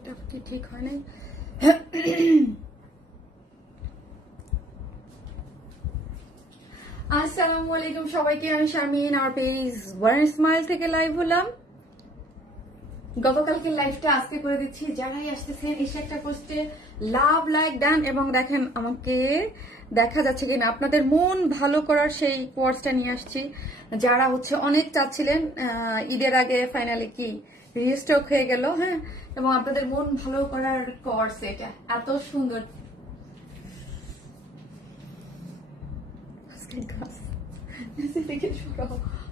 এটা কি ঠিক হয় নাই? আসসালামু আলাইকুম সবাইকে, আমি শারমিন, আমার পেজ ওয়ার্ন স্মাইল থেকে লাইভ হলাম। গতকালকে লাইভটা আজকে করে দিচ্ছি। যারাই আসতেছেন এসে একটা পোস্টে লাভ লাইক ডান, এবং দেখেন আমাকে দেখা যাচ্ছে কিনা আপনাদের মন ভালো করার সেই কোর্সটা নিয়ে আসছি। যারা হচ্ছে অনেক চাচ্ছিলেন, ঈদের আগে ফাইনালি কি রিস্টক হয়ে গেল, হ্যাঁ, এবং আপনাদের মন ভালো করার কোর্স এটা এত সুন্দর।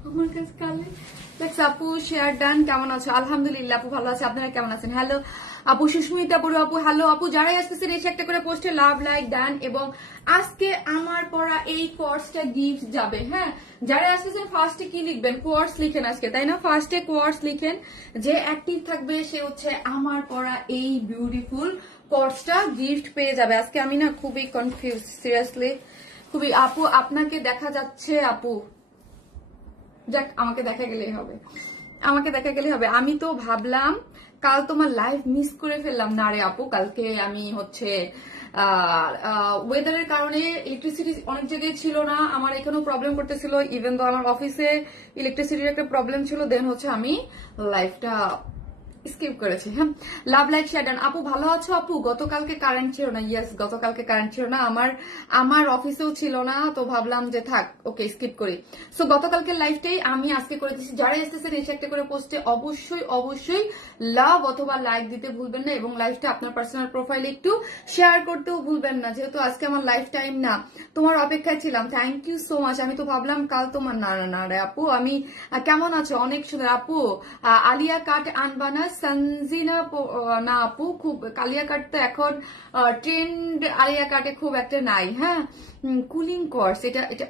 আমার কাছে কালে আপু শেয়ার ডান, কেমন আছো? আলহামদুলিল্লাহ আপু ভালো আছে, আপনারা কেমন আছেন? হ্যালো আপু সুস্মিতা বড় আপু, হ্যালো আপু। যারাই আসতেছেন এসে একটা করে পোস্টে লাভ লাইক ডান, এবং আজকে আমার পড়া এই কোর্সটা গিফট যাবে। হ্যাঁ, যারা আসতেছেন ফার্স্টে কি লিখবেন? কোর্স লিখেন আজকে, তাই না? ফার্স্টে কোর্স লিখেন, যে অ্যাক্টিভ থাকবে সে হচ্ছে আমার পড়া এই বিউটিফুল কোর্সটা গিফট পেয়ে যাবে আজকে। আমি না খুবই কনফিউজ, সিরিয়াসলি খুবই। আপু আপনাকে দেখা যাচ্ছে আপু, যাক আমাকে দেখা গেলেই হবে, আমাকে দেখা গেলেই হবে। আমি তো ভাবলাম কাল তোমার লাইভ মিস করে ফেললাম। না রে আপু, কালকে আমি হচ্ছে ওয়েদারের কারণে ইলেকট্রিসিটি অনেক জায়গায় ছিল না, আমার এখানেও প্রবলেম করতেছিল, ইভেন তো আমার অফিসে ইলেকট্রিসিটির একটা প্রবলেম ছিল, দেন হচ্ছে আমি লাইভটা স্কিপ করেছি। হ্যাঁ, লাভ লাইক শেয়ার ডান। আপু ভালো আছো আপু? গতকালকে কারেন্ট ছিল না। ইয়েস, গতকালকে কারেন্ট ছিল না, আমার অফিসেও ছিল না, তো ভাবলাম যে থাক, ওকে স্কিপ করি। সো গতকালকে লাইভটাই আমি আজকে করে দিচ্ছি। যারা এসেছেন এসে একটা করে পোস্টে অবশ্যই অবশ্যই লাভ অথবা লাইক দিতে ভুলবেন না, এবং লাইভটা আপনার পার্সোনাল প্রোফাইলে একটু শেয়ার করতেও ভুলবেন না, যেহেতু আজকে আমার লাইফ টাইম না। তোমার অপেক্ষায় ছিলাম, থ্যাংক ইউ সো মাচ। আমি তো ভাবলাম কাল তোমার। না না না রে আপু, আমি কেমন আছো? অনেক সুন্দর আপু। আলিয়া কাট আনবানা সনজিনা না আপু, খুব কালিয়া কাট তো এখন ট্রেন্ড, আলিয়া কাটে খুব একটা নাই। হ্যাঁ, কুলিং কোর্স এটা এটা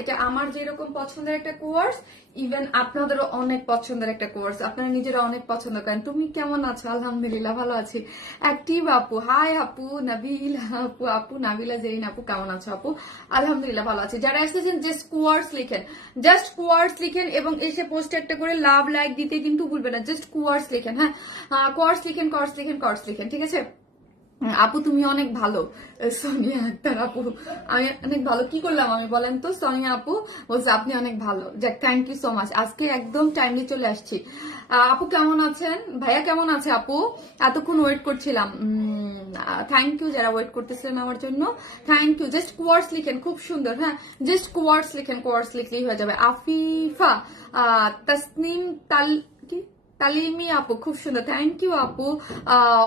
এটা আমার যেরকম পছন্দের একটা কোর্স, ইভেন আপনাদেরও অনেক পছন্দের একটা কোর্স, আপনারা নিজেরা অনেক পছন্দ করেন। তুমি কেমন আছো? আলহামদুলিল্লাহ ভালো আছি। অ্যাক্টিভ আপু, হাই আপু নাবিল আপু, আপু নাবিলা জেরিন আপু, কেমন আছো আপু? আলহামদুলিল্লাহ ভালো আছি। যারা এসেছেন জাস্ট কোর্স লিখেন, জাস্ট কোর্স লিখেন, এবং এসে পোস্টে একটা করে লাভ লাইক দিতে কিন্তু ভুলবেন না। জাস্ট কোর্স লিখেন, হ্যাঁ, কোর্স লিখেন, কোর্স লিখেন, কোর্স লিখেন, ঠিক আছে? আপু তুমি অনেক ভালো। সোনিয়া আক্তার আপু, আমি অনেক ভালো। কি করলাম আমি বলেন তো? সোনিয়া আপু বলছে আপনি অনেক ভালো। যাক, থ্যাংক ইউ সো মাচ। আজকে একদম টাইমলি চলে আসছি। আপু কেমন আছেন? ভাইয়া কেমন আছে আপু? এতক্ষণ ওয়েট করছিলাম। থ্যাংক ইউ যারা ওয়েট করতেছিলেন আমার জন্য, থ্যাংক ইউ। জাস্ট কোয়ার্স লিখেন, খুব সুন্দর। হ্যাঁ, জাস্ট কোয়ার্স লিখেন, কোয়ার্স লিখলেই হয়ে যাবে। আফিফা তাসনিম তালিমি আপু, খুব সুন্দর, থ্যাংক ইউ আপু,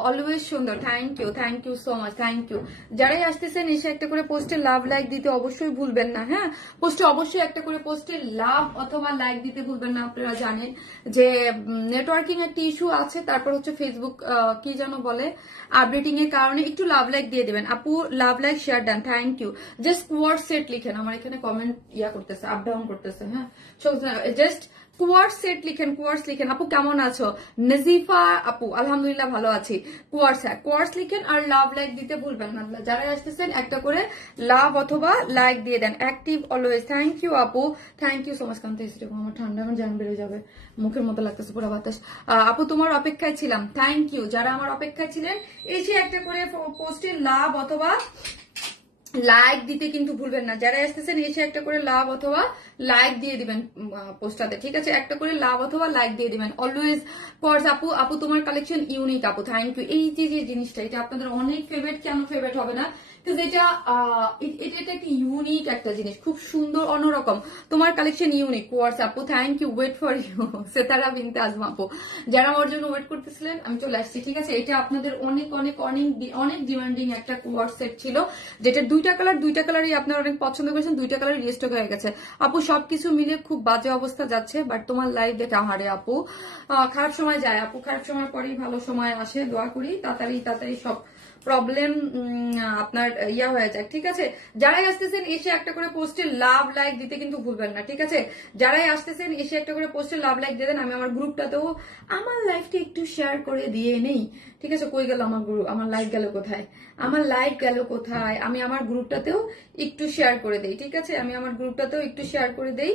অলওয়েজ সুন্দর, thank you so much, thank you. যারাই আসতেছেন এসে একটা করে পোস্টে লাভ লাইক দিতে অবশ্যই ভুলবেন না। হ্যাঁ, পোস্টে অবশ্যই একটা করে পোস্টে লাভ অথবা লাইক দিতে ভুলবেন না। আপনারা জানেন যে নেটওয়ার্কিং একটা ইস্যু আছে, তারপর হচ্ছে ফেসবুক কি যেন বলে, আপডেটিং এর কারণে একটু লাভ লাইক দিয়ে দেবেন। আপু love like share done, thank you. Just coord set লিখেন, আমার এখানে কমেন্ট করতেছে, আপ ডাউন করতেছে। হ্যাঁ, জাস্ট কোয়ার্স সেট লিখেন, কোয়ার্স লিখেন। আপু কেমন আছো? নাজিফা আপু, আলহামদুলিল্লাহ ভালো আছি। কোয়ার্স, হ্যাঁ কোয়ার্স লিখেন, আর লাভ লাইক দিতে ভুলবেন না। যারা আসতেছেন একটা করে লাভ অথবা লাইক দিয়ে দেন। অ্যাক্টিভ অলওয়েজ, থ্যাংক ইউ আপু, থ্যাংক ইউ সো মাচ। কান্তে আমার ঠান্ডা, আমার জান বেড়ে যাবে, মুখের মতো লাগতেছে পুরো বাতাস। আপু তোমার অপেক্ষায় ছিলাম, থ্যাংক ইউ। যারা আমার অপেক্ষায় ছিলেন এসে একটা করে পোস্টে লাভ অথবা লাইক দিতে কিন্তু ভুলবেন না। যারা আসতেছেন এসে একটা করে লাভ অথবা লাইক দিয়ে দিবেন পোস্টাতে, ঠিক আছে? একটা করে লাভ অথবা লাইক দিয়ে দিবেন অলওয়েজ। কোর্স আপু, আপু তোমার কালেকশন ইউনিক আপু, থ্যাংক ইউ। এই যে জিনিসটা, এটা আপনাদের অনেক ফেভারিট, কেন ফেভারিট হবে না? এটা একটা ইউনিক একটা জিনিস, খুব সুন্দর, অন্যরকম। তোমার কালেকশন ইউনিক। কোর্স আপু, thank you. Wait for you Setara Binte Azma আপু, যারা আমার জন্য ওয়েট করতেছিলেন আমি চলে আসছি, ঠিক আছে? এটা আপনাদের অনেক অনেক অনেক অনেক ডিমান্ডিং একটা কোয়ার্স সেট ছিল, যেটা দুইটা কালারই আপনারা অনেক পছন্দ করেছেন, দুইটা কালারই রিস্টক হয়ে গেছে আপু। সবকিছু মিলে খুব বাজে অবস্থা যাচ্ছে, বাট তোমার লাইভ দেখে আহারে আপু, খারাপ সময় যায় আপু, খারাপ সময় পরেই ভালো সময় আসে। দোয়া করি তাড়াতাড়ি সব প্রবলেম আপনার হয়ে যায়, ঠিক আছে? যারাই আসতেছেন এসে একটা করে পোস্টে লাভ লাইক দিতে কিন্তু ভুলবেন না, ঠিক আছে? যারাই আসতেছেন এসে একটা করে পোস্টে লাভ লাইক দিয়ে দেন। আমি আমার গ্রুপটাতেও আমার লাইফটা একটু শেয়ার করে দিয়ে নেই, ঠিক আছে। কই গেল আমার গ্রুপ, আমার লাইক গেল কোথায়, আমার লাইক গেল কোথায়? আমি আমার গ্রুপটাতেও একটু শেয়ার করে দেই, ঠিক আছে, আমি আমার গ্রুপটাতেও একটু শেয়ার করে দেই,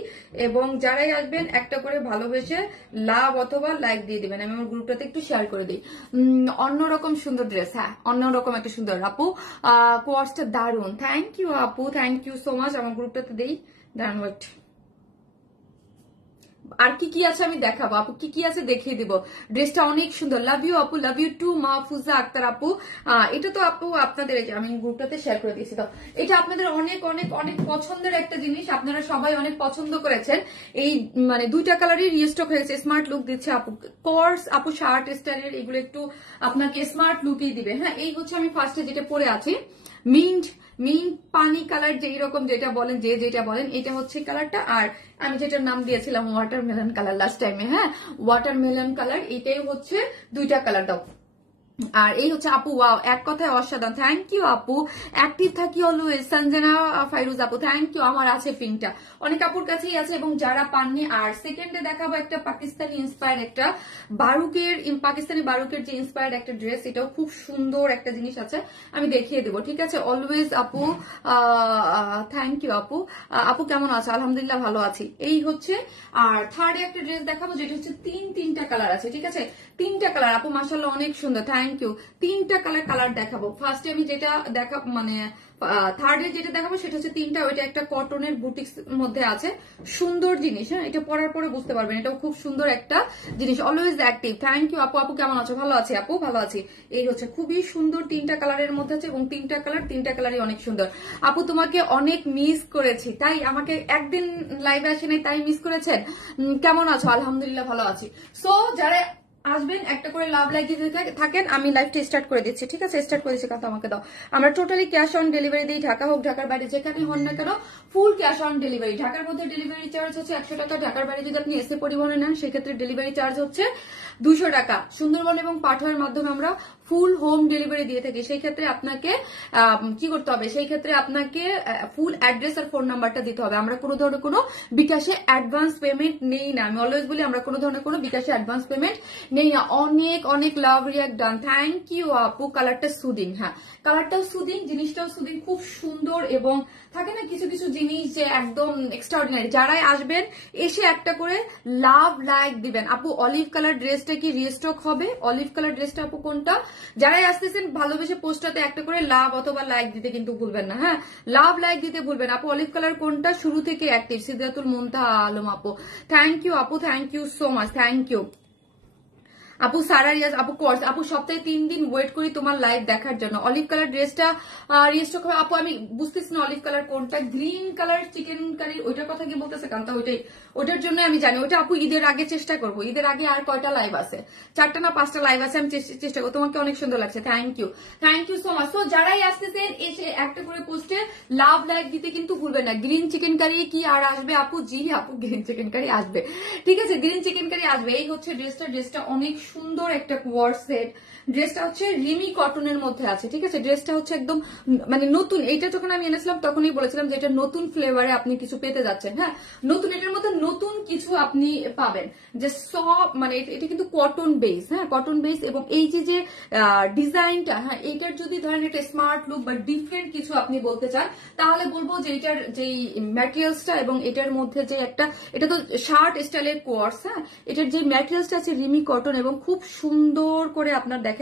এবং যারাই আসবেন একটা করে ভালোবেসে লাভ অথবা লাইক দিয়ে দিবেন। আমি আমার গ্রুপটাতে একটু শেয়ার করে দিই। অন্যরকম সুন্দর ড্রেস, হ্যাঁ অন্যরকম একটা সুন্দর আপু, কোয়ার্সটা দারুন, থ্যাংক ইউ আপু, থ্যাংক ইউ সো মাচ। আমার গ্রুপটাতে দেই, দারুন। ওয়েট, আর কি কি আছে আমি দেখাবো আপু, কি কি আছে দেখিয়ে দিব। ড্রেসটা অনেক সুন্দর, লাভ ইউ আপু, love you too Mahfuza Akter আপু। এটা তো আপু আপনাদের, আমি গ্রুপটাতে শেয়ার করে দিয়েছি, তো এটা আপনাদের অনেক অনেক অনেক পছন্দের একটা জিনিস, আপনারা সবাই অনেক পছন্দ করেছেন। এই মানে দুইটা কালারই রিস্টক হয়েছে, স্মার্ট লুক দিচ্ছে আপু। কোর্স আপু শার্ট স্টাইলের এগুলো একটু আপনাকে স্মার্ট লুকই দিবে। হ্যাঁ, এই হচ্ছে আমি ফার্স্টে যেটা পরে আছি, মিন্ট মিন্ট পানি কালার, যেই রকম যেটা বলেন, যেটা বলেন, এটা হচ্ছে কালারটা। আর আমি যেটার নাম দিয়েছিলাম ওয়াটারমেলন কালার লাস্ট টাইমে, হ্যাঁ ওয়াটারমেলন কালার, এটাই হচ্ছে দুইটা কালার দাও। আর এই হচ্ছে আপু, ওয়াও, এক কথায় অসাধারণ, থ্যাংক ইউ আপু। অ্যাক্টিভ থাকি অলওয়েজ, সঞ্জনা ফাইরুজ আপু, থ্যাংক ইউ। আমার আছে পিঙ্কটা, অনেক আপুর কাছেই আছে, এবং যারা পাননি। আর সেকেন্ডে দেখাবো একটা পাকিস্তানি ইন্সপায়ার্ড, একটা পাকিস্তানি বারুকের যে ইন্সপায়ার্ড একটা ড্রেস, এটাও খুব সুন্দর একটা জিনিস আছে, আমি দেখিয়ে দেবো, ঠিক আছে। অলওয়েজ আপু, থ্যাংক ইউ আপু। আপু কেমন আছে? আলহামদুলিল্লাহ ভালো আছি। এই হচ্ছে, আর থার্ডে একটা ড্রেস দেখাবো যেটা হচ্ছে তিনটা কালার আছে, ঠিক আছে, তিনটা কালার আপু, মাশাআল্লাহ অনেক সুন্দর, থ্যাংক ইউ। তিনটা কালার দেখাবো। ফার্স্টে আমি যেটা দেখাবো, মানে থার্ডে যেটা দেখাবো সেটা হচ্ছে তিনটা, ওইটা একটা কটনের বুটিক্স মধ্যে আছে, সুন্দর জিনিস, হ্যাঁ এটা পরার পরে বুঝতে পারবেন, এটাও খুব সুন্দর একটা জিনিস। অলওয়েজ অ্যাক্টিভ, থ্যাংক ইউ আপু। আপু কেমন আছো? ভালো আছি আপু, ভালো আছি। এই হচ্ছে খুবই সুন্দর, তিনটা কালারের মধ্যে আছে, এবং তিনটা কালারই অনেক সুন্দর। আপু তোমাকে অনেক মিস করেছি, তাই আমাকে একদিন লাইভে আসে নাই, তাই মিস করেছেন। কেমন আছো? আলহামদুলিল্লাহ ভালো আছি। সো যারা আসবেন একটা করে লাভ লাইক দিতে থাকেন, আমি লাইভটা স্টার্ট করে দিচ্ছি, ঠিক আছে, স্টার্ট করে দিচ্ছি, কথা আমাকে দাও। আমরা টোটালি ক্যাশ অন ডেলিভারি দিই, ঢাকা হোক ঢাকার বাইরে যেখানে হন না কেন, ফুল ক্যাশ অন ডেলিভারি। ঢাকার মধ্যে ডেলিভারি চার্জ হচ্ছে 100 টাকা, ঢাকার বাইরে যদি আপনি এসে পরিবহনে নেন সেক্ষেত্রে ডেলিভারি চার্জ হচ্ছে 200 টাকা। সুন্দরবন এবং পাঠাওয়ের মাধ্যমে আমরা ফুল হোম ডেলিভারি দিয়ে থাকি। সেই ক্ষেত্রে আপনাকে কি করতে হবে, সেই ক্ষেত্রে আপনাকে ফুল অ্যাড্রেস আর ফোন নাম্বারটা দিতে হবে। আমরা কোনো ধরনের কোনো বিকাশে অ্যাডভান্স পেমেন্ট নেই না, আমি অলওয়েজ বলি আমরা কোনো ধরনের কোনো বিকাশে অ্যাডভান্স পেমেন্ট নেই না। অনেক অনেক love react done, thank you আপু। কালারটা সুদিং, হ্যাঁ কালারটাও সুদিং, জিনিসটাও সুদিং, খুব সুন্দর। এবং থাকে না কিছু কিছু জিনিস যে একদম এক্সট্রাঅর্ডিনারি। যারাই আসবেন এসে একটা করে লাভ লাইক দিবেন। আপু অলিভ কালার ড্রেসটা কি রিস্টক হবে? অলিভ কালার ড্রেসটা আপু কোনটা? যারাই আসতেছেন ভালোবেসে পোস্টটাতে একটা করে লাভ অথবা লাইক দিতে কিন্তু ভুলবেন না, হ্যাঁ লাভ লাইক দিতে ভুলবেন। আপু অলিভ কালার কোনটা? শুরু থেকে অ্যাক্টিভ, সিদ্ধাতুল মুনতাহা আলম আপু, থ্যাংক ইউ আপু, thank you so much, thank you আপু। সারা রিয়াজ আপু, কোর্স আপু, সপ্তাহে 3 দিন ওয়েট করি তোমার লাইভ দেখার জন্য। অলিভ কালার ড্রেসটা রিস্টক হবে আপু, আমি বুঝতেছি না অলিভ কালার কোনটা। গ্রিন কালার চিকেন কারি ওইটার কথা কি বলতেছে? কারণ ওইটার জন্য আমি জানি ওইটা আপু ঈদের আগে চেষ্টা করবো। ঈদের আগে আর কয়টা লাইভ আছে? 4টা না 5টা লাইভ আছে, আমি চেষ্টা করবো। তোমাকে অনেক সুন্দর লাগছে, থ্যাংক ইউ সো মাচ। তো যারাই আসতেছেন এসে একটা করে পোস্টে লাভ লাইক দিতে কিন্তু ভুলবেন না। গ্রিন চিকেন কারি কি আর আসবে আপু? জি আপু, গ্রিন চিকেন কারি আসবে, ঠিক আছে, গ্রিন চিকেন কারি আসবে। এই হচ্ছে ড্রেসটা অনেক সুন্দর একটা কোয়ার সেট। ড্রেসটা হচ্ছে রিমি কটনের মধ্যে আছে, ঠিক আছে, ড্রেসটা হচ্ছে একদম মানে নতুন। এইটা যখন আমি এনেছিলাম তখনই বলেছিলাম যে এটা নতুন ফ্লেভারে আপনি কিছু পেতে যাচ্ছেন, হ্যাঁ নতুন, এটার মধ্যে নতুন কিছু আপনি পাবেন। যে সব মানে এটা কিন্তু কটন বেস, হ্যাঁ কটন বেস, এবং এই যে ডিজাইনটা, হ্যাঁ এইটার যদি ধরেন এটা স্মার্ট লুক বা ডিফারেন্ট কিছু আপনি বলতে চান, তাহলে বলবো যে এটার যেই ম্যাটেরিয়ালসটা এবং এটার মধ্যে যে একটা, এটা তো শার্ট স্টাইলের কোয়ার্স, হ্যাঁ এটার যে ম্যাটেরিয়ালসটা আছে রিমি কটন, এবং খুব সুন্দর করে আপনার দেখেন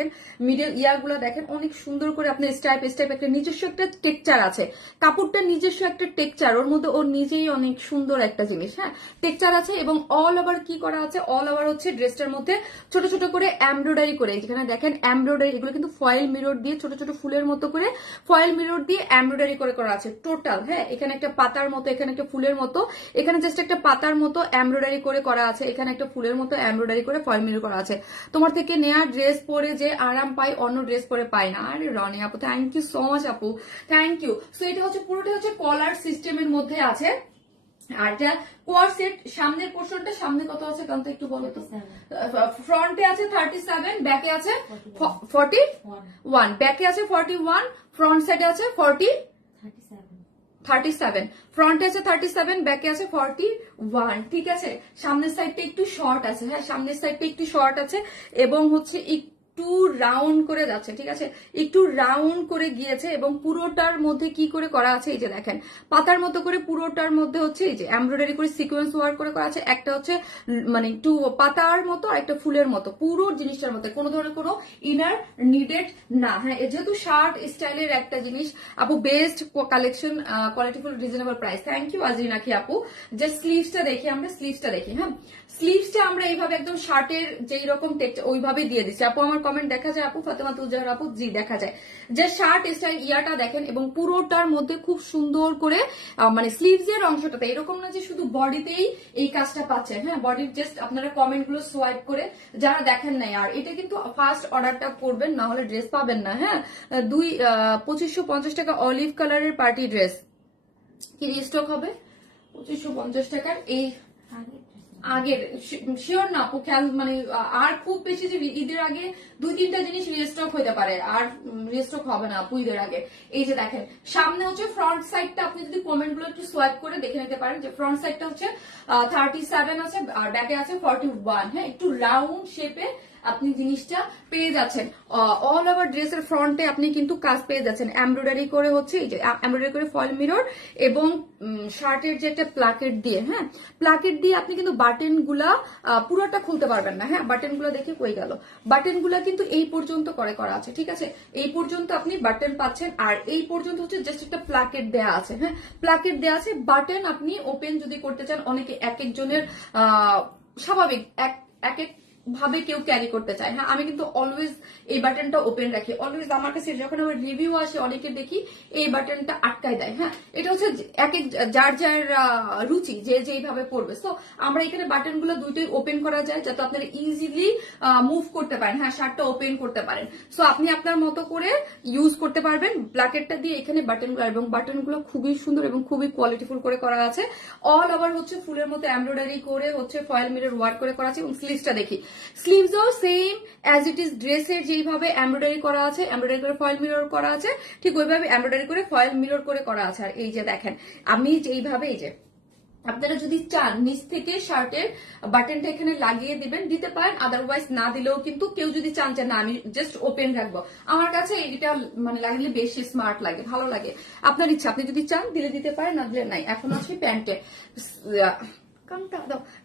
মিডল ইয়ারগুলো দেখেন, অনেক সুন্দর করে আপনার স্টাইপ একটা নিজস্ব একটা টেক্সচার আছে, কাপড়টা নিজস্ব একটা টেক্সচার, ওর মধ্যে ওর নিজেই অনেক সুন্দর একটা জিনিস, হ্যাঁ টেক্সচার আছে। এবং অল ওভার কি করা আছে, অল ওভার হচ্ছে ড্রেসটার মধ্যে ছোট ছোট করে এমব্রয়ডারি করে, যেখানে দেখেন এমব্রয়ডারি, এগুলো কিন্তু ফয়েল মিরর দিয়ে ছোট ছোট ফুলের মতো করে ফয়েল মিরর দিয়ে এমব্রয়ডারি করে করা আছে টোটাল, হ্যাঁ এখানে একটা পাতার মতো, এখানে একটা ফুলের মতো, এখানে জাস্ট একটা পাতার মতো এমব্রয়ডারি করে করা আছে, এখানে একটা ফুলের মতো এমব্রয়ডারি করে ফয়েল মিরর করা আছে। তোমার থেকে নেওয়া ড্রেস পরে যে আরাম পাই অন্য ড্রেস পরে পাই না। আরে রনি আপু, থ্যাংক ইউ সো মাচ আপু, থ্যাংক ইউ। সো এটা হচ্ছে পুরোটা হচ্ছে কলার সিস্টেমের মধ্যে আছে। আর যা কোয়ার সেট সামনের পোর্শনটা, সামনে কত আছে কারণ তো একটু বলো তো। ফ্রন্টে আছে 37, ব্যাকে আছে 41, ব্যাকে আছে 41, ফ্রন্ট সাইডে আছে 37, ফ্রন্টে আছে 37, ব্যাকে আছে 41, ঠিক আছে। সামনের সাইডটা একটু শর্ট আছে, হ্যাঁ সামনের সাইডটা একটু শর্ট আছে, এবং হচ্ছে একটু একটু রাউন্ড করে যাচ্ছে, ঠিক আছে, একটু রাউন্ড করে গিয়েছে এবং পুরোটার মধ্যে কি করে করা আছে এই যে দেখেন পাতার মতো করে পুরোটার মধ্যে হচ্ছে এই যে এমব্রয়ডারি করে সিকোয়েন্স ওয়ার্ক করে করা আছে, একটা হচ্ছে মানে একটু পাতার মতো আর একটা ফুলের মতো, পুরো জিনিসটার মধ্যে কোনো ধরনের কোনো ইনার নিডেড না। হ্যাঁ, যেহেতু শার্ট স্টাইলের একটা জিনিস আপু, best collection, qualityful, reasonable price. Thank you Ajin Akhi আপু। জাস্ট স্লিভসটা দেখি, আমরা স্লিভসটা দেখি। হ্যাঁ, স্লিভসটা আমরা এইভাবে একদম শার্টের যেই রকম ওইভাবে দিয়ে দিচ্ছি আপু। আমার কমেন্ট দেখা যায় আপু, ফাতেমা তুজাহার আপু, জি দেখা যায়। যে শার্ট স্টাইল ইয়াটা দেখেন এবং পুরোটার মধ্যে খুব সুন্দর করে মানে স্লিভস এর অংশটাতে এরকম না যে শুধু বডিতেই এই কাজটা পাচ্ছেন। হ্যাঁ, বডির জাস্ট আপনারা কমেন্ট গুলো সোয়াইপ করে যারা দেখেন নাই, আর এটা কিন্তু ফার্স্ট অর্ডারটা করবেন, না হলে ড্রেস পাবেন না। হ্যাঁ, 2550 টাকা অলিভ কালারের পার্টি ড্রেস কি রিস্টক হবে 2550 টাকার এই আগের, শিওর না আপু, খেয়াল মানে আর খুব বেশি যে ঈদের আগে 2-3টা জিনিস রিস্টক হতে পারে, আর রিস্টক হবে না আপু ঈদের আগে। এই যে দেখেন সামনে হচ্ছে ফ্রন্ট সাইডটা, আপনি যদি কমেন্ট গুলো একটু সোয়াইপ করে দেখে নিতে পারেন যে ফ্রন্ট সাইডটা হচ্ছে 37 আছে আর ব্যাকে আছে 41। হ্যাঁ, একটু রাউন্ড শেপে আপনি জিনিসটা পেয়ে যাচ্ছেন। অল ওভার ড্রেসের ফ্রন্টে আপনি কিন্তু কাজ পেয়ে যাচ্ছেন এমব্রয়ডারি করে, হচ্ছে এই যে এমব্রয়ডারি করে ফয়েল মিরর এবং শার্টের যে একটা প্লাকেট দিয়ে, হ্যাঁ প্লাকেট দিয়ে আপনি কিন্তু বাটন গুলা পুরোটা খুলতে পারবেন না। হ্যাঁ, বাটন গুলা দেখে কই গেল, বাটন গুলা কিন্তু এই পর্যন্ত করা আছে, ঠিক আছে, এই পর্যন্ত আপনি বাটন পাচ্ছেন, আর এই পর্যন্ত হচ্ছে জাস্ট একটা প্লাকেট দেয়া আছে। হ্যাঁ, প্লাকেট দেয়া আছে, বাটন আপনি ওপেন যদি করতে চান, অনেকে এক একজনের স্বাভাবিক এক এক ভাবে কেউ ক্যারি করতে চায়। হ্যাঁ, আমি কিন্তু অলওয়েজ এই বাটনটা ওপেন রাখি, অলওয়েজ আমার কাছে যখন আমার রিভিউ আসে অনেকে দেখি এই বাটনটা আটকায় দেয়। হ্যাঁ, এটা হচ্ছে এক এক যার যার রুচি, যে যেইভাবে পড়বে। সো আমরা এখানে বাটন গুলো দুইটাই ওপেন করা যায় যাতে আপনারা ইজিলি মুভ করতে পারেন। হ্যাঁ, শার্টটা ওপেন করতে পারেন, সো আপনি আপনার মতো করে ইউজ করতে পারবেন প্লাকেটটা দিয়ে। এখানে বাটন গুলো এবং বাটন গুলো খুবই সুন্দর এবং খুবই কোয়ালিটিফুল করে করা আছে। অল ওভার হচ্ছে ফুলের মতো এমব্রয়ডারি করে হচ্ছে ফয়েল মিরর ওয়ার্ক করে করা আছে। এবং স্লিভসটা দেখি, স্লিভসও সেম অ্যাজ ইট ইজ ড্রেসের যেইভাবে এমব্রয়ডারি করা আছে, এমব্রয়ডারি করে ফয়েল মিরর করা আছে, ঠিক ওইভাবে এমব্রয়ডারি করে ফয়েল মিরর করে করা আছে। আর এই যে দেখেন আমি যেইভাবে, এই যে আপনারা যদি চান নিচ থেকে শার্টের বাটনটা এখানে লাগিয়ে দিতে পারেন, আদারওয়াইজ না দিলেও কিন্তু কেউ যদি চান যে না আমি জাস্ট ওপেন রাখবো, আমার কাছে এটা মানে লাগলে বেশি স্মার্ট লাগে, ভালো লাগে, আপনার ইচ্ছা, আপনি যদি চান দিলে দিতে পারেন, না দিলে নাই। এখন আছে প্যান্টে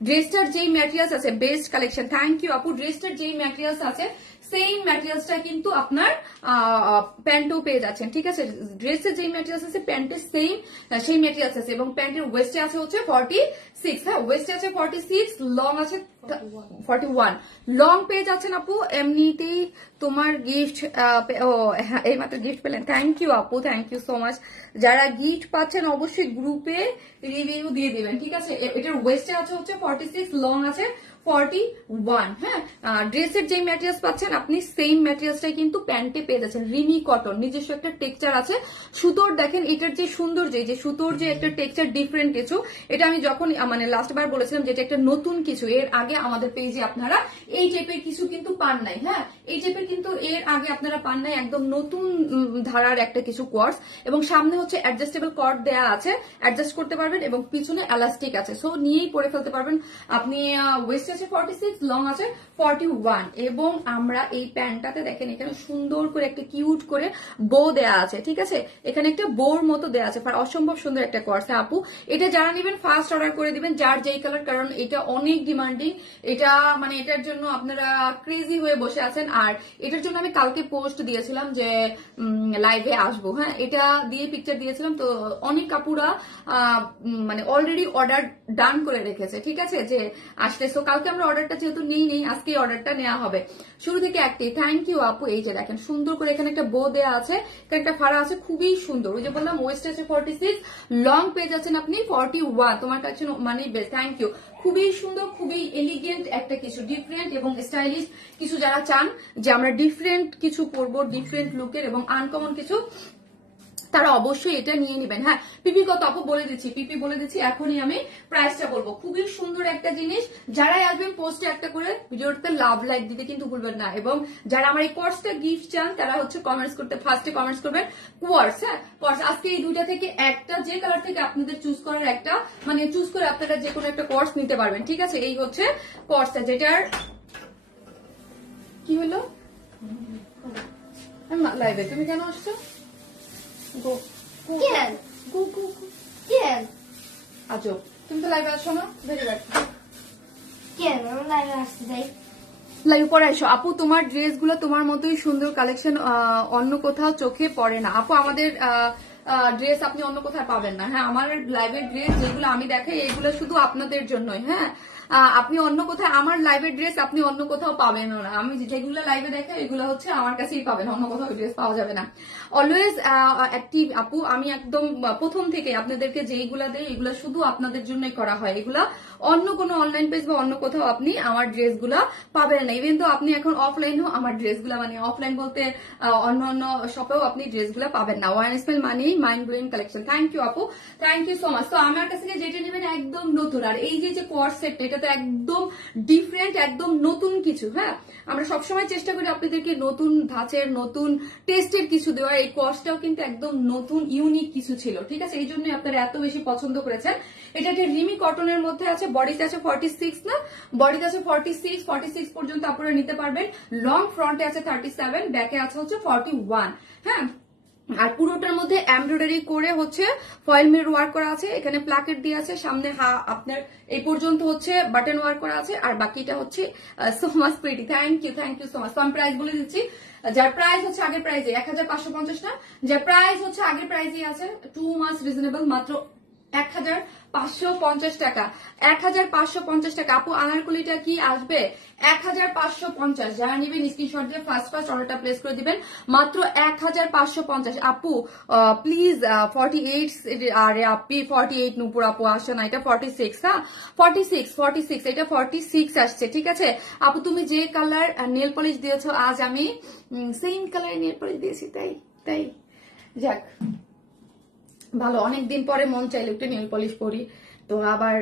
ড্রেসটার যেই ম্যাটেরিয়ালস আছে, বেস্ট কালেকশন, থ্যাংক ইউ আপু। ড্রেসটার যেই ম্যাটেরিয়ালস আছে সেম ম্যাটেরিয়ালসটা কিন্তু আপনার প্যান্টও পেয়ে যাচ্ছেন, ঠিক আছে, ড্রেসের যেই ম্যাটেরিয়ালস আছে প্যান্টের সেম সেই ম্যাটেরিয়ালস আছে। এবং প্যান্টের ওয়েস্টে আছে হচ্ছে 46, হ্যাঁ ওয়েস্টে আছে 46, লং আছে 41, লং পেয়ে যাচ্ছেন আপু। এমনিতেই তোমার গিফট এই মাত্র গিফট পেলেন, থ্যাংক ইউ আপু, থ্যাংক ইউ সো মাচ। যারা গিফট পাচ্ছেন অবশ্যই গ্রুপে রিভিউ দিয়ে দিবেন, ঠিক আছে। এটার ওয়েস্টে আছে হচ্ছে 46, লং আছে 41। হ্যাঁ, ড্রেসের যে ম্যাটেরিয়ালস পাচ্ছেন আপনি সেম ম্যাটেরিয়ালসটাই কিন্তু প্যান্টে পেয়ে যাচ্ছেন। রিমি কটন, নিজস্ব একটা টেক্সচার আছে, সুতোর দেখেন এটার যে সুন্দর যে সুতোর যে একটা টেক্সচার ডিফারেন্ট কিছু, এটা আমি যখন মানে লাস্ট বার বলেছিলাম যেটা একটা নতুন কিছু, এর আগে আমাদের পেজে আপনারা এই টাইপের কিছু কিন্তু পান নাই। হ্যাঁ, এই টাইপের কিন্তু এর আগে আপনারা পান নাই, একদম নতুন ধারার একটা কিছু কোয়ার্স, এবং সামনে হচ্ছে অ্যাডজাস্টেবল কর্ড দেয়া আছে, অ্যাডজাস্ট করতে পারবেন, এবং পিছনে এলাস্টিক আছে, সো নিয়েই পরে ফেলতে পারবেন আপনি। ওয়েস্ট আছে 46, লং আছে 41। এবং আমরা এই প্যান্টটাতে দেখেন এখানে সুন্দর করে একটা কিউট করে বো দেয়া আছে, ঠিক আছে, এখানে একটা বোর মতো দেয়া আছে, অসম্ভব সুন্দর একটা কোর্স আপু। এটা যারা নেবেন ফার্স্ট অর্ডার করে দিবেন যার যেই কালার, কারণ এটা অনেক ডিমান্ডিং, এটা মানে এটার জন্য আপনারা ক্রেজি হয়ে বসে আছেন। আর এটার জন্য আমি কালকে পোস্ট দিয়েছিলাম যে লাইভে আসবো, হ্যাঁ এটা দিয়ে পিকচার দিয়েছিলাম, তো অনেক কাপুরা মানে অলরেডি অর্ডার ডান করে রেখেছে, ঠিক আছে, যে আসলে। তো কালকে আমরা অর্ডারটা যেহেতু নেই আজকে অর্ডারটা নেওয়া হবে শুরু থেকে একটাই। থ্যাংক ইউ আপু। এই যে দেখেন সুন্দর করে এখানে একটা বো দেয়া আছে, এখানে একটা ফাড়া আছে, খুবই সুন্দর। ওই যে বললাম ওয়েস্ট আছে 46, লং পেয়ে যাচ্ছেন আপনি 41, তোমার কাছে মানে বেস্ট। থ্যাংক ইউ, খুবই সুন্দর, খুবই এলিগেন্ট একটা কিছু, ডিফারেন্ট এবং স্টাইলিশ কিছু যারা চান যে আমরা ডিফারেন্ট কিছু পরবো, ডিফারেন্ট লুকের এবং আনকমন কিছু, তারা অবশ্যই এটা নিয়ে নেবেন। হ্যাঁ, পিপি কত আপু বলে দিচ্ছি, পিপি বলে দিচ্ছি, এখনই আমি প্রাইসটা বলবো। খুবই সুন্দর একটা জিনিস, যারাই আসবেন পোস্টে একটা করে ভিডিওটাতে লাভ লাইক দিতে কিন্তু ভুলবেন না। এবং যারা আমার এই কোর্সটা গিফট চান তারা হচ্ছে কমেন্টস করতে, ফার্স্টে কমেন্টস করবেন কোর্স। হ্যাঁ, কোর্স আজকে এই দুইটা থেকে একটা, যে কালার থেকে আপনাদের চুজ করার একটা, মানে চুজ করে আপনারা যে কোনো একটা কোর্স নিতে পারবেন, ঠিক আছে। এই হচ্ছে কোর্সটা, যেটার কি হলো লাইভে তুমি কেন আসছো? গো গো কেন? গো গো কেন? আজব, তুমি তো লাইভে আসো না। Very bad. কেন আমি লাইভে আসতে যাই? লাইভ পরে আসো আপু, তোমার ড্রেস গুলো তোমার মতোই সুন্দর কালেকশন, অন্য কোথাও চোখে পড়ে না আপু। আমাদের ড্রেস আপনি অন্য কোথাও পাবেন না। হ্যাঁ, আমার লাইভের ড্রেস যেগুলো আমি দেখাই এগুলো শুধু আপনাদের জন্যই। হ্যাঁ, আপনি অন্য কোথাও আমার লাইভের ড্রেস আপনি অন্য কোথাও পাবেন না। আমি যেগুলো লাইভে দেখাই এগুলো হচ্ছে আমার কাছেই পাবেন, অন্য কোথাও ড্রেস পাওয়া যাবে না। অলওয়েজ অ্যাক্টিভ আপু, আমি একদম প্রথম থেকে আপনাদেরকে যেইগুলা দেই এগুলো শুধু আপনাদের জন্যই করা হয়। এগুলা অন্য কোনো অনলাইন পেজ বা অন্য কোথাও আপনি আমার ড্রেসগুলা পাবেন না। ইভেন তো আপনি এখন অফলাইনেও আমার ড্রেসগুলা, মানে অফলাইন বলতে অন্য অন্য শপেও আপনি ড্রেসগুলা পাবেন না। One smell money mind blowing collection. Thank you আপু, থ্যাংক ইউ সো মাচ। তো আমার কাছে যেটা নেবেন একদম নতুন। আর এই যে কোয়ার্স সেট, এটা তো একদম ডিফারেন্ট, একদম নতুন কিছু। হ্যাঁ, আমরা সবসময় চেষ্টা করি আপনাদেরকে নতুন ধাঁচের, নতুন টেস্টের কিছু দেওয়ার। এই কোয়ার্সটাও কিন্তু একদম নতুন ইউনিক কিছু ছিল, ঠিক আছে? এই জন্যই আপনারা এত বেশি পছন্দ করেছেন। এটা একটা রিমি কটনের মধ্যে আছে, বডিতে আছে 46 না, বডিতে আছে 46 পর্যন্ত আপনারা নিতে পারবেন। লং ফ্রন্টে আছে 37, ব্যাকে আছে হচ্ছে 41। হ্যাঁ, আর পুরোটার মধ্যে এমব্রয়ডারি করে হচ্ছে ফয়েল মিরর ওয়ার্ক করা আছে, এখানে প্লাকেট দিয়ে আছে, সামনে আপনার এই পর্যন্ত হচ্ছে বাটন ওয়ার্ক করা আছে, আর বাকিটা হচ্ছে so much pretty. Thank you so much. তো আমি প্রাইস বলে দিচ্ছি। যার প্রাইস হচ্ছে আগের প্রাইজে 1550 না, যার প্রাইস হচ্ছে আগের প্রাইজে আছে টু মাচ রিজনেবল, মাত্র 1550 টাকা। 1550 টাকা আপু। আনারকলিটা কি আসবে 1550। যারা নিবেন স্ক্রিনশট দিয়ে ফার্স্ট অর্ডারটা প্লেস করে দিবেন, মাত্র 1550 আপু। প্লিজ 48, আরে আপি 48 নুপুর আপু আসে না, এটা 46। হ্যাঁ, 46, এটা 46 আসছে, ঠিক আছে আপু। তুমি যে কালার নেল পলিশ দিয়েছো, আজ আমি সেম কালার নেল পলিশ দিয়েছি, তাই যাক ভালো। অনেকদিন পরে মন চাইলে একটু নেল পলিশ পরি, তো আবার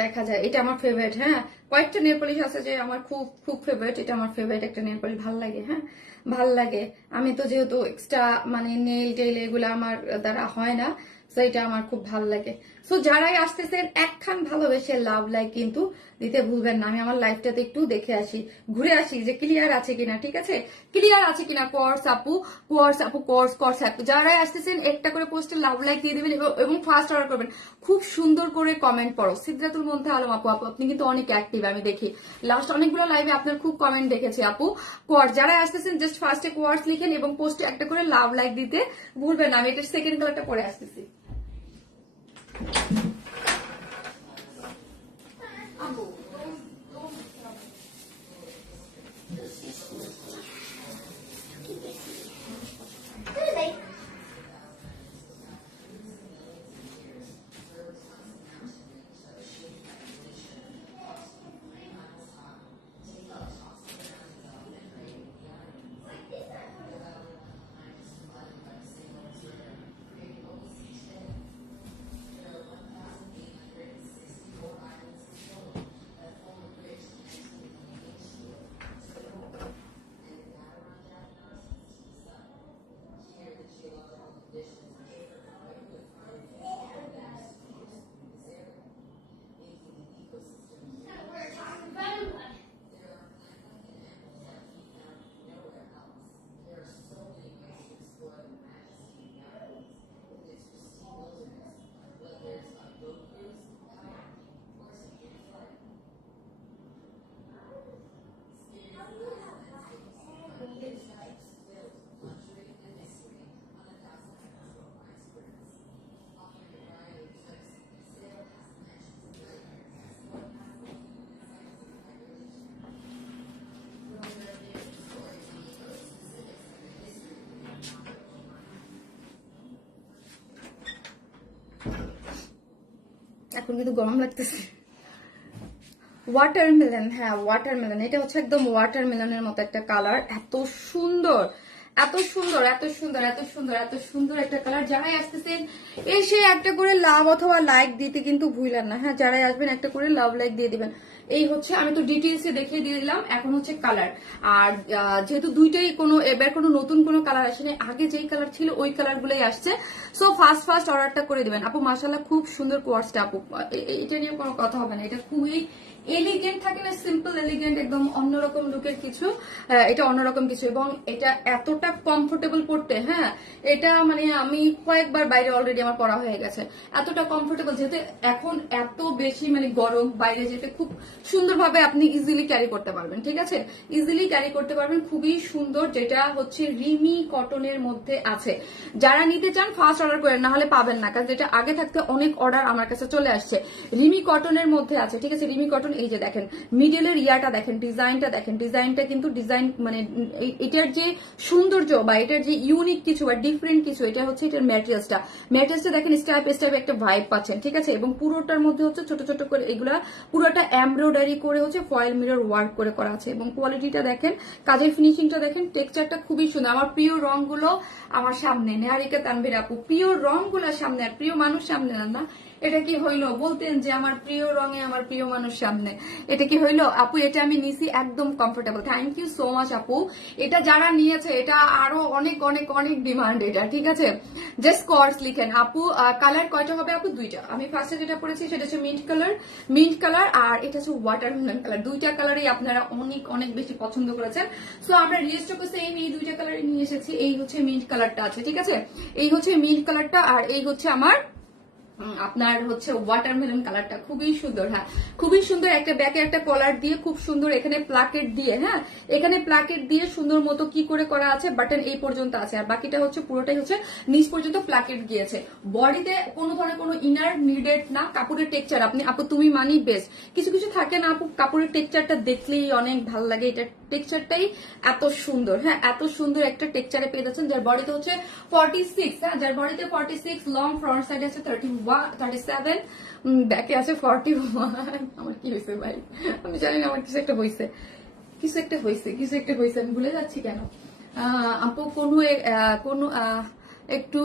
দেখা যায় এটা আমার ফেভারিট। হ্যাঁ, কয়েকটা নেল পলিশ আছে যে আমার খুব খুব ফেভারিট, এটা আমার ফেভারিট একটা নেল পলিশ, ভাল লাগে। হ্যাঁ, ভাল লাগে। আমি তো যেহেতু এক্সট্রা মানে নেল টেল এগুলো আমার দ্বারা হয় না, তো এটা আমার খুব ভাল লাগে। সো যারাই আসতেছেন একখান ভালোবেসে লাভ লাইক কিন্তু দিতে ভুলবেন না। আমি আমার লাইফটাতে একটু দেখে আসি, ঘুরে আসি যে ক্লিয়ার আছে কিনা, ঠিক আছে? ক্লিয়ার আছে কিনা। কোর্স আপু, কোর্স আপু, যারাই আসতেছেন একটা করে পোস্টে লাভ লাইক দিয়ে দিবেন এবং ফার্স্ট অর্ডার করবেন। খুব সুন্দর করে কমেন্ট পড়ো। সিদ্ধাতুল মন্থা আলম আপু, আপনি কিন্তু অনেক অ্যাক্টিভ, আমি দেখি লাস্ট অনেকগুলো লাইভে আপনার খুব কমেন্ট দেখেছি আপু। কোয়ার্স যারাই আসতেছেন জাস্ট ফার্স্টে কোয়ার্স লিখেন এবং পোস্টে একটা করে লাভ লাইক দিতে ভুলবেন না। আমি এটা সেকেন্ড কালারটা পরে আসতেছি। এখন কিন্তু গরম লাগতেছে। ওয়াটারমেলন, হ্যাঁ ওয়াটারমেলন, এটা হচ্ছে একদম ওয়াটারমেলনের মতো একটা কালার। এত সুন্দর একটা কালার। যারাই আসতেছেন এসে একটা করে লাভ অথবা লাইক দিতে কিন্তু ভুলেন না। হ্যাঁ, যারাই আসবেন একটা করে লাভ লাইক দিয়ে দিবেন। এই হচ্ছে, আমি তো ডিটেইলসে দেখিয়ে দিয়ে দিলাম। এখন হচ্ছে কালার, আর যেহেতু দুইটাই এবার কোনো নতুন কোনো কালার আসেনি, আগে যেই কালার ছিল ওই কালার গুলোই আসছে। সো ফার্স্ট অর্ডারটা করে দিবেন আপু। মাশাআল্লাহ খুব সুন্দর কোয়ার্সটা আপু, এটা নিয়ে কোনো কথা হবে না, এটা খুবই এলিগেন্ট থাকে না, সিম্পল এলিগেন্ট, একদম অন্যরকম লুকের কিছু। এটা অন্যরকম কিছু এবং এটা এতটা কমফোর্টেবল পড়তে, হ্যাঁ এটা মানে আমি কয়েকবার বাইরে অলরেডি আমার পরা হয়ে গেছে, এতটা কমফোর্টেবল, যেহেতু এখন এত বেশি মানে গরম, বাইরে যেতে খুব সুন্দরভাবে আপনি ইজিলি ক্যারি করতে পারবেন, ঠিক আছে, ইজিলি ক্যারি করতে পারবেন, খুবই সুন্দর। যেটা হচ্ছে রিমি কটনের মধ্যে আছে, যারা নিতে চান ফার্স্ট অর্ডার করেন, না হলে পাবেন না, কারণ যেটা আগে থাকতে অনেক অর্ডার আমার কাছে চলে আসছে। রিমি কটনের মধ্যে আছে, ঠিক আছে, রিমি কটন। এই যে দেখেন মিডলের ইয়াটা দেখেন, ডিজাইনটা দেখেন, ডিজাইনটা কিন্তু ডিজাইন মানে এটার যে সৌন্দর্য বা এটার যে ইউনিক কিছু বা ডিফারেন্ট কিছু, এটা হচ্ছে এটার ম্যাটেরিয়ালসটা দেখেন, স্টাইপ স্টাইপ একটা ভাইব পাচ্ছেন, ঠিক আছে, এবং পুরোটার মধ্যে হচ্ছে ছোট ছোট করে এগুলা পুরোটা এমব্রয়ডারি করে হচ্ছে ফয়েল মিরর ওয়ার্ক করে করা আছে, এবং কোয়ালিটিটা দেখেন, কাজের ফিনিশিংটা দেখেন, টেক্সচারটা খুবই সুন্দর। আমার প্রিয় রংগুলো আমার সামনে, নেহারিকা তানভীর আপু, প্রিয় রংগুলো সামনে আর প্রিয় মানুষ সামনে না। এটা কি হইলো, বলতেন যে আমার প্রিয় রঙে আমার প্রিয় মানুষ সামনে, এটা কি হইলো আপু? এটা আমি নিছি, একদম comfortable. Thank you so much আপু। এটা যারা নিয়েছে এটা আরো অনেক অনেক অনেক ডিমান্ড এটা, ঠিক আছে। জাস্ট কোর্স লিখেন আপু। কালার কয়টা হবে আপু? দুইটা। আমি ফার্স্টে যেটা পরেছি সেটা হচ্ছে মিন্ট কালার আর এটা হচ্ছে ওয়াটারমেলন কালার। দুইটা কালারই আপনারা অনেক অনেক বেশি পছন্দ করেছেন, সো আমরা রিস্টকে সেম এই দুইটা কালারই নিয়ে এসেছি। এই হচ্ছে মিন্ট কালারটা আছে, ঠিক আছে, এই হচ্ছে মিন্ট কালারটা, আর এই হচ্ছে আমার আপনার হচ্ছে ওয়াটারমেলন কালারটা, খুবই সুন্দর। হ্যাঁ খুবই সুন্দর, একটা ব্যাকে একটা কলার দিয়ে খুব সুন্দর, এখানে প্লাকেট দিয়ে, হ্যাঁ এখানে প্লাকেট দিয়ে সুন্দর মতো কি করে করা আছে, বাটন এই পর্যন্ত আছে, আর বাকিটা হচ্ছে পুরোটাই হচ্ছে নিচ পর্যন্ত প্লাকেট গিয়েছে। বডিতে কোনো ধরনের কোনো ইনার নিডেড না। কাপড়ের টেক্সচার আপু তুমি মানি বেস্ট, কিছু কিছু থাকে না আপু, কাপড়ের টেক্সচারটা দেখলেই অনেক ভালো লাগে, এটা টেক্সচারটাই এত সুন্দর। হ্যাঁ এত সুন্দর একটা টেক্সচারে পেয়ে যাচ্ছেন, যার বডিতে হচ্ছে 46, হ্যাঁ যার বডিতে 46, লং ফ্রন্ট সাইড আছে 37, ব্যাকে আছে 41। আমার কি হয়েছে ভাই, আমি জানি না, আমার কিছু একটা হয়েছে, আমি ভুলে যাচ্ছি কেন। আপু কোনো একটু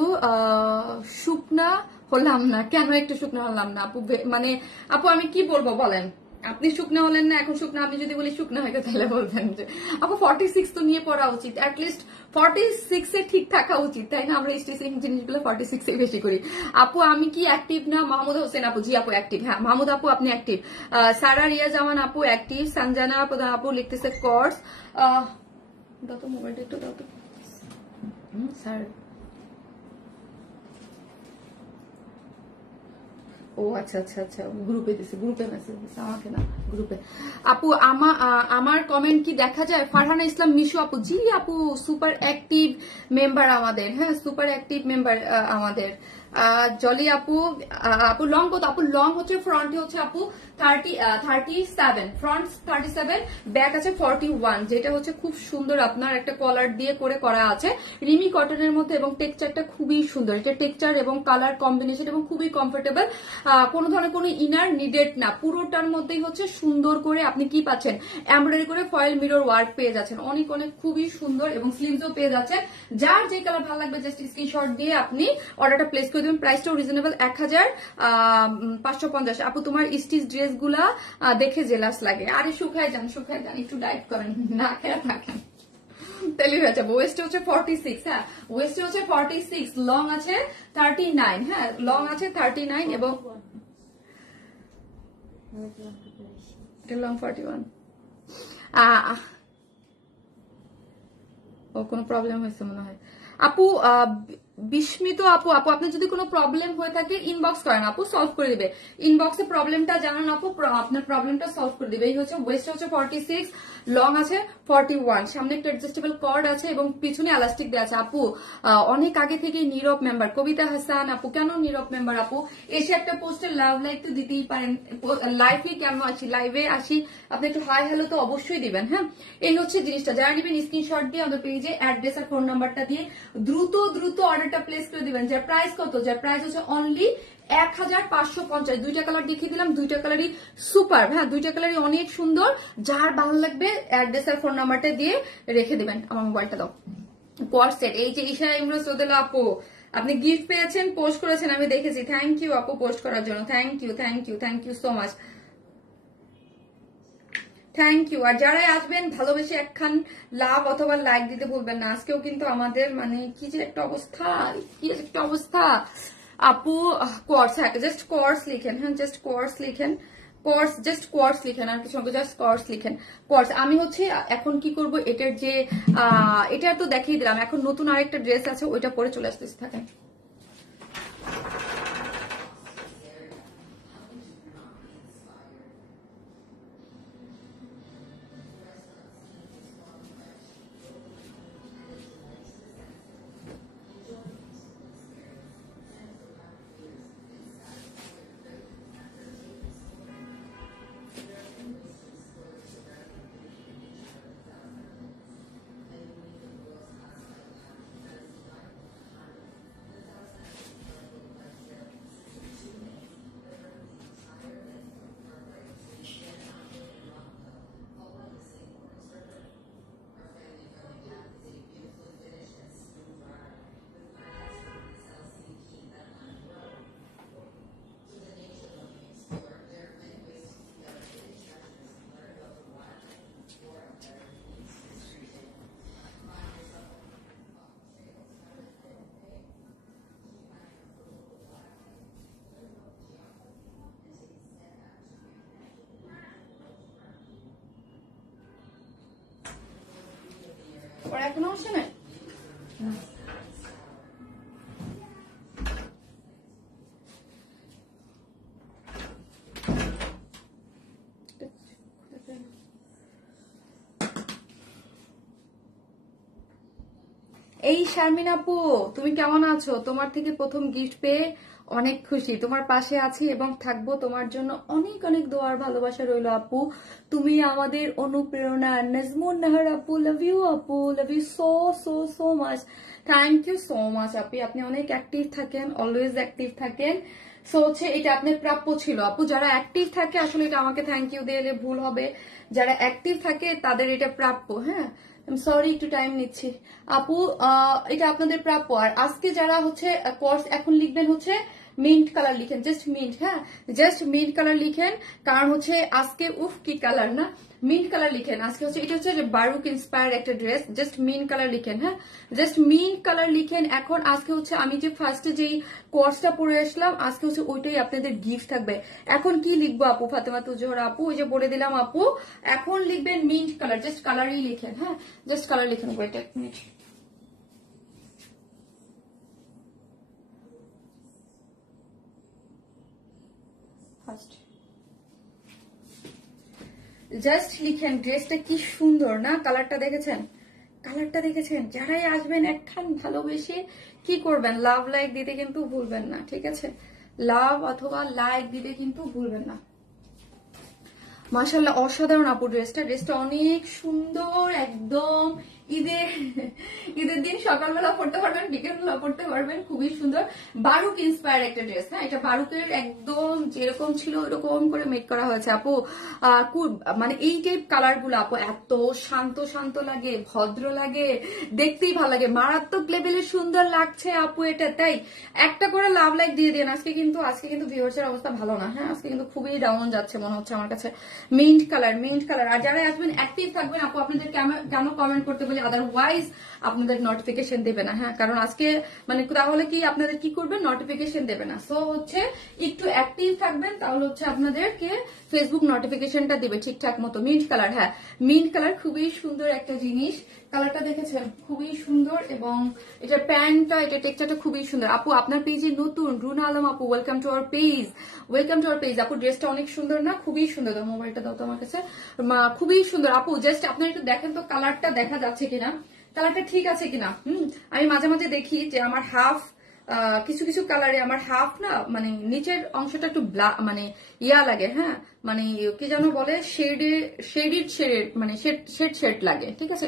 শুকনা হলাম না, কেন একটু শুকনা হলাম না আপু? মানে আপু আমি কি বলবো বলেন, আপনি শুকনা হলেন না, এখন শুকনা, আমি যদি বলি শুকনা হয়ে গেছে তাহলে বলবেন যে আপু 46 তো নিয়ে পড়া উচিত, অ্যাটলিস্ট 46 এ ঠিক থাকা উচিত, তাই না? আমরা স্টিচিং জিনিসগুলো 46 এ বেশি করি। আপু আমি কি অ্যাক্টিভ না? মাহমুদ হোসেন আপু, জি আপু অ্যাক্টিভ, হ্যাঁ মাহমুদ আপু আপনি অ্যাক্টিভ। সারা রিয়া জামান আপু অ্যাক্টিভ। সঞ্জনা আপু লিখতেছে কোর্স। দাও তো মোবাইলটা একটু দাও তো স্যার। ও আচ্ছা আচ্ছা আচ্ছা, গ্রুপে দিছে, গ্রুপে মেসেজ দিছে, আমাকে না গ্রুপে। আপু আমার কমেন্ট কি দেখা যায়? ফারহানা ইসলাম মিশু আপু, জি আপু সুপার অ্যাক্টিভ মেম্বার আমাদের, হ্যাঁ সুপার অ্যাক্টিভ মেম্বার আমাদের। জলি আপু, আপু লং কত? আপু লং হচ্ছে ফ্রন্টে হচ্ছে আপু 37, ফ্রন্ট 37, ব্যাক আছে 41, যেটা হচ্ছে খুব সুন্দর, আপনার একটা কলার দিয়ে করে করা আছে রিমি কটনের মধ্যে, এবং টেক্সচারটা খুবই সুন্দর, এটা টেক্সচার এবং কালার কম্বিনেশন এবং খুবই কমফোর্টেবল, কোনো ধরনের কোনো ইনার নিডেড না, পুরোটার মধ্যেই হচ্ছে সুন্দর করে আপনি কি পাচ্ছেন, এমব্রয়ডারি করে ফয়েল মিরর ওয়ার্ক পেয়ে যাচ্ছেন, অনেক অনেক খুবই সুন্দর, এবং স্লিভসও পেয়ে যাচ্ছেন। যার যে কালার ভালো লাগবে জাস্ট স্ক্রিনশট দিয়ে আপনি অর্ডারটা প্লেস করে দেবেন। প্রাইসটাও রিজনেবল, 1550। আপু তোমার স্টিচ ড্রেস গুলা দেখে জেলাস লাগে। আরে শুকায় যান, একটু ডায়েট করেন, না খেয়ে থাকেন তাহলে হয়ে যাবে। ওয়েস্টে হচ্ছে 46, হ্যাঁ ওয়েস্টে হচ্ছে 46, লং আছে 39, হ্যাঁ লং আছে 39 এবং লং 41। ও কোনো প্রবলেম হয়েছে মনে হয় আপু। বিস্মিত আপু, আপনার যদি কোনো প্রবলেম হয়ে থাকে ইনবক্স করেন আপু, সলভ করে দিবে। ইনবক্সে প্রবলেমটা জানান আপু, আপনার প্রবলেমটা সলভ করে দিবে। এই হচ্ছে ওয়েস্ট হচ্ছে 46, লং আছে 41, সামনে একটা অ্যাডজাস্টেবল কর্ড আছে এবং পিছনে এলাস্টিক দেওয়া আছে। আপু অনেক আগে থেকে নীরব মেম্বার, কবিতা হাসান আপু, কেন নীরব মেম্বার আপু? এসে একটা পোস্টে লাভ লাইক তো দিতেই পারেন, লাইভে কেন আসি, লাইভে আসি, আপনি একটু হাই হ্যালো তো অবশ্যই দিবেন। হ্যাঁ এই হচ্ছে জিনিসটা, যারা নেবেন স্ক্রিনশট দিয়ে আমাদের পেজে অ্যাড্রেস আর ফোন নাম্বারটা দিয়ে দ্রুত অর্ডারটা প্লেস করে দিবেন। যার প্রাইস কত? যার প্রাইস হচ্ছে অনলি 1550। দুইটা কালার দেখিয়ে দিলাম, দুইটা কালারই সুপার, হ্যাঁ দুইটা কালারই অনেক সুন্দর। যার ভালো লাগবে অ্যাড্রেস আর ফোন নাম্বারটা দিয়ে রেখে দিবেন। আমার মোবাইলটা দাও। কোয়ার্ড সেট, এই যে ঈশা ইমরোজ ওদেলা আপু, আপনি গিফট পেয়েছেন, পোস্ট করেছেন, আমি দেখেছি। থ্যাংক ইউ আপু পোস্ট করার জন্য, thank you so much, thank you. আর যারাই আসবেন ভালোবেসে একখান লাভ অথবা লাইক দিতে ভুলবেন না। আজকেও কিন্তু আমাদের মানে কি যে একটা অবস্থা আপু। কোর্স, হ্যাঁ জাস্ট কোর্স লিখেন, হ্যাঁ জাস্ট কোর্স লিখেন, কোয়ার্স, জাস্ট কোয়ার্স লিখেন, আর কিছু জাস্ট কোয়ার্স লিখেন, কোয়ার্স। আমি হচ্ছে এখন কি করব, এটার যে এটা তো দেখিয়ে দিলাম, এখন নতুন আরেকটা ড্রেস আছে ওইটা পরে চলে আসতেছে, থাকেন। ওরা এখনো আসে নাই? এই শারমিন আপু, তুমি কেমন আছো? তোমার থেকে প্রথম গিফট পেয়ে অনেক খুশি, তোমার পাশে আছি এবং থাকবো, তোমার জন্য অনেক অনেক দোয়ার ভালোবাসা রইলো আপু, তুমি আমাদের অনুপ্রেরণা। নাজমুন নাহার আপু, লাভ ইউ আপু, love you so so so much, thank you so much আপু, আপনি অনেক অ্যাক্টিভ থাকেন, অলওয়েজ অ্যাক্টিভ থাকেন। সো হচ্ছে এটা আপনার প্রাপ্য ছিল আপু, যারা অ্যাক্টিভ থাকে আসলে এটা আমাকে থ্যাংক ইউ দিলে ভুল হবে, যারা অ্যাক্টিভ থাকে তাদের এটা প্রাপ্য। হ্যাঁ, সরি একটু টাইম নিচ্ছি আপু, এটা আপনাদের প্রাপ্য। আর আজকে যারা হচ্ছে কোর্স এখন লিখবেন হচ্ছে মিন্ট কালার লিখেন, জাস্ট মিন্ট, হ্যাঁ জাস্ট মিন্ট কালার লিখেন, কারণ হচ্ছে আজকে উফ কি কালার না, মিন্ট কালার লিখেন। আজকে হচ্ছে এটা হচ্ছে বারুক ইন্সপায়ার একটা ড্রেস, জাস্ট মিন্ট কালার লিখেন, হ্যাঁ জাস্ট মিন্ট কালার লিখেন। এখন আজকে হচ্ছে আমি যে ফার্স্টে যেই কোর্সটা পরে আসলাম, আজকে হচ্ছে ওইটাই আপনাদের গিফট থাকবে। এখন কি লিখবো আপু? ফাতেমা তুজোহরা আপু, ওই যে বলে দিলাম আপু, এখন লিখবেন মিন্ট কালার, জাস্ট কালারই লিখেন, হ্যাঁ জাস্ট কালার লিখেন। ওইটা এক মিনিট, ফার্স্ট জাস্ট লিখেন। ড্রেসটা কি সুন্দর না, কালারটা দেখেছেন? কালারটা দেখেছেন? যারাই আসবেন একখান ভালোবেসে কি করবেন, লাভ লাইক দিতে কিন্তু ভুলবেন না, ঠিক আছে? লাভ অথবা লাইক দিতে কিন্তু ভুলবেন না। মাশাআল্লাহ অসাধারণ আপু ড্রেসটা অনেক সুন্দর, একদম ঈদের দিন সকালবেলা পড়তে পারবেন, বিকেলবেলা পড়তে পারবেন, খুবই সুন্দর। বারুক ইন্সপায়ার একটা ড্রেস, হ্যাঁ এটা বারুকের একদম যেরকম ছিল ওরকম করে মেক করা হয়েছে আপু। মানে এই টাইপ কালার গুলো আপু এত শান্ত শান্ত লাগে, ভদ্র লাগে, দেখতেই ভালো লাগে, মারাত্মক লেভেলের সুন্দর লাগছে আপু এটা। তাই একটা করে লাভ লাইক দিয়ে দিন। আজকে কিন্তু ভিউয়ার্সের অবস্থা ভালো না, হ্যাঁ আজকে কিন্তু খুবই ডাউন যাচ্ছে মনে হচ্ছে আমার কাছে। Mint colour. আর যারা আসবেন অ্যাক্টিভ থাকবেন আপু, আপনাদের কেন কমেন্ট করতে বলি, আদারওয়াইজ আপনাদের নোটিফিকেশন দেবে না, হ্যাঁ কারণ আজকে মানে তাহলে কি আপনাদের কি করবেন, নোটিফিকেশন দেবে না। সো হচ্ছে একটু অ্যাক্টিভ থাকবেন, তাহলে হচ্ছে আপনাদেরকে ফেসবুক নোটিফিকেশনটা দিবে ঠিকঠাক মতো। মিন্ট কালার, হ্যাঁ মিন্ট কালার খুবই সুন্দর একটা জিনিস, কালারটা দেখেছেন খুবই সুন্দর, এবং এটা প্যান্টটা, এটা টেক্সচারটা খুবই সুন্দর আপু। আপনার পেজে নতুন রুনা আলম আপু, ওয়েলকাম টু আওয়ার পেজ আপু। ড্রেসটা অনেক সুন্দর না, খুবই সুন্দর। মোবাইলটা দাও তো আমার কাছে, খুবই সুন্দর আপু। জাস্ট আপনারা একটু দেখেন তো কালারটা দেখা যাচ্ছে কিনা, কালারটা ঠিক আছে কিনা। আমি মাঝে মাঝে দেখি যে আমার হাফ কিছু কিছু কালারে আমার হাফ না, মানে নিচের অংশটা একটু মানে ইয়া লাগে, হ্যাঁ মানে কি যেন বলে, শেডেড মানে শেড লাগে, ঠিক আছে।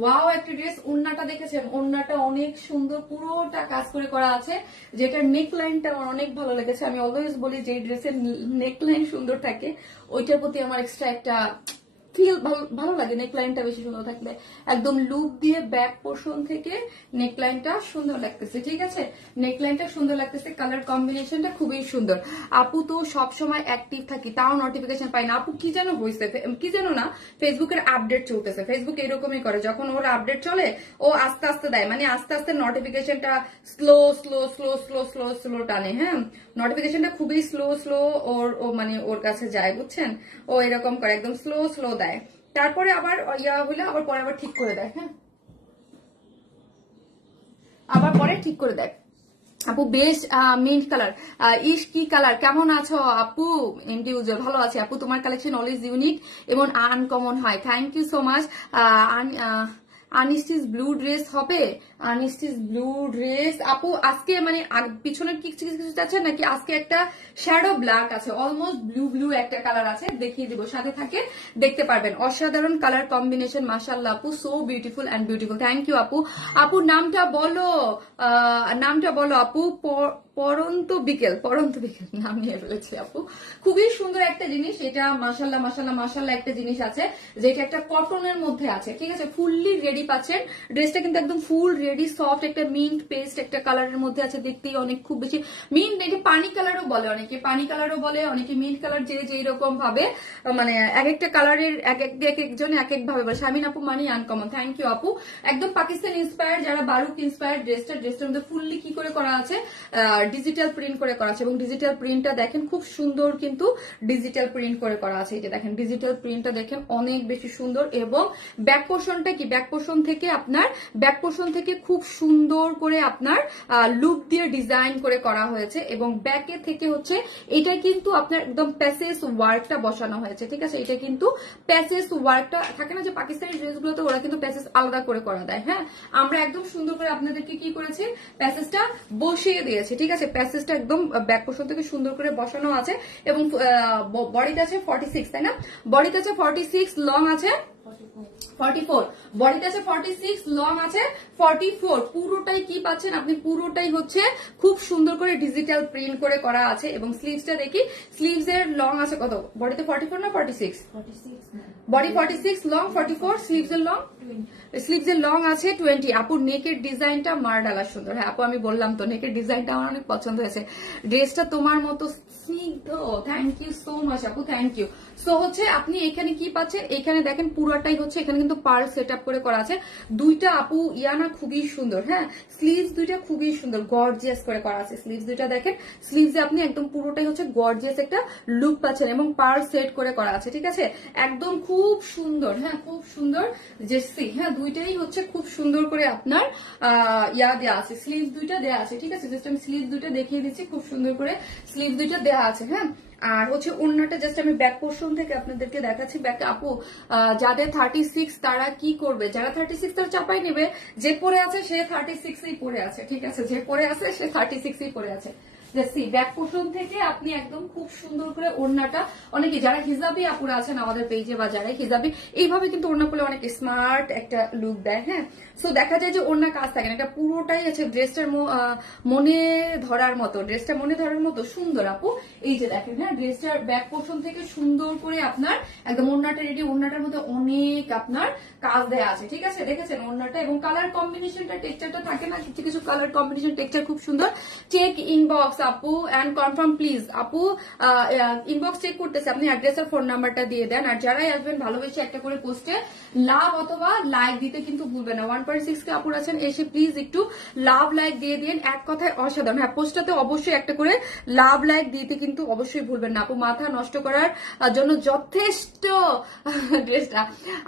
ওয়াও একটা ড্রেস। ওড়নাটা দেখেছেন? ওড়নাটা অনেক সুন্দর, পুরোটা কাজ করে করা আছে, যেটার নেক লাইনটা আমার অনেক ভালো লেগেছে। আমি অলওয়েজ বলি যে ড্রেসের নেক লাইন সুন্দর থাকে ওইটার প্রতি আমার এক্সট্রা একটা ফিল ভালো লাগে নেকলাইনটা বেশি সুন্দর থাকলে। একদম লুপ দিয়ে ব্যাক পোর্শন থেকে নেকলাইনটা সুন্দর লাগতেছে, ঠিক আছে, নেকলাইনটা সুন্দর লাগতেছে, কালার কম্বিনেশনটা খুবই সুন্দর। আপু তো সবসময় অ্যাক্টিভ থাকি, তাও নোটিফিকেশন পাই না। আপু কি যেন হয়েছে, কি যেন না, ফেসবুকের আপডেট চলতেছে, ফেসবুক এরকমই করে, যখন ওর আপডেট চলে ও আস্তে আস্তে দেয়, মানে আস্তে আস্তে নোটিফিকেশনটা slow slow slow slow slow slow টানে। হ্যাঁ, নোটিফিকেশনটা খুবই স্লো স্লো ও মানে ওর কাছে যায়, বুঝছেন, ও এরকম করে একদম স্লো স্লো দেয়, তারপরে আবার ইয়া হলে আবার পরে আবার ঠিক করে দেয়। হ্যাঁ, আবার পরে ঠিক করে দেয়। আপু বেশ মিন্ট কালার, ইস কি কালার, কেমন আছো আপু? এমডি উজ্জ্বল, ভালো আছে আপু, তোমার কালেকশন অলওয়েজ ইউনিক এবং আনকমন হয়, thank you so much. Unstitch blue dress হবে, আনস্টিচ ব্লু ড্রেস আপু আজকে মানে পিছনের কিছু কিছু আছে নাকি, আজকে একটা শ্যাডো ব্ল্যাক আছে, অলমোস্ট ব্লু ব্লু একটা কালার আছে, দেখিয়ে দিব, সাথে থাকে দেখতে পারবেন। অসাধারণ কালার কম্বিনেশন, মাশাআল্লাহ আপু, so beautiful and beautiful, thank you আপু। আপু নামটা বলো, নামটা বলো আপু। পরন্ত বিকেল, পরন্ত বিকেল নাম নিয়ে ফেলেছি আপু, খুবই সুন্দর একটা জিনিস এটা, মাশাআল্লাহ মাশাআল্লাহ মাশাআল্লাহ একটা জিনিস আছে যেটা একটা কটনের মধ্যে আছে, ঠিক আছে, ফুললি রেডি পাচ্ছেন, ড্রেসটা কিন্তু একদম ফুল রেডি, সফট একটা মিন্ট পেস্ট একটা কালারের মধ্যে আছে, দেখতেই অনেক খুব বেশি মিন্ট, এটা পানি কালারও বলে অনেকে, পানি কালারও বলে অনেকে, মিন্ট কালার, যে যেই রকম ভাবে মানে এক একটা কালারের এক একজন এক এক ভাবে বলে। শামিন আপু মানে আনকমন, থ্যাংক ইউ আপু, একদম পাকিস্তান ইন্সপায়ার, যারা বারুক ইন্সপায়ার ড্রেসটার মধ্যে ফুললি কি করে করা আছে, ডিজিটাল প্রিন্ট করে করা আছে, এবং ডিজিটাল প্রিন্টটা দেখেন খুব সুন্দর, কিন্তু ডিজিটাল প্রিন্ট করে করা আছে, এই যে দেখেন ডিজিটাল প্রিন্টটা দেখেন অনেক বেশি সুন্দর। এবং ব্যাক পোর্শনটা কি, ব্যাক পোর্শন থেকে আপনার ব্যাক পোর্শন থেকে খুব সুন্দর করে আপনার লুপ দিয়ে ডিজাইন করে করা হয়েছে, এবং ব্যাকে থেকে হচ্ছে এটা কিন্তু আপনার একদম প্যাসেজ ওয়ার্কটা বসানো হয়েছে, ঠিক আছে, এটা কিন্তু প্যাসেজ ওয়ার্কটা থাকে না যে পাকিস্তানি ড্রেসগুলোতে ওরা কিন্তু প্যাসেজ আলাদা করে করা দেয়। হ্যাঁ, আমরা একদম সুন্দর করে আপনাদেরকে কি করেছি, প্যাসেজটা বসিয়ে দিয়েছি, ঠিক আছে, প্যাসেজটা একদম ব্যাক পোর্শন থেকে সুন্দর করে বসানো আছে, এবং বডিতে আছে 46, তাই না, বডিতে আছে 46, লং আছে 44, বডিতে আছে 46, লং আছে 44, পুরোটাই কি পাচ্ছেন আপনি, পুরোটাই হচ্ছে খুব সুন্দর করে ডিজিটাল প্রিন্ট করে করা আছে। এবং স্লিভসটা দেখি, স্লিভস এর লং আছে কত, বডিতে 44 না 46, বডি 46, লং 44, স্লিভস এর লং, স্লিভস এর লং আছে 20। আপু নেকের ডিজাইনটা মারডালা সুন্দর, হ্যাঁ আপু আমি বললাম তো নেকের ডিজাইনটা আমার অনেক পছন্দ হয়েছে, ড্রেসটা তোমার মতো স্নিগ্ধ, থ্যাংক ইউ সো মাচ আপু, থ্যাংক ইউ। সো হচ্ছে আপনি এখানে কি পাচ্ছেন, এখানে দেখেন পুরোটাই হচ্ছে, এখানে কিন্তু পার্ল সেট আপ করে করা আছে, দুইটা আপু ইয়ানা খুবই সুন্দর, হ্যাঁ স্লিভস দুইটা খুবই সুন্দর, গর্জিয়াস করে করা আছে, স্লিভস দুইটা দেখেন, স্লিভস আপনি একদম পুরোটাই হচ্ছে গর্জিয়াস একটা লুক পাচ্ছেন, এবং পার্ল সেট করে করা আছে, ঠিক আছে, একদম খুব সুন্দর, হ্যাঁ খুব সুন্দর জেসি, হ্যাঁ দুইটাই হচ্ছে খুব সুন্দর করে আপনার ইয়া দেওয়া আছে, স্লিভস দুইটা দেওয়া আছে, ঠিক আছে, জাস্ট আমি স্লিভস দুইটা দেখিয়ে দিচ্ছি, খুব সুন্দর করে স্লিভস দুইটা দেওয়া আছে। হ্যাঁ, আর হচ্ছে অন্যটা জাস্ট আমি ব্যাক পোর্শন থেকে আপনাদেরকে দেখাচ্ছি, ব্যাক আপু যাদের 36 তারা কি করবে, যারা 36 তারা চাপাই নেবে, যে পরে আছে সে 36ই পরে আছে, ঠিক আছে, যে পরে আছে সে 36ই পরে আছে। ব্যাক পোর্শন থেকে আপনি একদম খুব সুন্দর করে ওড়নাটা, অনেকে যারা হিজাবি আপুরা আছেন আমাদের পেজে বা যারা হিজাবি, এইভাবে কিন্তু ওড়না পরলে অনেক স্মার্ট একটা লুক দেয়। হ্যাঁ, সো দেখা যায় যে ওড়না কাজ থাকে না, এটা পুরোটাই আছে ড্রেসটার মনে ধরার মতো, ড্রেসটা মনে ধরার মতো সুন্দর আপু, এই যে দেখেন, হ্যাঁ ড্রেসটার ব্যাক পোর্শন থেকে সুন্দর করে আপনার একদম ওড়নাটা রেডি, ওড়নাটার মধ্যে অনেক আপনার কাজ দেয়া আছে, ঠিক আছে, দেখেছেন ওড়নাটা, এবং কালার কম্বিনেশনটা টেক্সচারটা থাকে না, কিছু কিছু কালার কম্বিনেশন টেক্সচার খুব সুন্দর। চেক ইনবক্স আপু এন্ড কনফার্ম প্লিজ, আপু ইনবক্স চেক করতেছে, আপনি অ্যাড্রেস আর ফোন নাম্বারটা দিয়ে দেন, আর যারাই আসবেন ভালোবেসে একটা করে পোস্টে লাভ অথবা লাইক দিতে কিন্তু ভুলবেন না। 1.6 কে আপুর আছেন, এসে প্লিজ একটু লাভ লাইক দিয়ে দিন, এক কথায় অসাধারণ। হ্যাঁ, পোস্টটাতে অবশ্যই একটা করে লাভ লাইক দিতে কিন্তু অবশ্যই ভুলবেন না আপু, মাথা নষ্ট করার জন্য যথেষ্ট ড্রেসটা।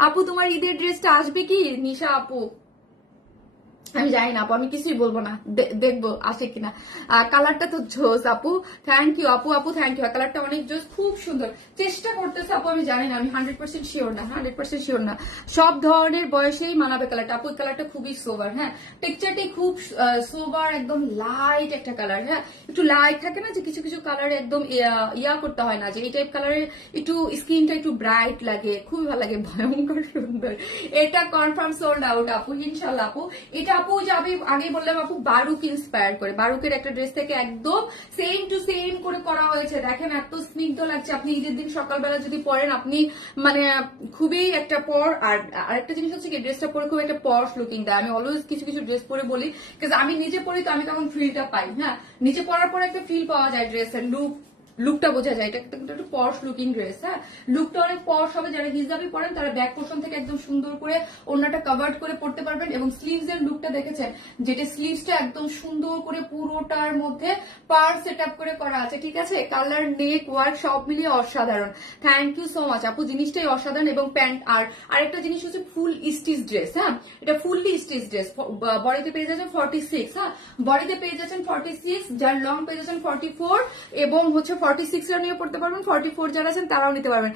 আপু তোমার ঈদের ড্রেসটা আসবে কি নিশা আপু? আমি জানি না আপু, আমি কিছুই বলবো না, দেখবো আসে কিনা। কালারটা তো জোস আপু, থ্যাংক ইউ আপু, আপু থ্যাংক ইউ, কালারটা অনেক জোস, খুব সুন্দর, চেষ্টা করতেছে আপু, আমি জানি না, আমি 100% শিওর না, 100% শিওর না, সব ধরনের বয়সেই মানাবে কালারটা আপু, কালারটা খুবই সোবার, হ্যাঁ টেক্সচারটাই খুব সোবার, একদম লাইট একটা কালার, হ্যাঁ একটু লাইট থাকে না যে কিছু কিছু কালারে একদম ইয়া করতে হয় না, যে এই টাইপ কালারের একটু স্কিনটা একটু ব্রাইট লাগে, খুবই ভালো লাগে, ভয়ঙ্কর সুন্দর, এটা কনফার্ম সোল্ড আউট আপু, ইনশাল্লাহ আপু, এটা আপু যে আমি আগেই বললাম আপু বারুক ইন্সপায়ার করে, বারুকের একটা ড্রেস থেকে একদম সেম টু সেম করে করা হয়েছে। দেখেন এত স্নিগ্ধ লাগছে, আপনি ঈদের দিন সকালবেলা যদি পরেন আপনি মানে খুবই একটা পর। আর আরেকটা জিনিস হচ্ছে কি ড্রেসটা পরে খুব একটা পশ লুকিং দেয়। আমি অলওয়েজ কিছু কিছু ড্রেস পরে বলি, কারণ আমি নিজে পরি তো আমি তখন ফিলটা পাই। হ্যাঁ, নিজে পরার পর একটা ফিল পাওয়া যায়, ড্রেসের লুকটা বোঝা যায়। এটা কিন্তু একটা পশ লুকিং ড্রেস। হ্যাঁ, লুকটা অনেক পশ হবে। যারা হিজাবি পরেন তারা ব্যাক পোর্শন থেকে একদম সুন্দর করে ওড়নাটা কভার করে পড়তে পারবেন। এবং স্লিভস এর লুকটা দেখেছেন, যেটা স্লিভসটা একদম সুন্দর করে পুরোটার মধ্যে পার সেট আপ করে করা আছে। ঠিক আছে, কালার, নেক, ওয়ার্ক সব মিলিয়ে অসাধারণ। থ্যাংক ইউ সো মাচ আপু, জিনিসটাই অসাধারণ। এবং প্যান্ট আর আরেকটা জিনিস হচ্ছে ফুল স্টিচ ড্রেস। হ্যাঁ, এটা ফুললি স্টিচ ড্রেস। বডিতে পেয়ে যাচ্ছেন 46। হ্যাঁ, বডিতে পেয়ে যাচ্ছেন 46, যার লং পেয়ে যাচ্ছেন 44 এবং হচ্ছে 46 রা নিয়ে পড়তে পারবেন। 44 যারা আছেন তারাও নিতে পারবেন।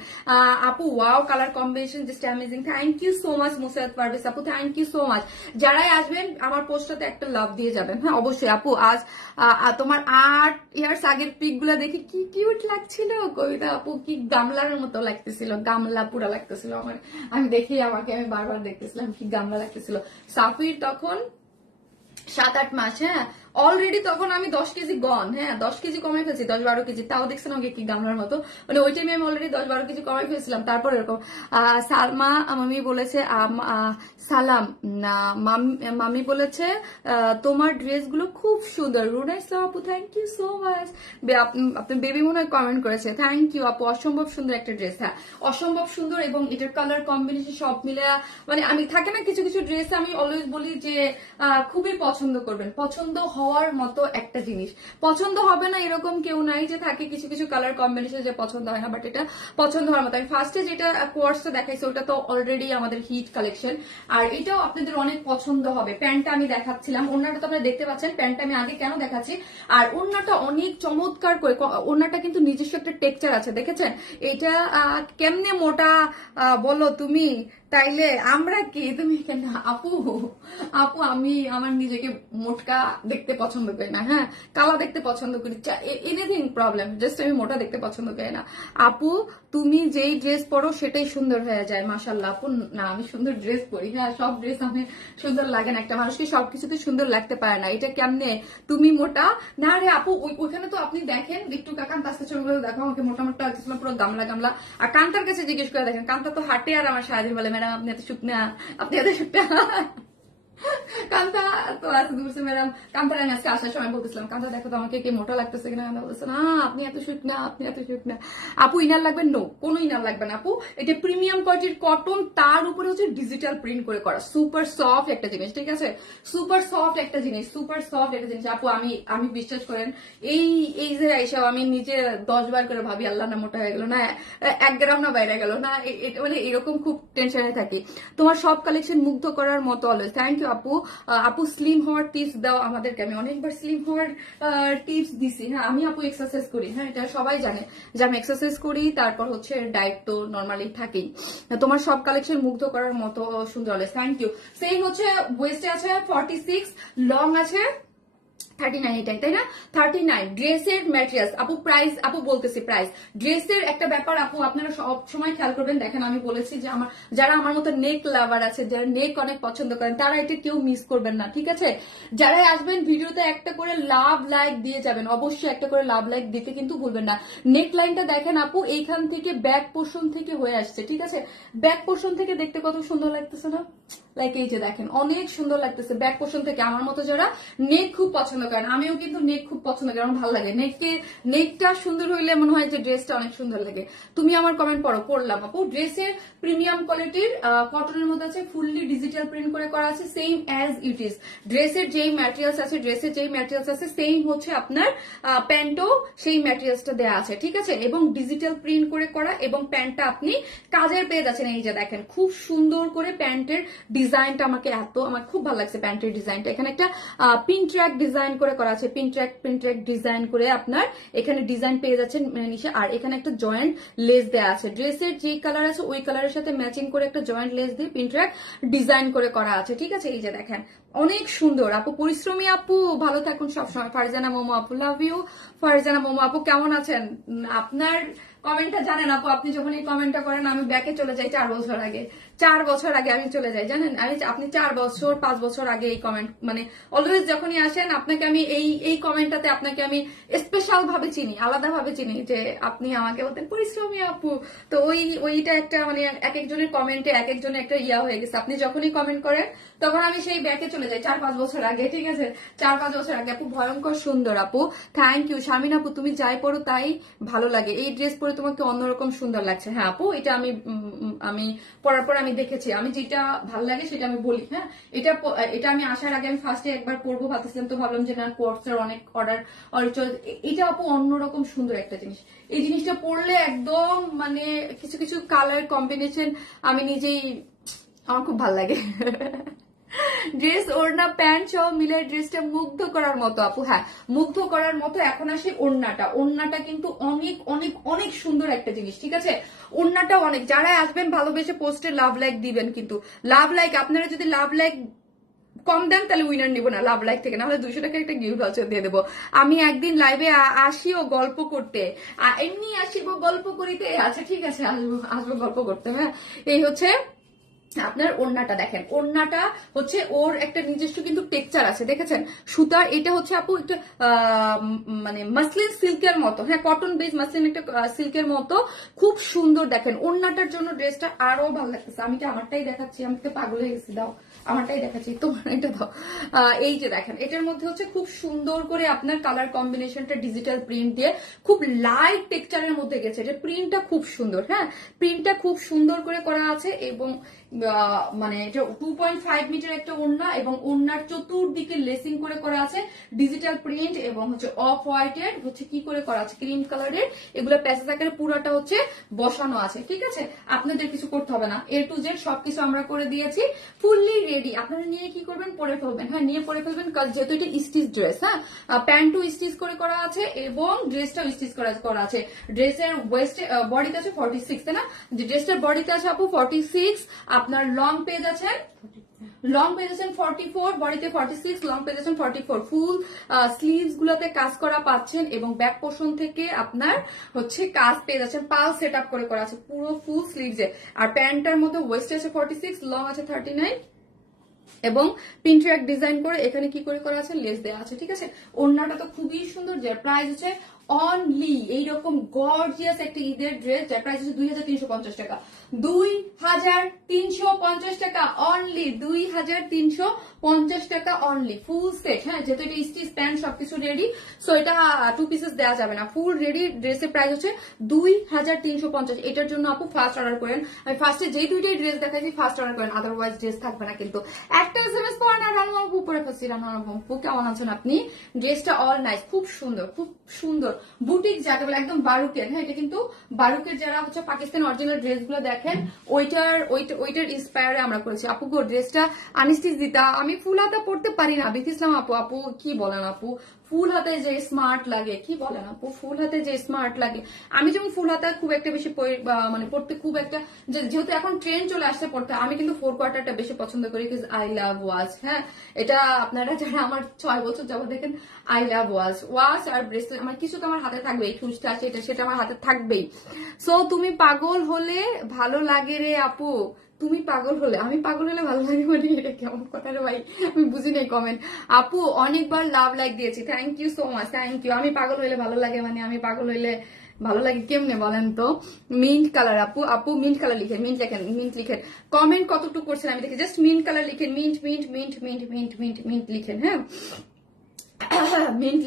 আপু wow, colour combination just amazing. Thank you so much Musad Parvez আপু, থ্যাংক ইউ সো মাচ। যারাই আসবেন আমার পোস্টটাতে একটা লাভ দিয়ে যাবেন। হ্যাঁ অবশ্যই আপু। আজ তোমার 8 ইয়ার্স আগের পিক গুলা দেখি কি কিউট লাগছিল। কবিতা আপু কি গামলার মতো লাগতেছিল, গামলা পুরা লাগতেছিল আমার। আমি দেখি আমাকে, আমি বারবার দেখতেছিলাম কি গামলা লাগতেছিল। সাফির তখন 7-8 মাস। হ্যাঁ, অলরেডি তখন আমি 10 কেজি গন। হ্যাঁ, 10 কেজি কমে ফেলছি, 10-12 কেজি। তাও দেখছেন আমাকে কি গামলার মতো, মানে ওই টাইমে আমি অলরেডি 10-12 কেজি কমে ফেলছিলাম। তারপর এরকম সালমা মামি বলেছে সালাম না মামি বলেছে তোমার ড্রেস গুলো খুব সুন্দর। রুনা ইসলাম আপু থ্যাংক ইউ সো মাচ। আপনি বেবি মনে হয় কমেন্ট করেছে, থ্যাংক ইউ আপু। অসম্ভব সুন্দর একটা ড্রেস। হ্যাঁ, অসম্ভব সুন্দর। এবং এটার কালার কম্বিনেশন সব মিলে মানে আমি থাকে না কিছু কিছু ড্রেস আমি অলওয়েজ বলি যে খুবই পছন্দ করবেন, পছন্দ হওয়ার মতো একটা জিনিস। পছন্দ হবে না এরকম কেউ নাই, যে থাকে কিছু কিছু কালার কম্বিনেশন যে পছন্দ হয় না, বাট এটা পছন্দ হওয়ার মতো। আমি ফার্স্টে যেটা কোয়ার্সটা দেখাইছি ওটা তো অলরেডি আমাদের হিট কালেকশন, আর এটাও আপনাদের অনেক পছন্দ হবে। প্যান্টটা আমি দেখাচ্ছিলাম, ওড়নাটা তো আপনারা দেখতে পাচ্ছেন। প্যান্টটা আমি আগে কেন দেখাচ্ছি, আর ওড়নাটা অনেক চমৎকার করে, ওড়নাটা কিন্তু নিজস্ব একটা টেক্সচার আছে, দেখেছেন। এটা কেমনে মোটা বলো তুমি, তাইলে আমরা কি তুমি কেন আপু। আপু আমি আমার নিজেকে মোটকা দেখতে পছন্দ করি না। হ্যাঁ, কালা দেখতে পছন্দ করি, এনিথিং প্রবলেম, জাস্ট আমি মোটা দেখতে পছন্দ করি না। আপু তুমি যেই ড্রেস পরো সেটাই সুন্দর হয়ে যায় মাশাআল্লাহ। আপু না, আমি সুন্দর ড্রেস পরি। হ্যাঁ, সব ড্রেস আমি সুন্দর লাগে না, একটা মানুষকে সবকিছুতে সুন্দর লাগতে পারে না। এটা কেমনে তুমি মোটা না রে আপু। ওইখানে তো আপনি দেখেন একটু কাকান্তা আস্তে ছবিগুলো দেখো, আমাকে মোটা মোটা লাগতেছিল পুরো গামলা গামলা। আর কান্তার কাছে জিজ্ঞেস করে দেখেন, কান্তা তো হাঁটে আর আমার সারাদিন বলে ম্যাডাম আপনি এত শুকনা, আপনি এত শুকনা। কান্তা তো আজকে বলছে ম্যাডাম, কান্তার আমি আজকে আসার সময় বলতেছিলাম কান্তা দেখো তো আমাকে কি মোটা লাগতেছে কিনা। কান্তা বলছে না আপনি এত শুকনা, আপনি এত শুকনা। আপু ইনার লাগবে? নো, কোনো ইনার লাগবে না আপু। এটা প্রিমিয়াম কোয়ালিটির কটন, তার উপরে হচ্ছে ডিজিটাল প্রিন্ট করে করা, সুপার সফট একটা জিনিস। ঠিক আছে, সুপার সফট একটা জিনিস, সুপার সফট একটা জিনিস। আপু আমি বিশ্বাস করেন এই যে এইসব আমি নিজে 10 বার করে ভাবি আল্লাহ না মোটা হয়ে গেল না, 1 গ্রাম না বাইরে গেল না, মানে এরকম খুব টেনশনে থাকি। তোমার সব কালেকশন মুগ্ধ করার মতো অলওয়েজ। থ্যাংক ইউ আপু। আপু স্লিম হওয়ার টিপস দাও আমাদেরকে। আমি অনেকবার স্লিম হওয়ার টিপস দিছি। হ্যাঁ, আমি আপু এক্সারসাইজ করি। হ্যাঁ, এটা সবাই জানে যে আমি এক্সারসাইজ করি, তারপর হচ্ছে ডায়েট তো নর্মালি থাকেই। তোমার সব কালেকশন মুগ্ধ করার মতো সুন্দর অলওয়েজ। Thank you. সেই হচ্ছে ওয়েস্টে আছে 46, লং আছে 39, এটাই তাই না? 39 ড্রেসের ম্যাটেরিয়ালস। আপু প্রাইস, আপু বলতেছি প্রাইস। ড্রেসের একটা ব্যাপার আপু আপনারা সব সময় খেয়াল করবেন। দেখেন আমি বলেছি যে যারা আমার মতো নেক লাভার আছে, যারা নেক অনেক পছন্দ করেন, তারা এটা কেউ মিস করবেন না। ঠিক আছে, যারাই আসবেন ভিডিওতে একটা করে লাভ লাইক দিয়ে যাবেন, অবশ্যই একটা করে লাভ লাইক দিতে কিন্তু ভুলবেন না। নেক লাইনটা দেখেন আপু, এইখান থেকে ব্যাক পোর্শন থেকে হয়ে আসছে। ঠিক আছে, ব্যাক পোর্শন থেকে দেখতে কত সুন্দর লাগতেছে না, লাইক এই যে দেখেন অনেক সুন্দর লাগতেছে ব্যাক পোর্শন থেকে। আমার মতো যারা নেক খুব পছন্দ করেন, আমিও কিন্তু নেক খুব পছন্দ করি, আমার ভালো লাগে। নেকটা সুন্দর হইলে মনে হয় যে ড্রেসটা অনেক সুন্দর লাগে। তুমি আমার কমেন্ট পড়লাম আপু। ড্রেসের প্রিমিয়াম কোয়ালিটির কটনের মধ্যে আছে, ফুললি ডিজিটাল প্রিন্ট করে করা আছে, সেম অ্যাজ ইট ইজ। ড্রেসের যেই ম্যাটেরিয়ালস আছে সেম হচ্ছে আপনার প্যান্টও সেই ম্যাটেরিয়ালসটা দেওয়া আছে। ঠিক আছে, এবং ডিজিটাল প্রিন্ট করে করা, এবং প্যান্টটা আপনি কাজের পেয়ে যাচ্ছেন। এই যে দেখেন খুব সুন্দর করে প্যান্টের ডিজাইনটা, আমার খুব ভালো লাগছে প্যান্টের ডিজাইনটা। এখানে একটা পিন ট্র্যাক ডিজাইন করে করা আছে, পিন ট্র্যাক ডিজাইন করে আপনার এখানে ডিজাইন পেয়ে যাচ্ছেন নিচে। আর এখানে একটা জয়েন্ট লেস দেওয়া আছে, ড্রেসের যে কালার আছে ওই কালারের সাথে ম্যাচিং করে একটা জয়েন্ট লেস দিয়ে পিন ট্র্যাক ডিজাইন করে করা আছে। ঠিক আছে, এই যে দেখেন অনেক সুন্দর আপু, পরিশ্রমী আপু, ভালো থাকুন সবসময়। ফারজানা মোমো আপু, লাভ ইউ। ফারজানা মোমো আপু কেমন আছেন? আপনার কমেন্টটা জানেন আপু, আপনি যখন এই কমেন্টটা করেন আমি ব্যাকে চলে যাই 4 বছর আগে। 4 বছর আগে আমি চলে যাই, জানেন? আপনি 4 বছর 5 বছর আগে এই কমেন্ট, মানে অলওয়েজ যখনই আসেন আপনাকে আমি এই কমেন্টটাতে আপনাকে আমি স্পেশাল ভাবে চিনি, আলাদা ভাবে চিনি, যে আপনি আমাকে বলতেন পরিশ্রমী আপু। তো ওইটা একটা মানে এক একজনের কমেন্টে এক একজনের একটা ইয়া হয়ে গেছে। আপনি যখনই কমেন্ট করেন তখন আমি সেই ব্যাকে চলে যাই 4-5 বছর আগে, ঠিক আছে? 4-5 বছর আগে। আপু ভয়ঙ্কর সুন্দর আপু, থ্যাংক ইউ। শামিন আপু তুমি যাই পড়ো তাই ভালো লাগে, এই ড্রেস পরে তোমাকে অন্যরকম সুন্দর লাগছে। হ্যাঁ আপু, এটা আমি পরার পর আমি দেখেছি, আমি যেটা ভালো লাগে সেটা আমি বলি। হ্যাঁ, এটা আমি আসার আগে আমি ফার্স্টে একবার পরবো ভাবতেছিলাম, তো ভাবলাম যে না, কোর্সের অনেক অর্ডার। এটা আপু অন্যরকম সুন্দর একটা জিনিস। এই জিনিসটা পরলে একদম মানে কিছু কিছু কালার কম্বিনেশন আমি নিজেই, আমার খুব ভালো লাগে। ড্রেস ওড়না প্যান্ট সহ মিলে ড্রেসটা মুগ্ধ করার মতো আপু। হ্যাঁ, মুগ্ধ করার মতো। এখন আসি ওড়নাটা কিন্তু অনেক অনেক অনেক সুন্দর একটা জিনিস, ঠিক আছে? ওড়নাটা অনেক, যারা আসবেন ভালোবেসে পোস্টে লাভ লাইক দিবেন, কিন্তু লাভ লাইক, আপনারা যদি লাভ লাইক কম দেন তাহলে উইনার নিব না লাভ লাইক থেকে, নাহলে 200 টাকা একটা গিফট ভাউচার দিয়ে দেবো। আমি একদিন লাইভে আসিও গল্প করতে, এমনি আসিব গল্প করিতে। আচ্ছা ঠিক আছে, আসবো গল্প করতে। হ্যাঁ, এই হচ্ছে আপনার ওড়নাটা দেখেন, ওড়নাটা হচ্ছে ওর একটা নিজস্ব কিন্তু টেক্সচার আছে, দেখেছেন? সুতার এটা হচ্ছে আপু একটা মানে মাসলিন সিল্কের মতো। হ্যাঁ, কটন বেস মাসলিন একটা সিল্কের মতো, খুব সুন্দর। দেখেন ওড়নাটার জন্য ড্রেসটা আরো ভালো লাগতেছে। আমি কি আমারটাই দেখাচ্ছি? আমি তো পাগল হয়ে গেছি, দাও আমারটাই দেখাচ্ছি, তোমার এটা দাও। এই যে দেখেন, এটার মধ্যে হচ্ছে খুব সুন্দর করে আপনার কালার কম্বিনেশনটা ডিজিটাল প্রিন্ট দিয়ে খুব লাইট টেক্সচারের মধ্যে গেছে। এটা প্রিন্টটা খুব সুন্দর। হ্যাঁ, প্রিন্টটা খুব সুন্দর করে করা আছে, এবং মানে এটা 2.5 মিটার একটা ওড়না, এবং ওড়নার চতুর্দিকে লেসিং করে করা আছে ডিজিটাল প্রিন্ট, এবং হচ্ছে অফ হোয়াইটের হচ্ছে কি করে করা আছে ক্রিম কালারের, এগুলো প্যাসেজ আকারে পুরোটা হচ্ছে বসানো আছে, ঠিক আছে? আপনাদের কিছু করতে হবে না, A to Z সবকিছু আমরা করে দিয়েছি, ফুললি রেডি। আপনারা নিয়ে কি করবেন? পরে ফেলবেন। হ্যাঁ, নিয়ে পরে ফেলবেন, কারণ যেহেতু এটা স্টিচ ড্রেস। হ্যাঁ, প্যান্টও স্টিচ করে করা আছে এবং ড্রেসটাও স্টিচ করা আছে। ড্রেসের ওয়েস্ট বডিতে আছে 46, তাই না? যে ড্রেসটার বডিতে আছে আপু 46, আপনার লং পেজ আছেন 44, বডিতে 46, লং পেজ আছেন 44। ফুল স্লিভস গুলোতে কাজ করা পাচ্ছেন, এবং ব্যাক পোর্শন থেকে আপনার হচ্ছে কাজ পেয়ে যাচ্ছেন, পাল সেট আপ করে করা আছে পুরো ফুল স্লিভসে। আর প্যান্টটার মধ্যে ওয়েস্ট আছে 46, লং আছে 39, এবং প্রিন্টার ডিজাইন করে এখানে কি করে করা আছে, লেস দেওয়া আছে, ঠিক আছে? ওড়নাটা তো খুবই সুন্দর, যার প্রাইস হচ্ছে অনলি এইরকম গর্জিয়াস একটা ঈদের ড্রেস, যার প্রাইস হচ্ছে 2350 টাকা। 2350 টাকা অনলি, 2350 টাকা অনলি, ফুল সেট। হ্যাঁ, যেহেতু এটা স্টিচ প্যান্ট সবকিছু রেডি, সো এটা 2 পিসেস দেওয়া যাবে না, ফুল রেডি ড্রেসের প্রাইস হচ্ছে 2350। এটার জন্য আপু ফার্স্ট অর্ডার করেন। আমি ফার্স্টে যেই দুইটাই ড্রেস দেখাচ্ছি ফার্স্ট অর্ডার করেন, আদারওয়াইজ ড্রেস থাকবে না। কিন্তু একটা SMS পড়েন আর রান্না আপু পরে ফেলছি। রান্না আপু কেমন আছেন আপনি? ড্রেসটা অল নাইস, খুব সুন্দর, খুব সুন্দর বুটিক যাকে বলে, একদম বারুকের। হ্যাঁ, এটা কিন্তু বারুকের, যারা হচ্ছে পাকিস্তান অরিজিনাল ড্রেস গুলো দেখেন ওইটার ইন্সপায়ারে আমরা করেছি। আপু গো ড্রেসটা আনস্টিচ দিতা, আমি ফুল হাতা পড়তে পারি না। বিথিসলাম আপু কি বলেন আপু? ফুল হাতে যে স্মার্ট লাগে, কি বলেন আপু? ফুল হাতে যে স্মার্ট লাগে, আমি যেমন ফুল হাতা খুব একটা বেশি মানে পড়তে খুব একটা, যেহেতু এখন ট্রেন চলে আসছে পড়তে, আমি কিন্তু 4 কোয়ার্টারটা বেশি পছন্দ করি, বিকজ আই লাভ ওয়াচ। হ্যাঁ, এটা আপনারা যারা আমার 6 বছর যাবত দেখেন, আই লাভ ওয়াচ আর ব্রেসলেট, আমার কিছু তো আমার হাতে থাকবেই, খুঁজতে আসে এটা সেটা আমার হাতে থাকবেই। সো তুমি পাগল হলে ভালো লাগে রে আপু, তুমি পাগল হলে, আমি পাগল হলে ভালো লাগে মানে এটা কেমন কথা রে ভাই? আমি বুঝি নাই কমেন্ট। আপু অনেকবার লাভ লাইক দিয়েছি, thank you so much, thank you. আমি পাগল হইলে ভালো লাগে মানে, আমি পাগল হইলে ভালো লাগে কেমনে বলেন তো? মিন্ট কালার আপু মিন্ট কালার লিখেন, মিন্ট লিখেন। কমেন্ট কতটুকু করছেন আমি দেখি, জাস্ট মিন্ট কালার লিখেন, মিন্ট লিখেন। হ্যাঁ, মিন্ট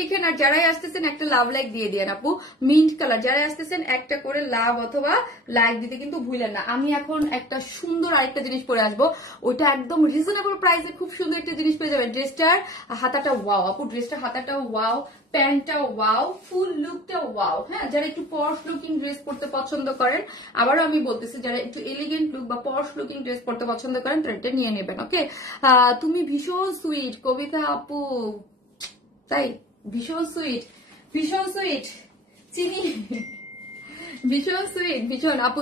লিখেন। আর যারাই আসতেছেন একটা লাভ লাইক দিয়ে দিয়েন আপু। মিন্ট কালার যারাই আসতেছেন একটা করে লাভ অথবা লাইক দিতে কিন্তু ভুলেন না। আমি এখন একটা সুন্দর আরেকটা জিনিস পরে আসবো, ওইটা একদম রিজনেবল প্রাইসে খুব সুন্দর একটা জিনিস পেয়ে যাবেন। ড্রেসটার হাতাটা ওয়াও আপু, ড্রেসটার হাতাটা ওয়াও, প্যান্টটা ওয়াও, ফুল লুকটা ওয়াও। হ্যাঁ, যারা একটু পশ লুকিং ড্রেস পরতে পছন্দ করেন, আবারও আমি বলতেছি, যারা একটু এলিগেন্ট লুক বা পশ লুকিং ড্রেস পরতে পছন্দ করেন তারা এটা নিয়ে নেবেন। ওকে, তুমি ভীষণ সুইট কবিতা আপু, তাই ভীষণ সুইট চিনি। ভীষণ সুইট, ভীষণ। আপু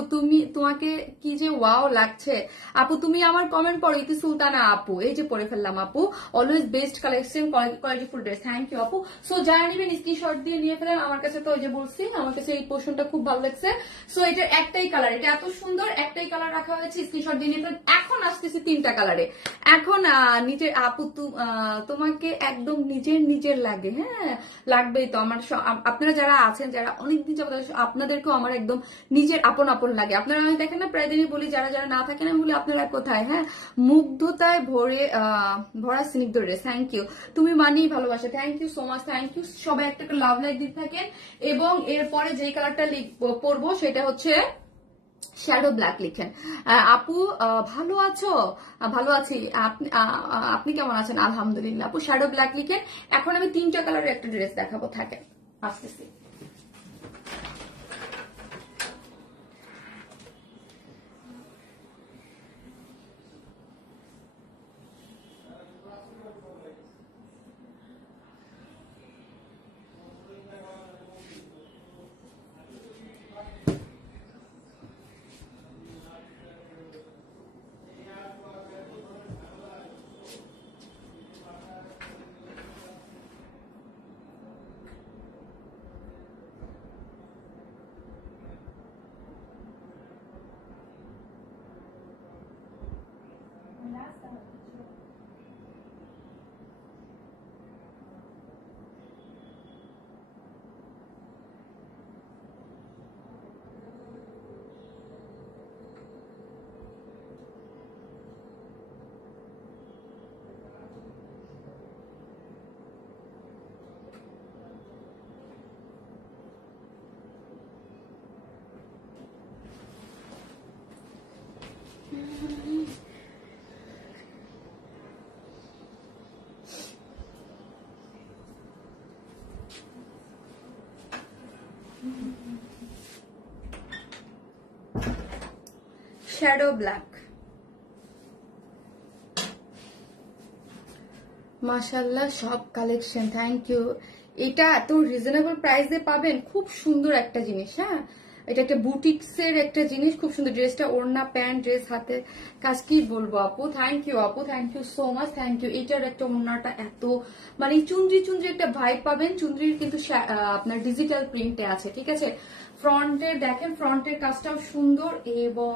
তোমাকে কি যে ওয়াও লাগছে আপু। তুমি আমার কমেন্ট পড়ো, ইতি সুলতানা আপু, এই যে পড়ে ফেললাম আপু। Always best collection, qualityful dress, thank you আপু। সো যারা নিবেন স্ক্রিনশট দিয়ে নিয়ে ফেলেন। আমার কাছে তো ওই যে বলছি, আমার কাছে এই পোর্শনটা খুব ভালো লাগছে। সো এটা একটাই কালার, এটা এত সুন্দর, একটাই কালার রাখা হয়েছে, স্ক্রিনশট দিয়ে নিয়ে ফেলেন। এখন আসতেছি 3টা কালারে। এখন নিজের আপু তোমাকে একদম নিজের লাগে, হ্যাঁ লাগবেই তো। আমার আপনারা যারা আছেন, যারা অনেকদিন যাবত, আপনাদেরকেও আমার একদম নিজের আপন আপন লাগে। আপনারা আমি দেখেন না, প্রায় দিনই বলি যারা যারা না থাকেন, আমি বলি আপনারা কোথায়, হ্যাঁ মুগ্ধতায় ভরা স্নিগ্ধ ড্রেস, থ্যাংক ইউ। তুমি মানেই ভালোবাসা, thank you so much, thank you. সবাই একটা লাভ লাইক দিতে থাকেন। এবং এরপরে যে কালারটা পরবো সেটা হচ্ছে শ্যাডো ব্ল্যাক। লিখেন আপু ভালো আছো? ভালো আছি, আপনি কেমন আছেন? আলহামদুলিল্লাহ আপু। শ্যাডো ব্ল্যাক লিখেন। এখন আমি 3টা কালারের একটা ড্রেস দেখাবো, থাকেন আসতেছি। শ্যাডো ব্ল্যাক, মাশাআল্লাহ সব কালেকশন, থ্যাংক ইউ। এটা এত রিজনেবল প্রাইসে পাবেন, খুব সুন্দর একটা জিনিস। হ্যাঁ এটা একটা বুটিক্সের একটা জিনিস, খুব সুন্দর। ড্রেসটা ওড়না, প্যান্ট, ড্রেস, হাতে কাজ, কি বলবো আপু। থ্যাংক ইউ আপু, thank you so much, thank you. এটার একটা ওড়নাটা এত মানে চুনরি একটা ভাইব পাবেন। চুনরির কিন্তু আপনার ডিজিটাল প্রিন্টে আছে, ঠিক আছে। ফ্রন্টে দেখেন, ফ্রন্টের কাজটাও সুন্দর এবং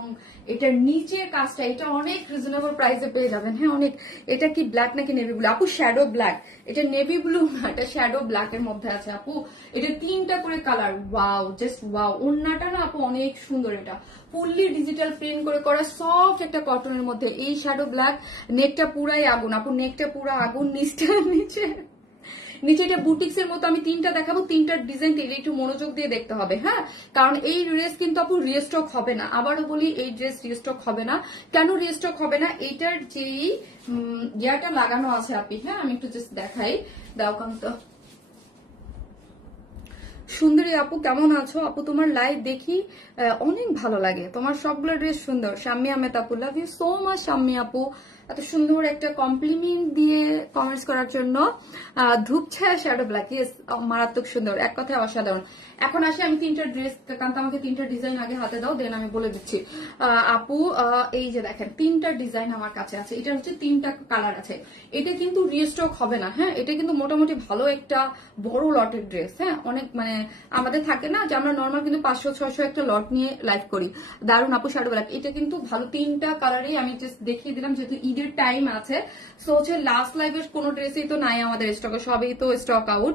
এটার নিচের কাজটা, এটা অনেক রিজনেবল প্রাইসে পেয়ে যাবেন। হ্যাঁ অনেক। এটা কি ব্ল্যাক নাকি নেভি ব্লু আপু? Shadow black. এটা নেভি ব্লু না, এটা শ্যাডো ব্ল্যাক এর মধ্যে আছে আপু। এটা 3টা করে কালার, ওয়াও, জাস্ট ওয়াও। ওড়নাটা না আপু অনেক সুন্দর, এটা ফুললি ডিজিটাল প্রিন্ট করে করা, সফট একটা কটনের মধ্যে। এই শ্যাডো ব্ল্যাক, নেকটা পুরাই আগুন আপু, নেকটা পুরা আগুন। নিচে এটা বুটিক্স এর মতো। আমি 3টা দেখাবো, 3টার ডিজাইন একটু মনোযোগ দিয়ে দেখতে হবে, হ্যাঁ কারণ এই ড্রেস কিন্তু আপু রিস্টক হবে না। আবারও বলি, এই ড্রেস রিস্টক হবে না। কেন রিস্টক হবে না? এইটার যেই ইয়াটা লাগানো আছে আপনি, হ্যাঁ আমি একটু জাস্ট দেখাই, দাও কান্ত। সুন্দরী আপু কেমন আছো? আপু তোমার লাইভ দেখি অনেক ভালো লাগে, তোমার সবগুলো ড্রেস সুন্দর। শাম্মী আহমেদ আপু, love you so much Shammi আপু, এত সুন্দর একটা কমপ্লিমেন্ট দিয়ে কমেন্টস করার জন্য। ধূপ ছায়া শ্যাডো ব্ল্যাক, ইয়েস মারাত্মক সুন্দর, এক কথায় অসাধারণ। এখন আসি আমি 3টা ড্রেস, কারণ আমাকে 3টা ডিজাইন আগে হাতে দাও, দেন আমি বলে দিচ্ছি। আপু এই যে দেখেন 3টা ডিজাইন আমার কাছে আছে, এটা হচ্ছে 3টা কালার আছে। এটা কিন্তু রিস্টক হবে না, হ্যাঁ এটা কিন্তু মোটামুটি ভালো একটা বড় লটের ড্রেস। হ্যাঁ অনেক মানে আমাদের থাকে না যে আমরা নর্মাল কিন্তু 500-600 একটা লট নিয়ে লাইভ করি। দারুন আপু শ্যাডো ব্ল্যাক, এটা কিন্তু ভালো। 3টা কালারই আমি জাস্ট দেখিয়ে দিলাম, যেহেতু ঈদের টাইম আছে। সো হচ্ছে লাস্ট লাইভের কোনো ড্রেসই তো নাই আমাদের স্টকে, সবই তো স্টক আউট।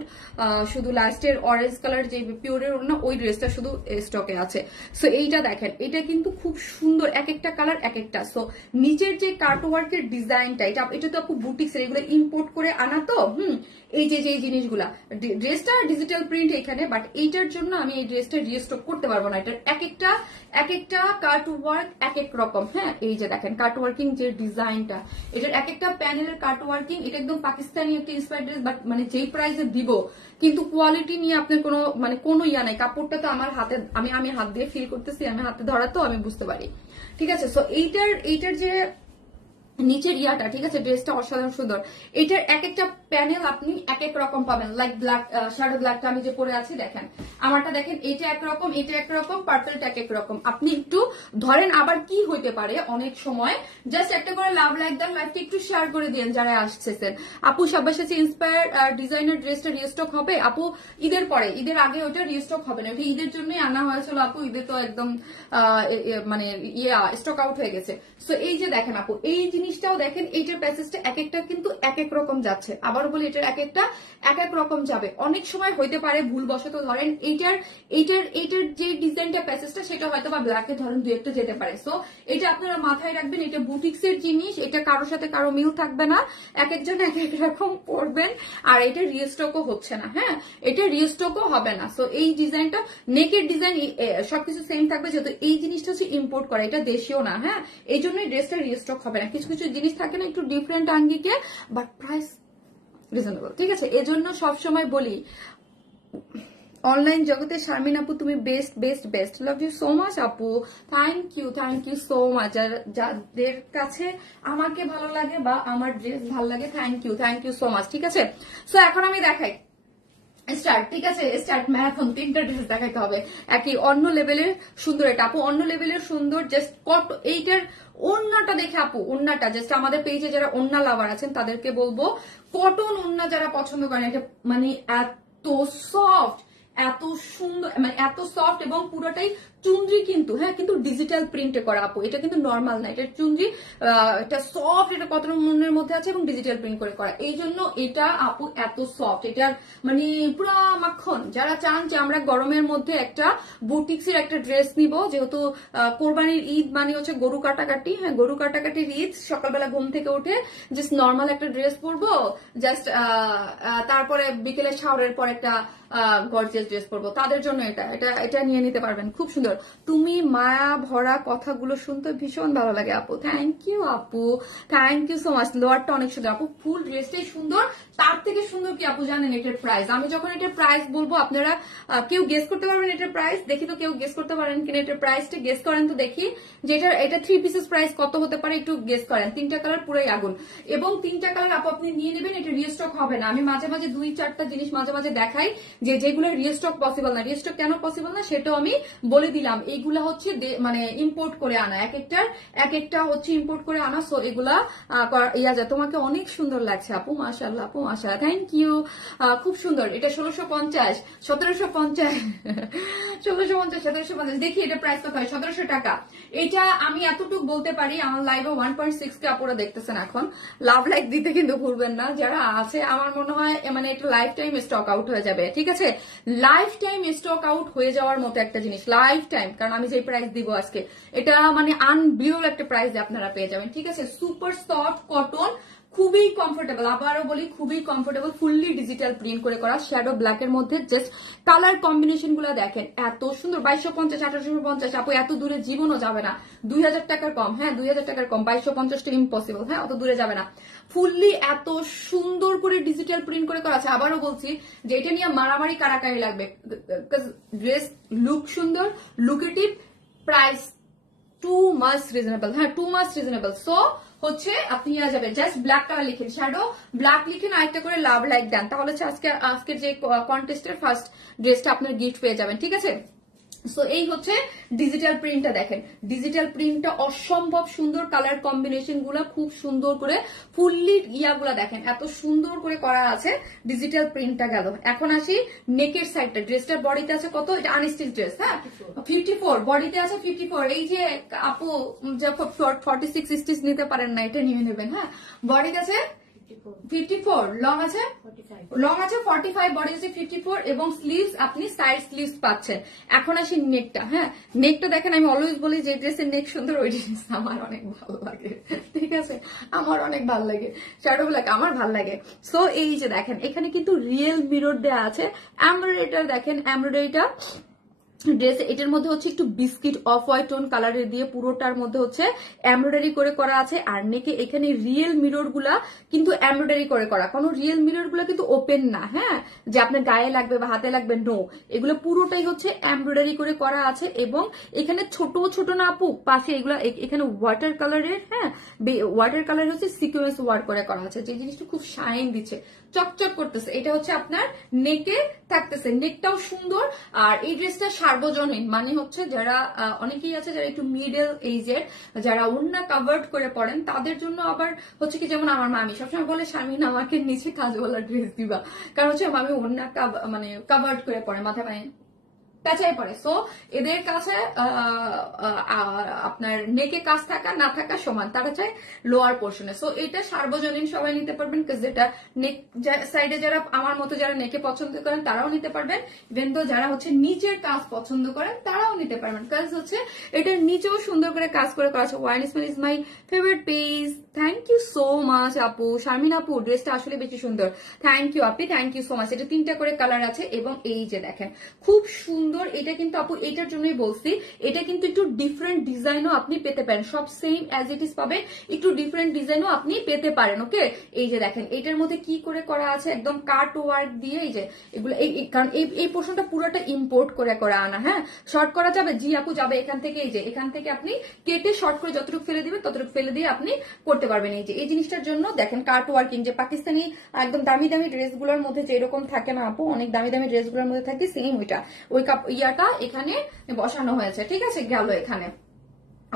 শুধু লাস্টের অরেঞ্জ কালার যে পিওরের না, ওই ড্রেসটা শুধু স্টকে আছে। সো এইটা দেখেন, এটা কিন্তু খুব সুন্দর, এক একটা কালার এক একটা। সো নিচের যে কার্টওয়ার্কের ডিজাইনটা, এটা তো আপু বুটিক্সের, এগুলো ইম্পোর্ট করে আনা তো। এই যে জিনিসগুলা, ড্রেসটা ডিজিটাল প্রিন্ট এখানে, বাট এইটার জন্য আমি এই ড্রেসটা রিস্টক করতে পারবো না। এটার এক একটা কার্টওয়ার্ক এক এক রকম। হ্যাঁ এই যে দেখেন কার্টওয়ার্কিং যে ডিজাইনটা, এটার এক একটা প্যানেলের কার্টওয়ার্কিং, এটা একদম পাকিস্তানি একটা ইন্সপায়ার্ড ড্রেস, বাট মানে যেই প্রাইসে দিব কিন্তু কোয়ালিটি নিয়ে আপনার কোনো ইয়া নাই। কাপড়টা তো আমার হাতে, আমি হাত দিয়ে ফিল করতেছি, আমি হাতে ধরা তো আমি বুঝতে পারি, ঠিক আছে। সো এইটার যে নিচের ইয়াটা, ঠিক আছে, ড্রেসটা অসাধারণ সুন্দর। এটার এক একটা প্যানেল আপনি এক এক রকম পাবেন। লাইক ব্ল্যাক, শ্যাডো ব্ল্যাকটা আমি যে পরে আছি দেখেন, আমারটা দেখেন, এটা একরকম, এটা একরকম, পার্পলটা এক রকম। আপনি একটু ধরেন, আবার কি হইতে পারে অনেক সময়, জাস্ট একটা করে লাভ লাইক দেন, লাইভটা একটু শেয়ার করে দিন যারা আসছেন। আপু সবার সাথে ইন্সপায়ার ডিজাইনার ড্রেসটা রিস্টক হবে আপু ঈদের পরে, ঈদের আগে ওটা রিস্টক হবে না, ওটা ঈদের জন্যই আনা হয়েছিল আপু। ঈদে তো একদম মানে স্টক আউট হয়ে গেছে। সো এই যে দেখেন আপু, এই জিনিসটাও দেখেন, এইটার প্যাসেজটা এক একটা কিন্তু এক এক রকম যাচ্ছে। আবার বলি, এটার এক একটা এক এক রকম যাবে। অনেক সময় হইতে পারে ভুলবশত ধরেন এইটার যে ডিজাইনটা প্যাসেজটা সেটা হয়তো বা ব্ল্যাকে ধরেন দু একটা যেতে পারে। সো এটা আপনারা মাথায় রাখবেন, এটা বুটিক্সের জিনিস, এটা কারোর সাথে কারো মিল থাকবে না, এক একজন এক এক রকম পড়বেন। আর এটা রিস্টকও হচ্ছে না, হ্যাঁ, এটা রিস্টকও হবে না। সো এই ডিজাইনটা, নেকের ডিজাইন সবকিছু সেম থাকবে, যেহেতু এই জিনিসটা হচ্ছে ইম্পোর্ট করা, এটা দেশীয় না, হ্যাঁ, এই জন্যই ড্রেসটা রিস্টক হবে না। কিছু কিছু জিনিস থাকে না একটু ডিফারেন্ট আঙ্গিকে, বাট প্রাইস রিজনেবল, ঠিক আছে। এজন্য সবসময় বলি, অনলাইন জগতে শারমিন আপু তুমি best best best, love you so much আপু, থ্যাংক ইউ সো মাচ। যাদের কাছে আমাকে ভালো লাগে বা আমার ড্রেস ভালো লাগে, থ্যাংক ইউ সো মাচ, ঠিক আছে। সো এখন আমি দেখাই স্টার্ট, ঠিক আছে, স্টার্ট। ম্যারাথন 3টা ড্রেস দেখাইতে হবে, একই অন্য লেভেলের সুন্দর। এটা আপু অন্য লেভেলের সুন্দর, জাস্ট কট। এইটার ওড়নাটা দেখে আপু, ওড়নাটা জাস্ট আমাদের পেজে যারা ওড়না লাভার আছেন তাদেরকে বলবো, কটন ওড়না যারা পছন্দ করেন, এটা মানে এত সফট, এত সুন্দর, মানে এত সফট, এবং পুরোটাই চুনরি কিন্তু, হ্যাঁ, কিন্তু ডিজিটাল প্রিন্টে করা আপু, এটা কিন্তু নর্মাল না, এটা চুনরি, এটা সফট, এটা কত মনের মধ্যে আছে এবং ডিজিটাল প্রিন্ট করে করা, এই জন্য এটা আপু এত সফট। এটার মানে পুরা মাখন। যারা চান যে আমরা গরমের মধ্যে একটা বুটিক্সের একটা ড্রেস নিব, যেহেতু কোরবানির ঈদ মানে হচ্ছে গরু কাটাকাটি, হ্যাঁ, গরু কাটাকাটির ঈদ, সকালবেলা ঘুম থেকে উঠে জাস্ট নর্মাল একটা ড্রেস পরবো, জাস্ট তারপরে বিকেলে শাওয়ারের পর একটা গর্জিয়াস ড্রেস পরবো, তাদের জন্য এটা এটা এটা নিয়ে নিতে পারবেন, খুব সুন্দর। তুমি মায়া ভরা কথাগুলো শুনতে ভীষণ ভালো লাগে আপু, থ্যাংক ইউ সো মাচ। লোয়ারটা অনেক সুন্দর আপু, ফুল ড্রেসটাই সুন্দর। তার থেকে সুন্দর কি আপু জানেন এটার প্রাইস? আমি যখন এটার প্রাইস বলবো আপনারা কেউ গেস করতে পারবেন এটার প্রাইস? দেখি তো কেউ গেস করতে পারেন কিনা এটার প্রাইসটা, গেস করেন তো দেখি যে এটা 3 পিসেস প্রাইস কত হতে পারে, একটু গেস করেন। 3টা কালার পুরাই আগুন, এবং 3টা কালার আপু আপনি নিয়ে নেবেন, এটা রিস্টক হবে না। আমি মাঝে মাঝে 2-4টা জিনিস মাঝে মাঝে দেখাই যে যেগুলো রিস্টক পসিবল না। রিস্টক কেন পসিবল না সেটাও আমি বলে দিলাম। এইগুলা হচ্ছে মানে ইম্পোর্ট করে আনা, এক একটা হচ্ছে ইম্পোর্ট করে আনা। সো এগুলা ইয়া যায়। তোমাকে অনেক সুন্দর লাগছে আপু, মাশাআল্লাহ আপু, মাশাআল্লাহ, থ্যাংক ইউ, খুব সুন্দর। এটা 1650, 1750, 1750। দেখি এটা প্রাইস কত হয়, 1700 টাকা। এটা আমি এতটুকু বলতে পারি, আমার লাইভে 1.6 কে আপুরা দেখতেছেন এখন, লাভ লাইক দিতে কিন্তু ভুলবেন না যারা আছে। আমার মনে হয় মানে এটা লাইফ টাইম স্টক আউট হয়ে যাবে, ঠিক আছে, লাইফ টাইম স্টক আউট হয়ে যাওয়ার মতো একটা জিনিস, লাইফ টাইম। কারণ আমি যে প্রাইস দিব আজকে, এটা মানে আনবিলিভেবল একটা প্রাইস আপনারা পেয়ে যাবেন, ঠিক আছে। সুপার সফট কটন, খুবই কমফোর্টেবল, আবারও বলি খুবই কমফোর্টেবল, ফুললি ডিজিটাল প্রিন্ট করে করা, শ্যাডো ব্ল্যাক এর মধ্যে। জাস্ট কালার কম্বিনেশন গুলো দেখেন এত সুন্দর। 2250, 1850 আপু এত দূরে জীবনও যাবে না, 2000 টাকার কম, হ্যাঁ 2000 টাকার কম, 2250টা ইম্পসিবল, হ্যাঁ অত দূরে যাবে না। ফুললি এত সুন্দর করে ডিজিটাল প্রিন্ট করে করা আছে। আবারও বলছি যে এটা নিয়ে মারামারি কারাকারি লাগবে, ড্রেস লুক সুন্দর, লুকেটিভ, প্রাইস টু মাচ রিজনেবল, হ্যাঁ টু মাচ রিজনেবল। সো হচ্ছে আপনি নিয়ে যাবেন, জাস্ট ব্ল্যাক কালার লিখেন, শ্যাডো ব্ল্যাক লিখেন, আরেকটা করে লাভ লাইক দেন, তাহলে হচ্ছে আজকের যে কন্টেস্টের ফার্স্ট ড্রেসটা আপনার গিফট পেয়ে যাবেন, ঠিক আছে। সো এই হচ্ছে ডিজিটাল প্রিন্টটা, দেখেন ডিজিটাল প্রিন্টটা অসম্ভব সুন্দর, কালার কম্বিনেশন গুলা খুব সুন্দর করে, ফুললি ইয়াগুলা দেখেন এত সুন্দর করে করা আছে। ডিজিটাল প্রিন্টটা গেল। এখন আসি নেকের সাইডটা, ড্রেসটার বডিতে আছে কত, এটা আনস্টিচ ড্রেস, হ্যাঁ 54, বডিতে আছে 54। এই যে আপু যে 46 স্টিচ নিতে পারেন না, এটা নিয়ে নেবেন, হ্যাঁ বডিতে আছে 54, লং আছে 45, বডি আছে 54, এবং স্লিভস আপনি সাইড স্লিভস পাচ্ছেন। এখন আসি নেকটা, হ্যাঁ নেকটা দেখেন, আমি অলওয়েজ বলি যে ড্রেসের নেক সুন্দর, ওই ড্রেস আমার অনেক ভালো লাগে, ঠিক আছে, আমার অনেক ভালো লাগে, শ্যাডো ব্ল্যাক আমার ভালো লাগে। সো এই যে দেখেন এখানে কিন্তু রিয়েল মিরর দেওয়া আছে, এমব্রয়ডারিটা দেখেন, এমব্রয়ডারিটা ড্রেস এটার মধ্যে হচ্ছে একটু বিস্কিট অফ হোয়াইট টোন কালারের দিয়ে পুরোটার মধ্যে হচ্ছে এমব্রয়ডারি করে করা আছে। আর নেকে এখানে রিয়েল মিরর গুলা কিন্তু এমব্রয়ডারি করে করা, কোনো রিয়েল মিরর গুলা কিন্তু ওপেন না, হ্যাঁ, যে আপনার গায়ে লাগবে বা হাতে লাগবে, নো, এগুলো পুরোটাই হচ্ছে এমব্রয়ডারি করে করা আছে। এবং এখানে ছোট ছোট না আপু পাশে এগুলা এখানে ওয়াটার কালারের, হ্যাঁ, ওয়াটার কালার হচ্ছে সিকোয়েন্স ওয়ার্ক করে করা আছে, যে জিনিসটা খুব শাইন দিচ্ছে, চকচক করতেছে। এটা হচ্ছে আপনার নেকে থাকতেছে, নেকটাও সুন্দর। আর এই ড্রেসটা সার্বজনীন, মানে হচ্ছে যারা অনেকেই আছে যারা একটু মিডল এজের, যারা ওড়না কাভার্ড করে পড়েন, তাদের জন্য আবার হচ্ছে কি, যেমন আমার মামি সবসময় বলে শারমিন আমাকে নিচে কাজওয়ালা ড্রেস দিবা, কারণ হচ্ছে মামি ওড়না মানে কাভার্ড করে পড়ে, মাথায় মানে পেঁচাই পড়ে। সো এদের কাছে আপনার নেকে কাজ থাকা না থাকা সমান, তারা চায় লোয়ার পোর্শনে। সো এটা সার্বজনীন সবাই নিতে পারবেন, যেটা নেক সাইডে যারা আমার মতো যারা নেকে পছন্দ করেন তারাও নিতে পারবেন, ইভেন তো যারা হচ্ছে নিচের কাজ পছন্দ করেন তারাও নিতে পারবেন, কাজ হচ্ছে এটার নিচেও সুন্দর করে কাজ করে করা আছে। Wine smell is my favourite page, thank you so much আপু, শারমিন আপু ড্রেসটা আসলে বেশি সুন্দর, থ্যাংক ইউ আপনি, থ্যাংক ইউ সো মাচ। এটা 3টা করে কালার আছে এবং এই যে দেখেন খুব সুন্দর। এটা কিন্তু আপু এটার জন্যই বলছি, এটা কিন্তু একটু ডিফারেন্ট ডিজাইনও আপনি পেতে পারেন, সব সেম অ্যাজ ইট ইজ পাবেন, একটু ডিফারেন্ট ডিজাইনও আপনি পেতে পারেন। ওকে, এই যে দেখেন এটার মধ্যে কি করে করা আছে, একদম কাট ওয়ার্ক দিয়ে, এই যে এগুলো কারণ এই পোর্শনটা পুরোটা ইম্পোর্ট করে করা আনা, হ্যাঁ, শর্ট করা যাবে, জি আপু যাবে এখান থেকে, এই যে এখান থেকে আপনি কেটে শর্ট করে যতটুকু ফেলে দিবেন ততটুকু ফেলে দিয়ে আপনি করতে পারবেন। এই যে এই জিনিসটার জন্য দেখেন কাট ওয়ার্কিং, যে পাকিস্তানি একদম দামি দামি ড্রেসগুলোর মধ্যে যেরকম থাকে না আপু, অনেক দামি দামি ড্রেসগুলোর মধ্যে থাকে সেম ওইটা, ওই ইয়াটা এখানে বসানো হয়েছে, ঠিক আছে, গেল এখানে।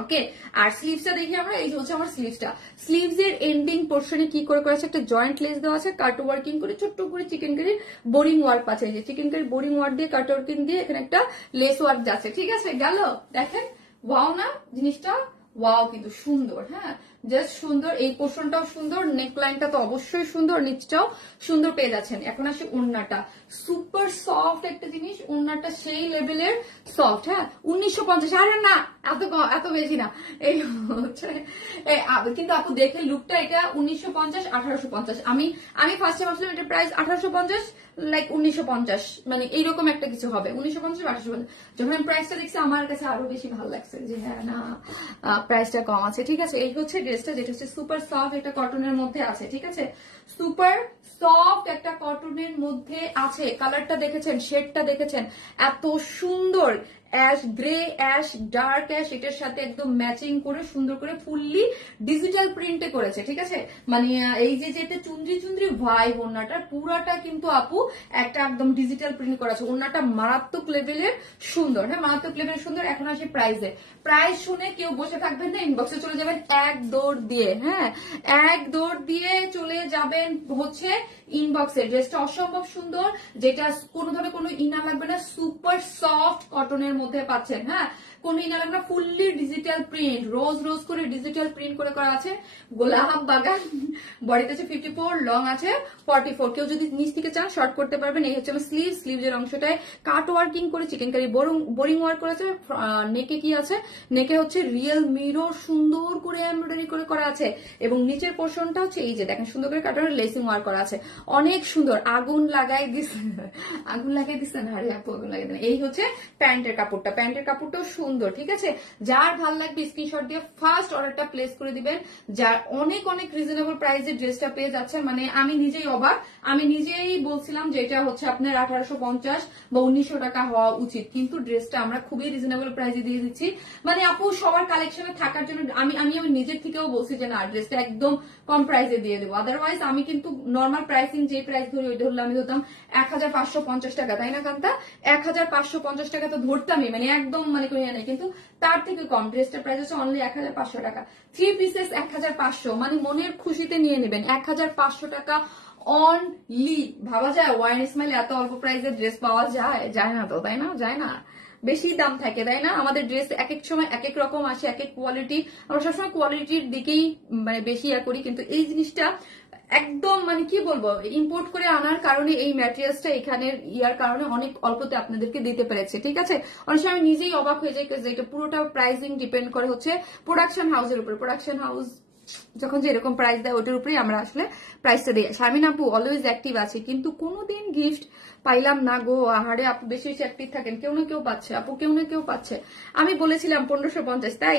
ওকে, আর স্লিভসটা দেখি আমরা, এই যে হচ্ছে আমার স্লিভসটা, স্লিভস এর এন্ডিং পোর্শনে কি করে করা আছে, একটা জয়েন্ট লেস দেওয়া আছে, কাট ওয়ার্কিং করে ছোট্ট করে চিকেন কারি বোরিং ওয়ার্ক আছে, এই যে চিকেন কারি বোরিং ওয়ার্ক দিয়ে কাট ওয়ার্কিং দিয়ে এখানে একটা লেস ওয়ার্ক যাচ্ছে, ঠিক আছে, গেল। দেখেন ওয়াও না জিনিসটা, ওয়াও কিন্তু সুন্দর, হ্যাঁ, জাস্ট সুন্দর। এই পোর্শনটাও সুন্দর, নেক লাইনটা তো অবশ্যই সুন্দর, নিচটাও সুন্দর পেয়ে যাচ্ছেন। এখন আসে ওড়নাটা, সুপার সফট একটা জিনিস, ওড়নাটা সেই লেভেলের সফট, হ্যাঁ, 1950, আরে না এত বেশি না, এই হচ্ছে কিন্তু আপু দেখে লুকটা, এটা 1950 1850, আমি ফার্স্টে ভাবছিলাম এটা প্রাইস 1850 লাইক 1950, মানে এইরকম একটা কিছু হবে, 1950 1850। যখন আমি প্রাইসটা দেখছি আমার কাছে আরো বেশি ভালো লাগছে, যে হ্যাঁ না প্রাইসটা কম আছে, ঠিক আছে। এই হচ্ছে ড্রেসটা, যেটা হচ্ছে সুপার সফট একটা কটনের মধ্যে আছে, ঠিক আছে, সুপার সফট একটা কটনের মধ্যে আছে। কালারটা দেখেছেন, শেডটা দেখেছেন, এত সুন্দর, ash grey, ash dark ash, এটার সাথে একদম ম্যাচিং করে সুন্দর করে ফুললি ডিজিটাল প্রিন্টে করেছে, ঠিক আছে, মানে এই যে যেতে চুন্দ্রি চুন্দ্রি ভাই, ওড়নাটা পুরাটা কিন্তু আপু একটা একদম ডিজিটাল প্রিন্ট করা আছে। ওড়নাটা মারাত্মক লেভেলের সুন্দর, হ্যাঁ, মারাত্মক লেভেলের সুন্দর। এখন আসি প্রাইসে, প্রাইস শুনে কেউ বসে থাকবেন না, ইনবক্সে চলে যাবেন এক দৌড় দিয়ে, হ্যাঁ, এক দৌড় দিয়ে চলে যাবেন হচ্ছে ইনবক্সে। ড্রেসটা অসম্ভব সুন্দর, যেটা কোনো ধরনের কোনো ইনা লাগবে না, সুপার সফট কটনের মধ্যে পাচ্ছেন, হ্যাঁ, কোনো ইনা লাগবে না, ফুললি ডিজিটাল প্রিন্ট, রোজ রোজ করে ডিজিটাল প্রিন্ট করে করা আছে, গোলাপ বাগান, বডিতে আছে 54, লং আছে 44। কেউ যদি নিচ থেকে চান শর্ট করতে পারবেন। এই হচ্ছে আমার স্লিভের অংশটায় কাট ওয়ার্কিং করে চিকেন কারি বোরিং ওয়ার্ক করেছে। নেকে কি আছে, নেকে হচ্ছে রিয়েল মিরর সুন্দর করে এমব্রয়ডারি করে করা আছে, এবং নিচের পোর্শনটা হচ্ছে এই যে দেখেন সুন্দর করে কাটনের লেসিং ওয়ার্ক করা আছে, অনেক সুন্দর। আগুন লাগাই দিচ্ছে না, আরে আপু আগুন লাগাই দেন। এই হচ্ছে প্যান্টের কাপড়টা, প্যান্টের কাপড়টাও সুন্দর, ঠিক আছে। যার ভাল লাগবে স্ক্রিনশট দিয়ে ফার্স্ট অর্ডারটা প্লেস করে দিবেন। যার অনেক অনেক রিজনেবল প্রাইসে ড্রেসটা পেয়ে যাচ্ছেন, মানে আমি নিজেই অবাক, আমি নিজেই বলছিলাম যে এটা হচ্ছে আপনার 1850 বা 1900 টাকা হওয়া উচিত, কিন্তু ড্রেসটা আমরা খুবই রিজনেবল প্রাইসে দিয়ে দিচ্ছি। মানে আপু সবার কালেকশনে থাকার জন্য আমি নিজের থেকেও বলছি যে না, ড্রেসটা একদম কম প্রাইসে দিয়ে দেবো। আদারওয়াইজ আমি কিন্তু নর্মাল প্রাইসিং যে প্রাইস ধরি ওই ধরলে আমি ধরতাম 1550 টাকা, তাই না কান্তা, 1550 টাকা তো ধরতামই, মানে একদম মানে কোনো ইয়ে নেই, কিন্তু তার থেকে কম ড্রেসটার প্রাইস হচ্ছে অনলি 1500 টাকা। 3 পিসেস 1500, মানে মনের খুশিতে নিয়ে নেবেন 1500 টাকা অনলি। ভাবা যায় ওয়াইন স্মাইল এত অল্প প্রাইসে ড্রেস পাওয়া যায় না তো, তাই না, যায় না, বেশি দাম থাকে, তাই না। আমাদের ড্রেস এক এক সময় এক এক রকম আসে, এক এক কোয়ালিটি, আমরা সবসময় কোয়ালিটির দিকেই মানে বেশি ইয়া করি, কিন্তু এই জিনিসটা একদম মানে কি বলবো, ইম্পোর্ট করে আনার কারণে এই ম্যাটেরিয়ালসটা এখানের ইয়ার কারণে অনেক অল্পতে আপনাদেরকে দিতে পেরেছে, ঠিক আছে। অনেক সময় আমি নিজেই অবাক হয়ে যাই, যে এটা পুরোটা প্রাইসিং ডিপেন্ড করে হচ্ছে প্রোডাকশন হাউসের উপর। প্রোডাকশন হাউস যখন যেরকম প্রাইস দেয় ওটার উপরেই আমরা আসলে প্রাইসটা দিই। শারমিন আপু অলওয়েজ অ্যাক্টিভ আছে, কিন্তু কোনোদিন গিফট পাইলাম না গো, আহারে আপু বেশি বেশি অ্যাক্টিভ থাকেন, কেউ না কেউ পাচ্ছে আপু, কেউ না কেউ পাচ্ছে। আমি বলেছিলাম 1550, তাই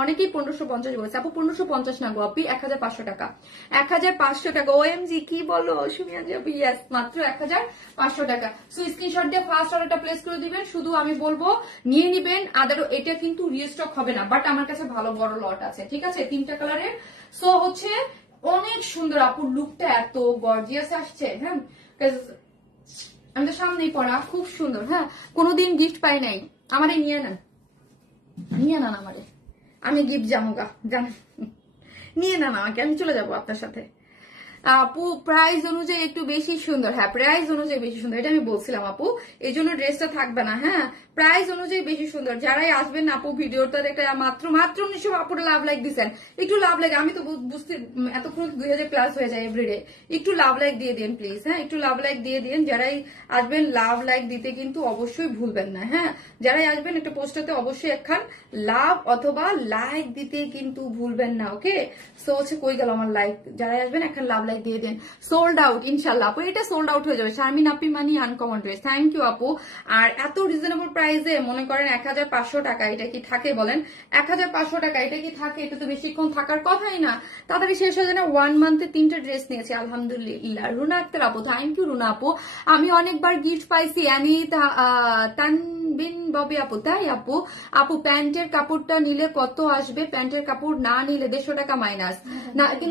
অনেকেই 1550 বলেছে আপু। 1550 না গো আপু, 1500 টাকা, 1500 টাকা। ওএমজি কি বলো সুমিয়া যাবি? ইয়েস, মাত্র 1500 টাকা। সো স্ক্রিনশট দিয়ে ফার্স্ট অর্ডারটা প্লেস করে দিবেন। শুধু আমি বলবো নিয়ে নিবেন, আদারও এটা কিন্তু রিস্টক হবে না, বাট আমার কাছে ভালো বড় লট আছে, ঠিক আছে, 3টা কালারের। সো হচ্ছে অনেক সুন্দর আপুর লুকটা, এত গর্জিয়াস আসছে। হ্যাঁ, আমি তো সামনেই পড়া, খুব সুন্দর। হ্যাঁ, কোনোদিন গিফট পাই নাই, আমারে নিয়ে নেন, নিয়ে নেন আমারে, আমি গিফট জামুগা, জান নিয়ে নেন আমাকে, আমি চলে যাবো আপনার সাথে। আপু প্রাইস অনুযায়ী একটু বেশি সুন্দর, হ্যাঁ প্রাইস অনুযায়ী বেশি সুন্দর, এটা আমি বলছিলাম আপু, এই জন্য ড্রেসটা থাকবে না। হ্যাঁ, প্রাইস অনুযায়ী বেশি সুন্দর। যারাই আসবেন না আপু, ভিডিওটা দেখে মাত্র 1900 আপুরা লাভ লাইক দিচ্ছেন, একটু লাভ লাইক, আমি তো বুঝতে এতক্ষণ 2000 প্লাস হয়ে যায় এভরিডে, একটু লাভ লাইক দিয়ে দিন প্লিজ। হ্যাঁ, একটু লাভ লাইক দিয়ে দিন, যারাই আসবেন লাভ লাইক দিতে কিন্তু অবশ্যই ভুলবেন না। হ্যাঁ, যারাই আসবেন একটা পোস্টারতে অবশ্যই একখান লাভ অথবা লাইক দিতে কিন্তু ভুলবেন না। ওকে, সো হচ্ছে কই গেল আমার লাইক, যারাই আসবেন একখান লাভ লাইক দিয়ে দেন। সোল্ড আউট ইনশাল্লাহ আপু, এটা সোল্ড আউট হয়ে যাবে। শারমিন আপি মানি আনকমন ড্রেস, থ্যাংক ইউ আপু। আর এত রিজনেবল প্রাইসে মনে করেন 1500 টাকা, এটা কি থাকে বলেন? 1500 টাকা এটা কি থাকে? এটা তো বেশিক্ষণ থাকার কথাই না, তাড়াতাড়ি শেষ হয়ে যায় না। 1 মান্থে 3টা ড্রেস নিয়েছি আলহামদুলিল্লাহ। রুনা আক্তার আপু, থ্যাংক ইউ রুনা আপু। আমি অনেকবার গিফট পাইছি, অ্যানি তানবিন ববি আপু, তাই আপু? আপু প্যান্টের কাপড়টা নিলে কত আসবে? প্যান্টের কাপড় না নিলে 150 টাকা মাইনাস।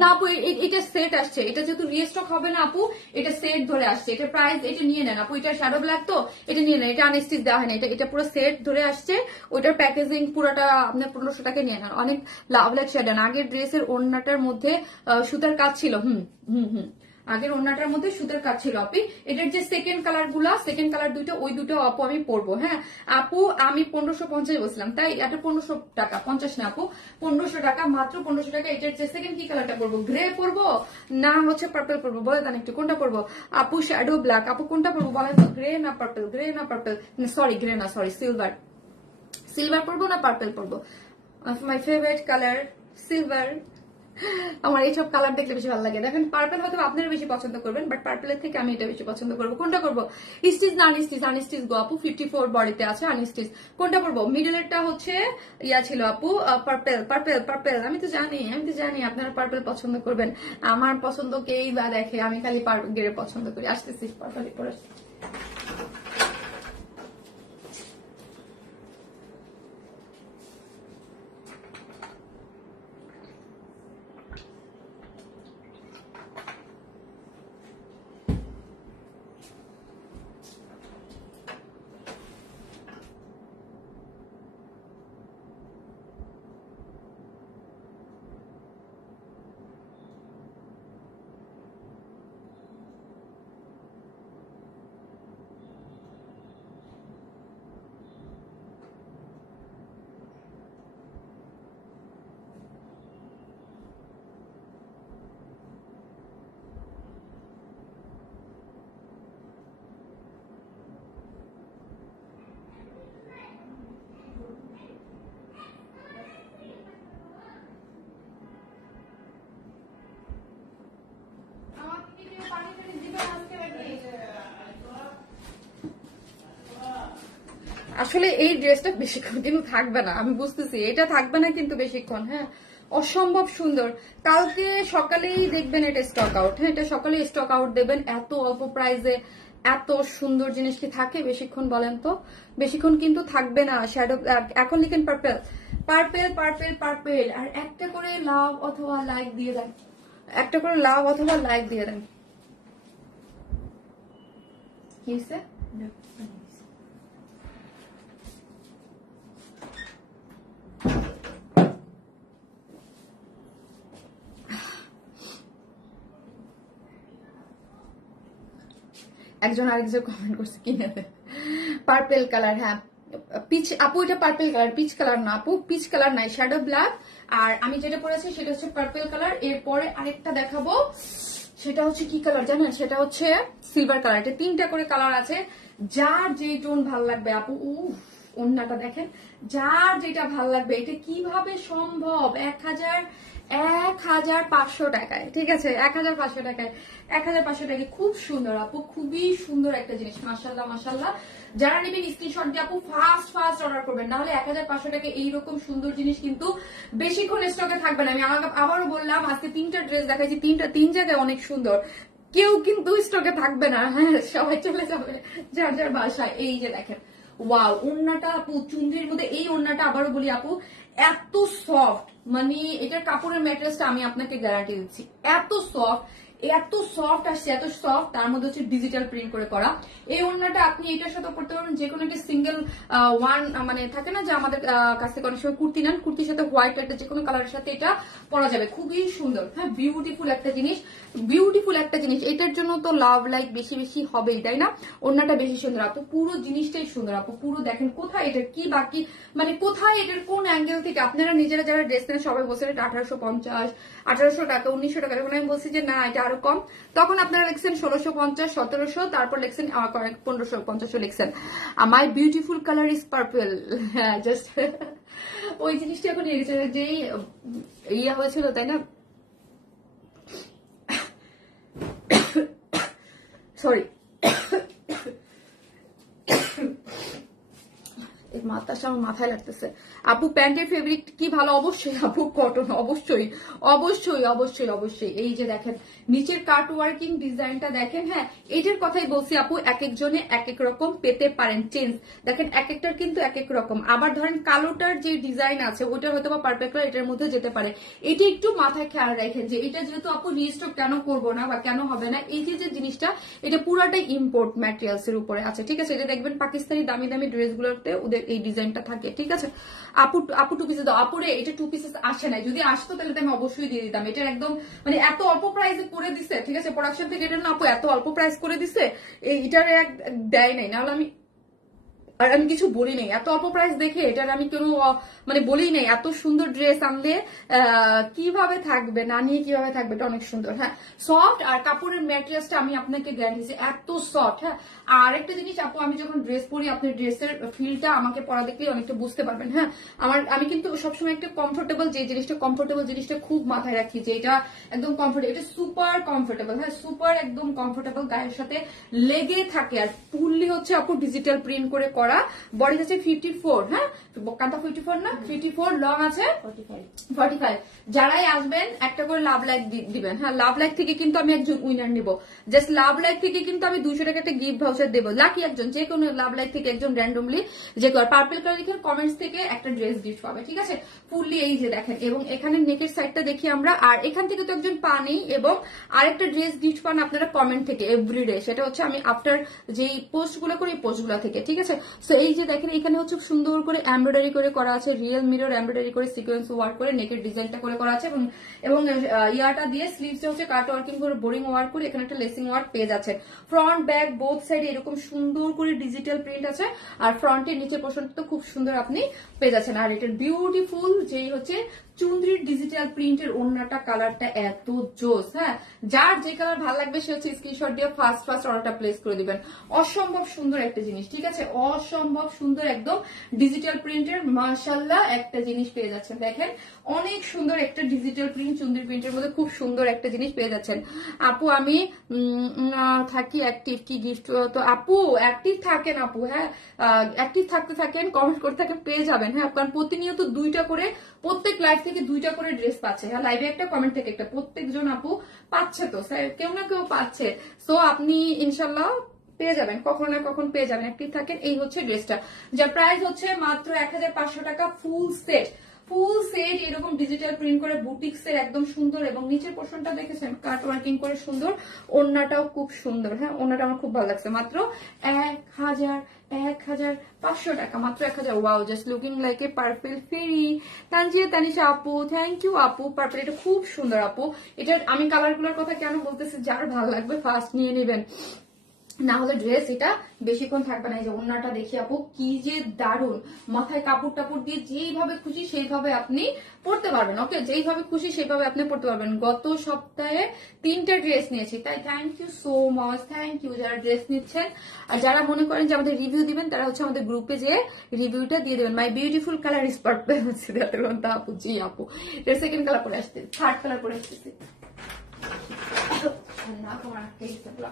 না আপু, এটা সেট আসছে, এটা যেহেতু রিস্টক হবে না আপু, এটা সেট ধরে আসছে, এটা প্রাইস, এটা নিয়ে নেন আপু। এটা শ্যাডো ব্ল্যাক তো, এটা নিয়ে নেন, এটা আনস্টিচ দেওয়া হয় না, এটা পুরো সেট ধরে আসছে, ওইটার প্যাকেজিং পুরোটা আপনার 1500 টাকায় নিয়ে নেন। অনেক লাভ লাইক শ্যাডো। আগের ড্রেসের ওড়নাটার মধ্যে সুতার কাজ ছিল, আগের ওড়নাটার মধ্যে সুতার কাজ ছিল আপু। এটার যে সেকেন্ড কালার গুলা, সেকেন্ড কালার দুইটা, ওই দুটো আপু আমি পরবো। হ্যাঁ আপু, আমি 1550 বলছিলাম, তাই এটা 1500 টাকা, 50 না আপু, 1500 টাকা, মাত্র 1500 টাকা। এটার যে সেকেন্ড কি কালারটা পরবো, গ্রে পরবো না হচ্ছে পার্পল পরবো, বলে দেন একটু কোনটা পরবো আপু? শ্যাডো ব্ল্যাক আপু, কোনটা পরবো বলেন তো? গ্রে না পার্পল? গ্রে না পার্পল, সরি গ্রে না, সরি সিলভার। সিলভার পরবো না পার্পল পরবো? My favourite colour silver. আমার এইসব কালার দেখলে বেশি ভালো লাগে। দেখেন পার্পল হয়তো আপনারা বেশি পছন্দ করবেন, বাট পার্পলের থেকে আমি এটা বেশি পছন্দ করবো। কোনটা করবো? স্টিচ না আনস্টিচ? আনস্টিচ গো আপু, 54 বডিতে আছে আনস্টিচ। কোনটা করবো? মিডলেরটা হচ্ছে ইয়া ছিল আপু, পার্পল পার্পল পার্পল। আমি তো জানি আপনারা পার্পল পছন্দ করবেন, আমার পছন্দ কেই বা দেখে, আমি খালি গ্রে পছন্দ করি। আসতেছি পার্পল পরে। আসলে এই ড্রেসটা বেশিক্ষণ কিন্তু থাকবে না, আমি বুঝতেছি এটা থাকবে না কিন্তু বেশিক্ষণ। হ্যাঁ, অসম্ভব সুন্দর। কালকে সকালেই দেখবেন এটা স্টক আউট। হ্যাঁ, এটা সকালে স্টক আউট দেবেন। এত অল্প প্রাইসে এত সুন্দর জিনিস কি থাকে বেশিক্ষণ বলেন তো? বেশিক্ষণ কিন্তু থাকবে না। শ্যাডো এখন লিখেন পার্পেল পার্পেল পার্পেল পার্পেল, আর একটা করে লাভ অথবা লাইক দিয়ে দেন, একটা করে লাভ অথবা লাইক দিয়ে দেন। কি হয়েছে? একজন আরেকজন কমেন্ট করছে কি নেবে পার্পেল কালার। হ্যাঁ পিচ আপু, এটা পার্পেল কালার, পিচ কালার না আপু, পিচ কালার নাই, শ্যাডো ব্ল্যাক। আর আমি যেটা পরেছি সেটা হচ্ছে পার্পেল কালার। এরপরে আরেকটা দেখাবো, সেটা হচ্ছে কি কালার জানেন? সেটা হচ্ছে সিলভার কালার। এটা 3টা করে কালার আছে, যার যে টোন ভালো লাগবে আপু। ওন্নাটা দেখেন, যার যেটা ভালো লাগবে। এটা কিভাবে সম্ভব 1500 টাকায়, ঠিক আছে, 1500 টাকায়, 1500 টাকায় খুব সুন্দর আপু, খুবই সুন্দর একটা জিনিস, মাশাআল্লাহ মাশাআল্লাহ। যারা নেবেন স্ক্রিনশট দিয়ে আপু ফাস্ট অর্ডার করবেন, নাহলে 1500 টাকা এইরকম সুন্দর জিনিস কিন্তু বেশিক্ষণ স্টকে থাকবে না। আমি আবারও বললাম, আজকে 3টা ড্রেস দেখাইছি, তিন জায়গায় অনেক সুন্দর, কেউ কিন্তু স্টকে থাকবে না, হ্যাঁ সবাই চলে যাবে যার যার বাসায়। এই যে দেখেন, ওয়াও, ওন্নাটা আপু চুনরির মধ্যে, এই ওন্নাটা আবারও বলি আপু এত সফট, মানে এটার কাপড়ের ম্যাটেরিয়ালসটা আমি আপনাকে গ্যারান্টি দিচ্ছি, এত সফট আসছে, এত সফট, তার মধ্যে হচ্ছে ডিজিটাল প্রিন্ট করে করা। এই ওড়নাটা আপনি এটার সাথে পড়তে পারবেন, যে কোনো একটা সিঙ্গেল ওয়ান, মানে থাকে না যে আমাদের কাছ থেকে অনেক সময় কুর্তি নেন, কুর্তির সাথে হোয়াইট একটা যে কোনো কালারের সাথে এটা পরা যাবে, খুবই সুন্দর, হ্যাঁ বিউটিফুল একটা জিনিস, বিউটিফুল একটা জিনিস। এটার জন্য তো লাভ লাইক বেশি বেশি হবেই, তাই না? ওড়নাটা বেশি সুন্দর আপু, পুরো জিনিসটাই সুন্দর আপু, পুরো দেখেন কোথায় এটার কি বাকি, মানে কোথায় এটার কোন অ্যাঙ্গেল থেকে আপনারা নিজেরা যারা ড্রেস নেন সবাই বলছেন এটা 1850, 1800 টাকা, 1900 টাকা, যখন আমি বলছি যে না এটা আরো কম, তখন আপনারা লিখছেন 1650, 1700, তারপর লিখছেন 1550 লিখছেন। My beautiful colour is purple, হ্যাঁ জাস্ট ওই জিনিসটা এখন যেই ইয়া হয়েছিল, তাই না? সরি, আমার মাথায় লাগতেছে। আপু প্যান্টের ফেব্রিক কি ভালো? অবশ্যই আপু, কটন, অবশ্যই অবশ্যই অবশ্যই অবশ্যই। এই যে দেখেন নিচের কাট ওয়ার্কিং ডিজাইনটা দেখেন, হ্যাঁ এটার কথাই বলছি আপু, এক একজনে এক এক রকম পেতে পারেন চেঞ্জ, দেখেন এক একটার কিন্তু এক এক রকম। আবার ধরেন কালোটার যে ডিজাইন আছে ওটার হয়তো বা পারফেক্ট কালার এটার মধ্যে যেতে পারে, এটা একটু মাথায় খেয়াল রাখেন যে এটা যেহেতু আপু রিস্টক কেন করবো না বা কেন হবে না, এই যে জিনিসটা এটা পুরাটাই ইম্পোর্ট ম্যাটেরিয়ালস এর উপরে আছে, ঠিক আছে? এটা দেখবেন পাকিস্তানি দামি দামি ড্রেসগুলোতে ওদের এই ডিজাইনটা থাকে, ঠিক আছে? আপু 2 পিসেস দাও, আপুরে এটা 2 পিসেস আসে নাই, যদি আসতো তাহলে তো আমি অবশ্যই দিয়ে দিতাম। এটা একদম মানে এত অল্প প্রাইসে করে দিছে, ঠিক আছে, প্রোডাকশন থেকে এটা না আপু এত অল্প প্রাইস করে দিছে, এটার এক দেয় নাই, নাহলে আমি কিছু বলি নাই, এত অল্প প্রাইস দেখে এটার আমি কোনো মানে বলি নাই। এত সুন্দর ড্রেস আনলে কিভাবে থাকবে, না নিয়ে কিভাবে থাকবে, এটা অনেক সুন্দর, হ্যাঁ সফট, আর কাপড়ের ম্যাটেরিয়ালসটা আমি আপনাকে গ্যারান্টি দিচ্ছি এত সফট, হ্যাঁ। আর একটা জিনিস আপু, আমি যখন ড্রেস পরি আপনার ড্রেসের ফিলটা আমাকে পরা দেখলেই অনেকটা বুঝতে পারবেন, হ্যাঁ। আমি কিন্তু সবসময় একটা কমফোর্টেবল, যে জিনিসটা কমফোর্টেবল জিনিসটা খুব মাথায় রাখি, যে এটা একদম কমফোর্টেবল, এটা সুপার কমফোর্টেবল, হ্যাঁ সুপার একদম কমফোর্টেবল, গায়ের সাথে লেগে থাকে। আর ফুললি হচ্ছে আপু ডিজিটাল প্রিন্ট করে করা, বডি আছে 54, হ্যাঁ কাঁথা 54 না 54, লং আছে 45। যারাই আসবেন একটা করে লাভ লাইক দিবেন, হ্যাঁ লাভ লাইক থেকে কিন্তু আমি একজন উইনার নিব, জাস্ট লাভ লাইক থেকে কিন্তু আমি 200 টাকা একটা গিফট ভাউচার দেবো, লাকি একজন, যে কোনো লাভ লাইক থেকে একজন র্যান্ডমলি যে পার্পল কালার লিখে কমেন্টস থেকে একটা ড্রেস গিফট পাবে, ঠিক আছে? ফুললি এই যে দেখেন, এবং এখানে নেকের সাইডটা দেখি আমরা, আর এখান থেকে তো একজন পানি, এবং আরেকটা ড্রেস গিফট পান আপনারা কমেন্ট থেকে এভরিডে, সেটা হচ্ছে আমি আফটার যেই পোস্ট গুলো করি পোস্ট গুলো থেকে, ঠিক আছে? সো এই যে দেখেন এখানে হচ্ছে সুন্দর করে এমব্রয়ডারি করে করা আছে, রিয়েল মিরর এমব্রয়ডারি করে সিকোয়েন্স ওয়ার্ক করে নেকের ডিজাইনটা করে করা আছে, এবং ইয়াটা দিয়ে স্লিভসে হচ্ছে কাট ওয়ার্কিং করে বোরিং ওয়ার্ক করে এখানে একটা লেসিং ওয়ার্ক পেয়ে যাচ্ছে। ফ্রন্ট ব্যাক বোথ সাইডে এরকম সুন্দর করে ডিজিটাল প্রিন্ট আছে, আর ফ্রন্টের নিচের পোর্শনটা তো খুব সুন্দর আপনি পেয়ে যাচ্ছেন। আর এটার বিউটিফুল যেই হচ্ছে চুনরির ডিজিটাল প্রিন্টের ওড়নাটা, কালারটা এত জোস, হ্যাঁ যার যে কালার ভালো লাগবে সে হচ্ছে স্ক্রিনশট দিয়ে ফার্স্ট অর্ডারটা প্লেস করে দিবেন। অসম্ভব সুন্দর একটা জিনিস, ঠিক আছে, অসম্ভব সুন্দর একদম ডিজিটাল প্রিন্টের মাশাআল্লাহ একটা জিনিস পেয়ে যাচ্ছেন। দেখেন অনেক সুন্দর একটা ডিজিটাল প্রিন্ট, চুনরি প্রিন্টের মধ্যে খুব সুন্দর একটা জিনিস পেয়ে যাচ্ছেন। আপু আমি থাকি অ্যাক্টিভ, কি গিফট? তো আপু অ্যাক্টিভ থাকেন আপু, হ্যাঁ অ্যাক্টিভ থাকতে থাকেন, কমেন্ট করতে থাকেন, পেয়ে যাবেন, হ্যাঁ কারণ প্রতিনিয়ত 2টা করে, প্রত্যেক লাইভ থেকে 2টা করে ড্রেস পাচ্ছে, হ্যাঁ লাইভে একটা কমেন্ট থেকে একটা, প্রত্যেকজন আপু পাচ্ছে, তো কেউ না কেউ পাচ্ছে, সো আপনি ইনশাল্লাহ পেয়ে যাবেন, কখনো না কখন পেয়ে যাবেন, অ্যাক্টিভ থাকেন। এই হচ্ছে ড্রেসটা, যার প্রাইস হচ্ছে মাত্র 1500 টাকা, ফুল সেট এরকম ডিজিটাল প্রিন্ট করে বুটিক্স এর একদম সুন্দর, এবং নিচের পোর্শনটা দেখেছেন কাট ওয়ার্কিং করে সুন্দর, ওড়নাটাও খুব সুন্দর, হ্যাঁ ওড়নাটা আমার খুব ভালো লাগছে। মাত্র 1500 টাকা, মাত্র 1000। Wow, just looking like a purple fairy. Tanzia Tanisha আপু, থ্যাংক ইউ আপু। পার্পল এটা খুব সুন্দর আপু, এটা আমি কালার গুলোর কথা কেন বলতেছি, যার ভালো লাগবে ফার্স্ট নিয়ে নেবেন। না হলে ড্রেস এটা বেশিক্ষণ থাকবে না। এই যে ওড়নাটা দেখি আপু কি যে দারুণ, মাথায় কাপড় টাপড় দিয়ে যেইভাবে খুশি সেইভাবে আপনি পড়তে পারবেন। ওকে, যেইভাবে খুশি সেইভাবে আপনি পড়তে পারবেন। গত সপ্তাহে 3টা ড্রেস নিয়েছি, তাই thank you so much, thank you যারা ড্রেস নিচ্ছেন। আর যারা মনে করেন যে আমাদের রিভিউ দিবেন তারা হচ্ছে আমাদের গ্রুপে যে রিভিউটা দিয়ে দেবেন। মাই বিউটিফুল কালার ইজ পারপল হচ্ছে আপু। জি আপু, এর সেকেন্ড কালার পরে আসতে, থার্ড কালার পরে আসতেছে না তোমার আটকে গেছে পুরো।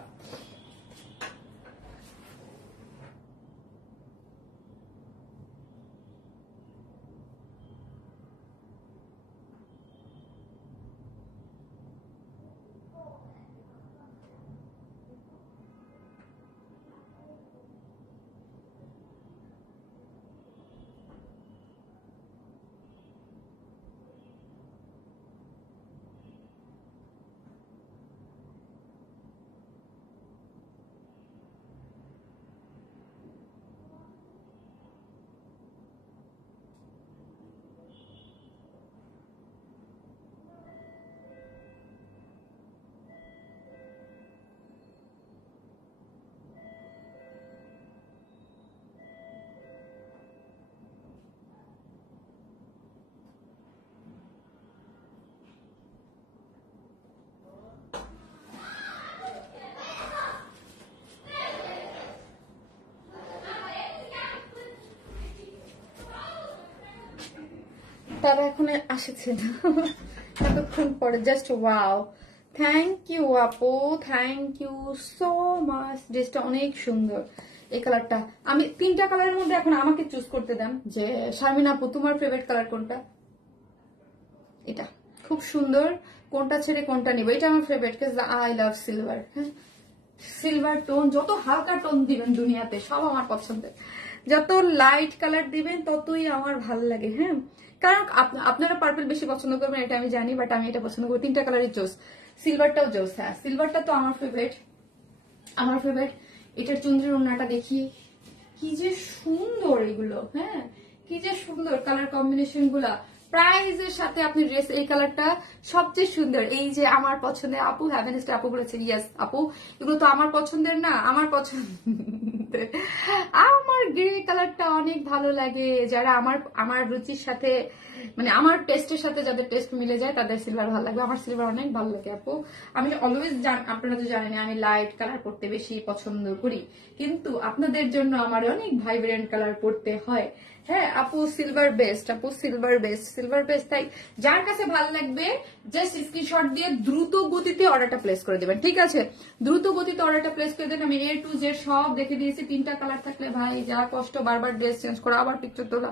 তারা এখন আসেছেন এতক্ষণ পরে, জাস্ট ওয়াও, থ্যাংক ইউ আপু, থ্যাংক ইউ সো মাচ। ড্রেসটা অনেক সুন্দর। এই কালারটা আমি 3টা কালারের মধ্যে এখন আমাকে চুজ করতে দেন যে শারমিন আপু তোমার ফেভারিট কালার কোনটা। এটা খুব সুন্দর, কোনটা ছেড়ে কোনটা নিব, এটা আমার ফেভারিট, আই লাভ সিলভার। হ্যাঁ, সিলভার টোন, যত হালকা টোন দিবেন দুনিয়াতে সব আমার পছন্দের। যত লাইট কালার দিবেন ততই আমার ভালো লাগে। হ্যাঁ, কারণ আপনারা পার্পল বেশি পছন্দ করবেন এটা আমি জানি, বাট আমি এটা পছন্দ করি। 3টা কালারই জোস, সিলভারটাও জোস। হ্যাঁ, সিলভারটা তো আমার ফেভারিট, আমার ফেভারিট। এটার চন্দ্রের ওড়নাটা দেখি কি যে সুন্দর এগুলো। হ্যাঁ, কি যে সুন্দর কালার কম্বিনেশন গুলা। প্রাইজের সাথে আপনি ড্রেস, এই কালারটা সবচেয়ে সুন্দর। এই যে আমার পছন্দের আপু, হ্যাভেনেস্ট আপু বলেছে ইয়েস আপু, এগুলো তো আমার পছন্দের না, আমার পছন্দের। আমার গ্রে কালারটা অনেক ভালো লাগে। যারা আমার রুচির সাথে, মানে আমার টেস্টের সাথে যাদের টেস্ট মিলে যায় তাদের সিলভার ভালো লাগবে। আমার সিলভার অনেক ভালো লাগে আপু। আমি অলওয়েজ, আপনারা তো জানেন আমি লাইট কালার পড়তে বেশি পছন্দ করি, কিন্তু আপনাদের জন্য আমার অনেক ভাইব্রেন্ট কালার পড়তে হয়। হ্যাঁ আপু, সিলভার বেস্ট আপু, সিলভার বেস্ট, সিলভার বেস্ট। তাই যার কাছে ভালো লাগবে জাস্ট স্ক্রিনশট দিয়ে দ্রুত গতিতে অর্ডারটা প্লেস করে দেবেন, ঠিক আছে? দ্রুত গতিতে অর্ডারটা প্লেস করে দেন। আমি A to Z সব দেখে দিয়েছি। 3টা কালার থাকলে ভাই যা কষ্ট, বারবার ড্রেস চেঞ্জ করা, আবার পিকচার তোলা।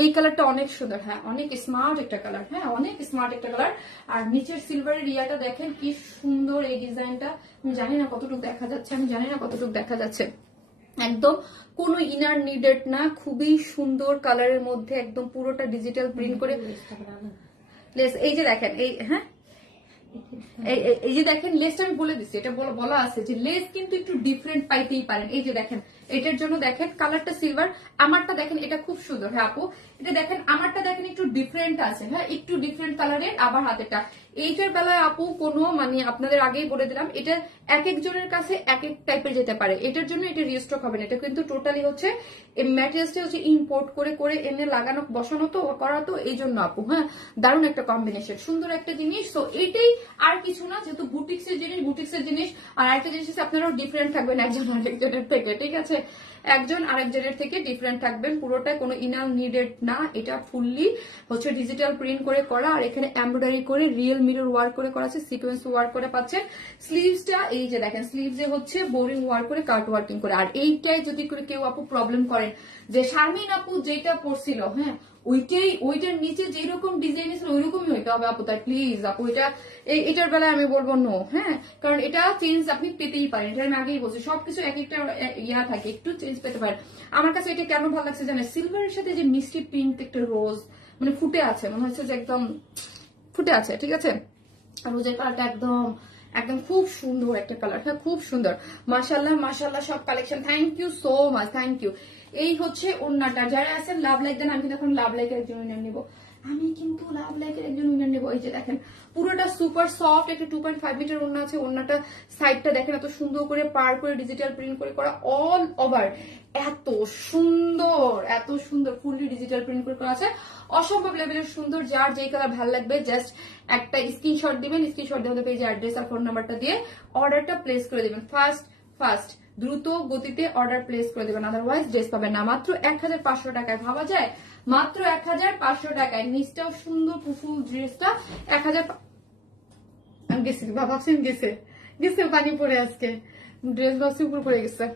এই কালারটা অনেক সুন্দর। হ্যাঁ, অনেক স্মার্ট একটা কালার। হ্যাঁ, অনেক স্মার্ট একটা কালার। আর নিচের সিলভারের ইয়াটা দেখেন কি সুন্দর, এই ডিজাইনটা। আমি জানি না কতটুকু দেখা যাচ্ছে, আমি জানি না কতটুকু দেখা যাচ্ছে। একদম কোনো ইনার নিডেড না, খুবই সুন্দর কালারের মধ্যে, একদম পুরোটা ডিজিটাল প্রিন্ট করে লেস। এই যে দেখেন, এই হ্যাঁ এই যে দেখেন লেসটা আমি বলে দিচ্ছি, এটা বলা আছে যে লেস কিন্তু একটু ডিফারেন্ট পাইতেই পারেন। এই যে দেখেন এটার জন্য দেখেন কালারটা সিলভার, আমারটা দেখেন এটা খুব সুন্দর। হ্যাঁ আপু, এটা দেখেন আমারটা দেখেন একটু ডিফারেন্ট আছে। হ্যাঁ, একটু ডিফারেন্ট কালারের, আবার হাতেরটা। এইটার বেলায় আপু কোনো মানে আপনাদের আগেই বলে দিলাম, এটা এক একজনের কাছে এক এক টাইপের যেতে পারে। এটার জন্য এটা রিস্টক হবে না, এটা কিন্তু টোটালি হচ্ছে ম্যাটেরিয়ালসটা হচ্ছে ইম্পোর্ট করে করে এনে লাগানো বসানো তো করা, তো এই জন্য আপু। হ্যাঁ, দারুণ একটা কম্বিনেশন, সুন্দর একটা জিনিস। তো এইটাই, আর কিছু না, যেহেতু বুটিক্সের জিনিস, বুটিক্সের জিনিস। আর একটা জিনিস হচ্ছে আপনারাও ডিফারেন্ট থাকবেন একজন আরেকজনের থেকে, ঠিক আছে? একজন আরেকজনের থেকে ডিফারেন্ট থাকবেন। পুরোটা কোনো ইনার নিডেড না, এটা ফুললি হচ্ছে ডিজিটাল প্রিন্ট করে করা। আর এখানে এমব্রয়ডারি করে রিয়েল মিরর ওয়ার্ক করে করা আছে, সিকোয়েন্স ওয়ার্ক করে পাচ্ছেন। স্লিভসটা এই যে দেখেন, স্লিভসে হচ্ছে বোরিং ওয়ার্ক করে কাট ওয়ার্কিং করে। আর এইটাই যদি করে কেউ আপু প্রবলেম করেন যে শারমিন আপু যেটা পড়ছিল, হ্যাঁ ওইটার নিচে যেই রকম ডিজাইন ছিল ওই রকমই হইতে হবে আপু, তাই প্লিজ আপু এটার বেলায় আমি বলবো নো। হ্যাঁ, কারণ এটা চেঞ্জ আপনি পেতেই পারেন, এটা আমি আগেই বলছি। সবকিছু এক একটা ইয়া থাকে, একটু চেঞ্জ পেতে পারেন। আমার কাছে এটা কেন ভালো লাগছে জানেন, সিলভারের সাথে যে মিষ্টি পিঙ্ক একটা রোজ মানে ফুটে আছে, মনে হচ্ছে যে একদম ফুটে আছে, ঠিক আছে? আর রোজের কালারটা একদম একদম খুব সুন্দর একটা কালার। হ্যাঁ, খুব সুন্দর। মাশাআল্লাহ মাশাআল্লাহ সব collection, thank you so much, thank you. এই হচ্ছে ওন্নাটা। যারা আছেন লাভ লাইক দেন, আমি কিন্তু এখন লাভ লাইকের জন্য নিব। আমি কিন্তু লাভ লাইকের একজন উইনার নেবো। এই যে দেখেন পুরোটা সুপার সফট, একটা 2.5 মিটার ওড়না আছে, ওড়নাটা সাইডটা দেখেন এত সুন্দর করে পার করে ডিজিটাল প্রিন্ট করে করা, অল ওভার এত সুন্দর, এত সুন্দর ফুললি ডিজিটাল প্রিন্ট করে করা আছে, অসম্ভব লেভেলের সুন্দর। যার যেই কালার ভালো লাগবে জাস্ট একটা স্ক্রিনশট দিবেন, স্ক্রিনশট দিয়ে আমাদের পেজে অ্যাড্রেস আর ফোন নাম্বারটা দিয়ে অর্ডারটা প্লেস করে দিবেন। ফার্স্ট দ্রুত গতিতে অর্ডার প্লেস করে দেবেন, আদারওয়াইজ ড্রেস পাবেন না। মাত্র 1500 টাকায়, ভাবা যায় মাত্র 1500 টাকায়। নিচটাও সুন্দর ফুল ড্রেসটা 1000। আমি গেছি বাবা, গেছে পানি পড়ে, আজকে ড্রেস বক্সে উপর পড়ে গেছে।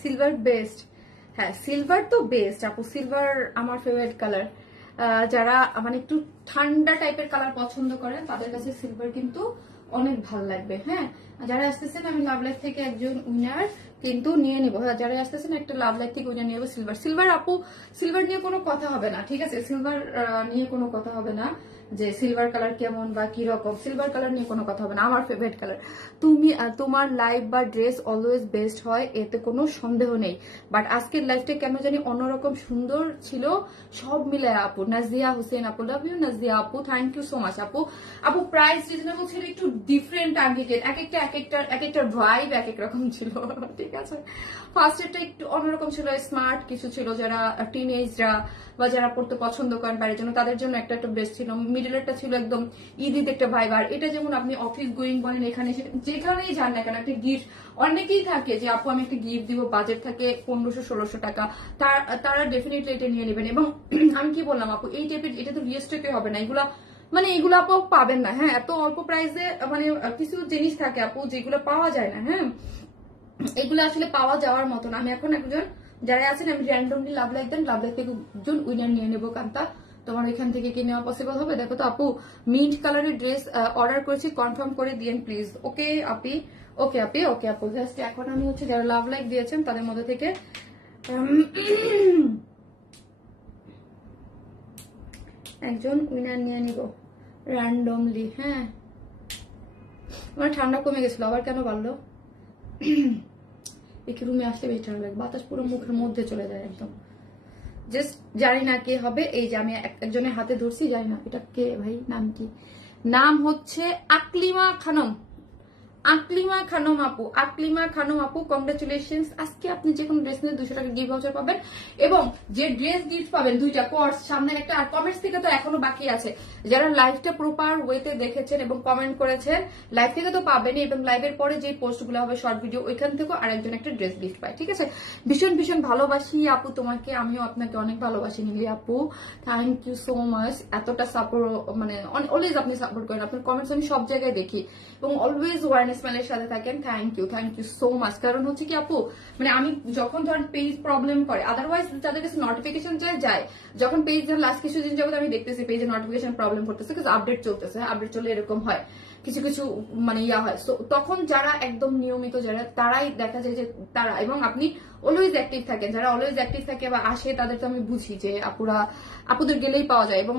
সিলভার বেস্ট, হ্যাঁ সিলভার তো বেস্ট আপু, সিলভার আমার ফেভারিট কালার। যারা মানে একটু ঠান্ডা টাইপের কালার পছন্দ করেন তাদের কাছে সিলভার কিন্তু অনেক ভালো লাগবে। হ্যাঁ, যারা আসতেছেন আমি লাভ লাইফ থেকে একজন উইনার কিন্তু নিয়ে নিবো। যারা আসতেছেন একটা লাভ লাইফ থেকে উইনার নিয়ে নেবো সিলভার আপু, সিলভার নিয়ে কোনো কথা হবে না, ঠিক আছে? সিলভার নিয়ে কোনো কথা হবে না যে সিলভার কালার কেমন বা কি রকম, সিলভার কালার নিয়ে কোনো কথা হবে না, আমার ফেভারিট কালার। তুমি তোমার লাইফ বা ড্রেস অলওয়েজ বেস্ট হয়, এতে কোনো সন্দেহ নেই। বাট আজকের লাইফটা কেন জানি অন্যরকম সুন্দর ছিল, সব মিলে আপু। নাজিয়া হোসেন আপু, লাভ ইউ নাজিয়া আপু, থ্যাংক ইউ সো মাচ আপু। আপু প্রাইস রিজনেবল ছিল, একটু ডিফারেন্ট টার্গেটেড, এক একটা ড্রাইভ এক এক রকম ছিল, ঠিক আছে? ফার্স্ট এটা একটু অন্যরকম ছিল, স্মার্ট কিছু ছিল, যারা টিনেজরা বা যারা পড়তে পছন্দ করেন বাইরের জন্য তাদের জন্য একটা বেস্ট ছিল। মিডলেরটা ছিল একদম ঈদ একটা ভাইব। আর এটা যেমন আপনি অফিস গোয়িং বলেন, এখানে যেখানেই যান না কেন একটা গিফট, অনেকেই থাকে যে আপু আমি একটা গিফট দিব, বাজেট থাকে 1500-1600 টাকা, তারা ডেফিনেটলি এটা নিয়ে নেবেন। এবং আমি কি বললাম আপু, এই টাইপের এটা তো রিয়েস্টেকে হবে না, এগুলা মানে এগুলো আপু পাবেন না। হ্যাঁ, এত অল্প প্রাইসে মানে কিছু জিনিস থাকে আপু যেগুলো পাওয়া যায় না। হ্যাঁ, এগুলো আসলে পাওয়া যাওয়ার মতো না। আমি এখন একজন যারা আছেন আমি র্যান্ডমলি লাভ লাইক দেন, লাভ লাইক থেকে একজন উইনার নিয়ে নেবো। কান্তা তোমার এখান থেকে কি নেওয়া পসিবল হবে? দেখো তো আপু, মিন্ট কালারের ড্রেস অর্ডার করেছি, কনফার্ম করে দিয়েন প্লিজ। ওকে আপি, ওকে আপি, ওকে আপু। জাস্ট এখন আমি হচ্ছে যারা লাভ লাইক দিয়েছেন তাদের মধ্যে থেকে একজন উইনার নিয়ে নিব র্যান্ডমলি। হ্যাঁ, আমার ঠান্ডা কমে গেছিল, আবার কেন বাড়লো? একটু রুমে আসলে বেশি ঠান্ডা লাগে, বাতাস পুরো মুখের মধ্যে চলে যায় একদম। জাস্ট জানি না কে হবে, এই যে আমি একজনের হাতে ধরছি, জানি না এটা কে ভাই, নাম কি? নাম হচ্ছে আকলিমা খানম, আকলিমা খানম আপু, আকলিমা খানম আপু, কংগ্রেচুলেশনস। আজকে আপনি যে কোনো ড্রেস নিয়ে 200 টাকা গিফট ভাউচার পাবেন, এবং যে ড্রেস গিফট পাবেন দুইটা কোর্স, সামনে একটা। আর কমেন্টস থেকে তো এখনো বাকি আছে, যারা লাইভটা প্রপার ওয়েতে দেখেছেন এবং কমেন্ট করেছেন, লাইভ থেকে তো পাবেনই, এবং লাইভের পরে যে পোস্টগুলো হবে শর্ট ভিডিও, ওইখান থেকেও আরেকজন একটা ড্রেস গিফট পায়, ঠিক আছে? ভীষণ ভীষণ ভালোবাসি আপু তোমাকে, আমিও আপনাকে অনেক ভালোবাসি নীলি আপু, থ্যাংক ইউ সো মাচ। এতটা সাপোর্ট, মানে অলওয়েজ আপনি সাপোর্ট করেন, আপনার কমেন্টস আমি সব জায়গায় দেখি এবং অলওয়েজ ওয়ারনেস ম্যানের সাথে থাকেন। Thank you so much. কারণ হচ্ছে কি আপু, মানে আমি যখন ধরেন পেজ প্রবলেম করে, আদারওয়াইজ তাদের কাছে নোটিফিকেশন যায়, যখন পেজ লাস্ট কিছুদিন যাবত আমি দেখতেছি পেজে নোটিফিকেশন প্রবলেম করতেছে, আপডেট চলতেছে, আপডেট চলে এরকম হয়, কিছু কিছু মানে ইয়া হয়। তখন যারা একদম নিয়মিত যারা, তারাই দেখা যায় যে তারা, এবং আপনি অলওয়েজ অ্যাক্টিভ থাকেন, যারা অলওয়েজ অ্যাক্টিভ থাকে বা আসে তাদের তো আমি বুঝি যে আপুদের গেলেই পাওয়া যায়, এবং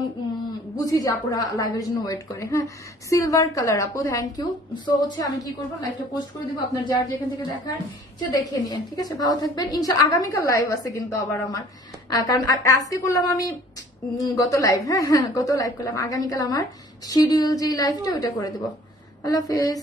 বুঝি যে আপুরা লাইভের জন্য ওয়েট করে। হ্যাঁ, সিলভার কালার আপু, থ্যাংক ইউ। সো হচ্ছে আমি কি করবো, লাইভটা পোস্ট করে দিব, আপনার যার যেখান থেকে দেখার যে দেখে নিয়ে, ঠিক আছে? ভালো থাকবেন ইনশাআল্লাহ। আগামীকাল লাইভ আছে কিন্তু আবার আমার, কারণ আজকে করলাম আমি গত লাইভ, হ্যাঁ গত লাইভ করলাম, আগামীকাল আমার শিডিউল যে লাইভটা ওইটা করে দেবো। আল্লাহ হাফেজ।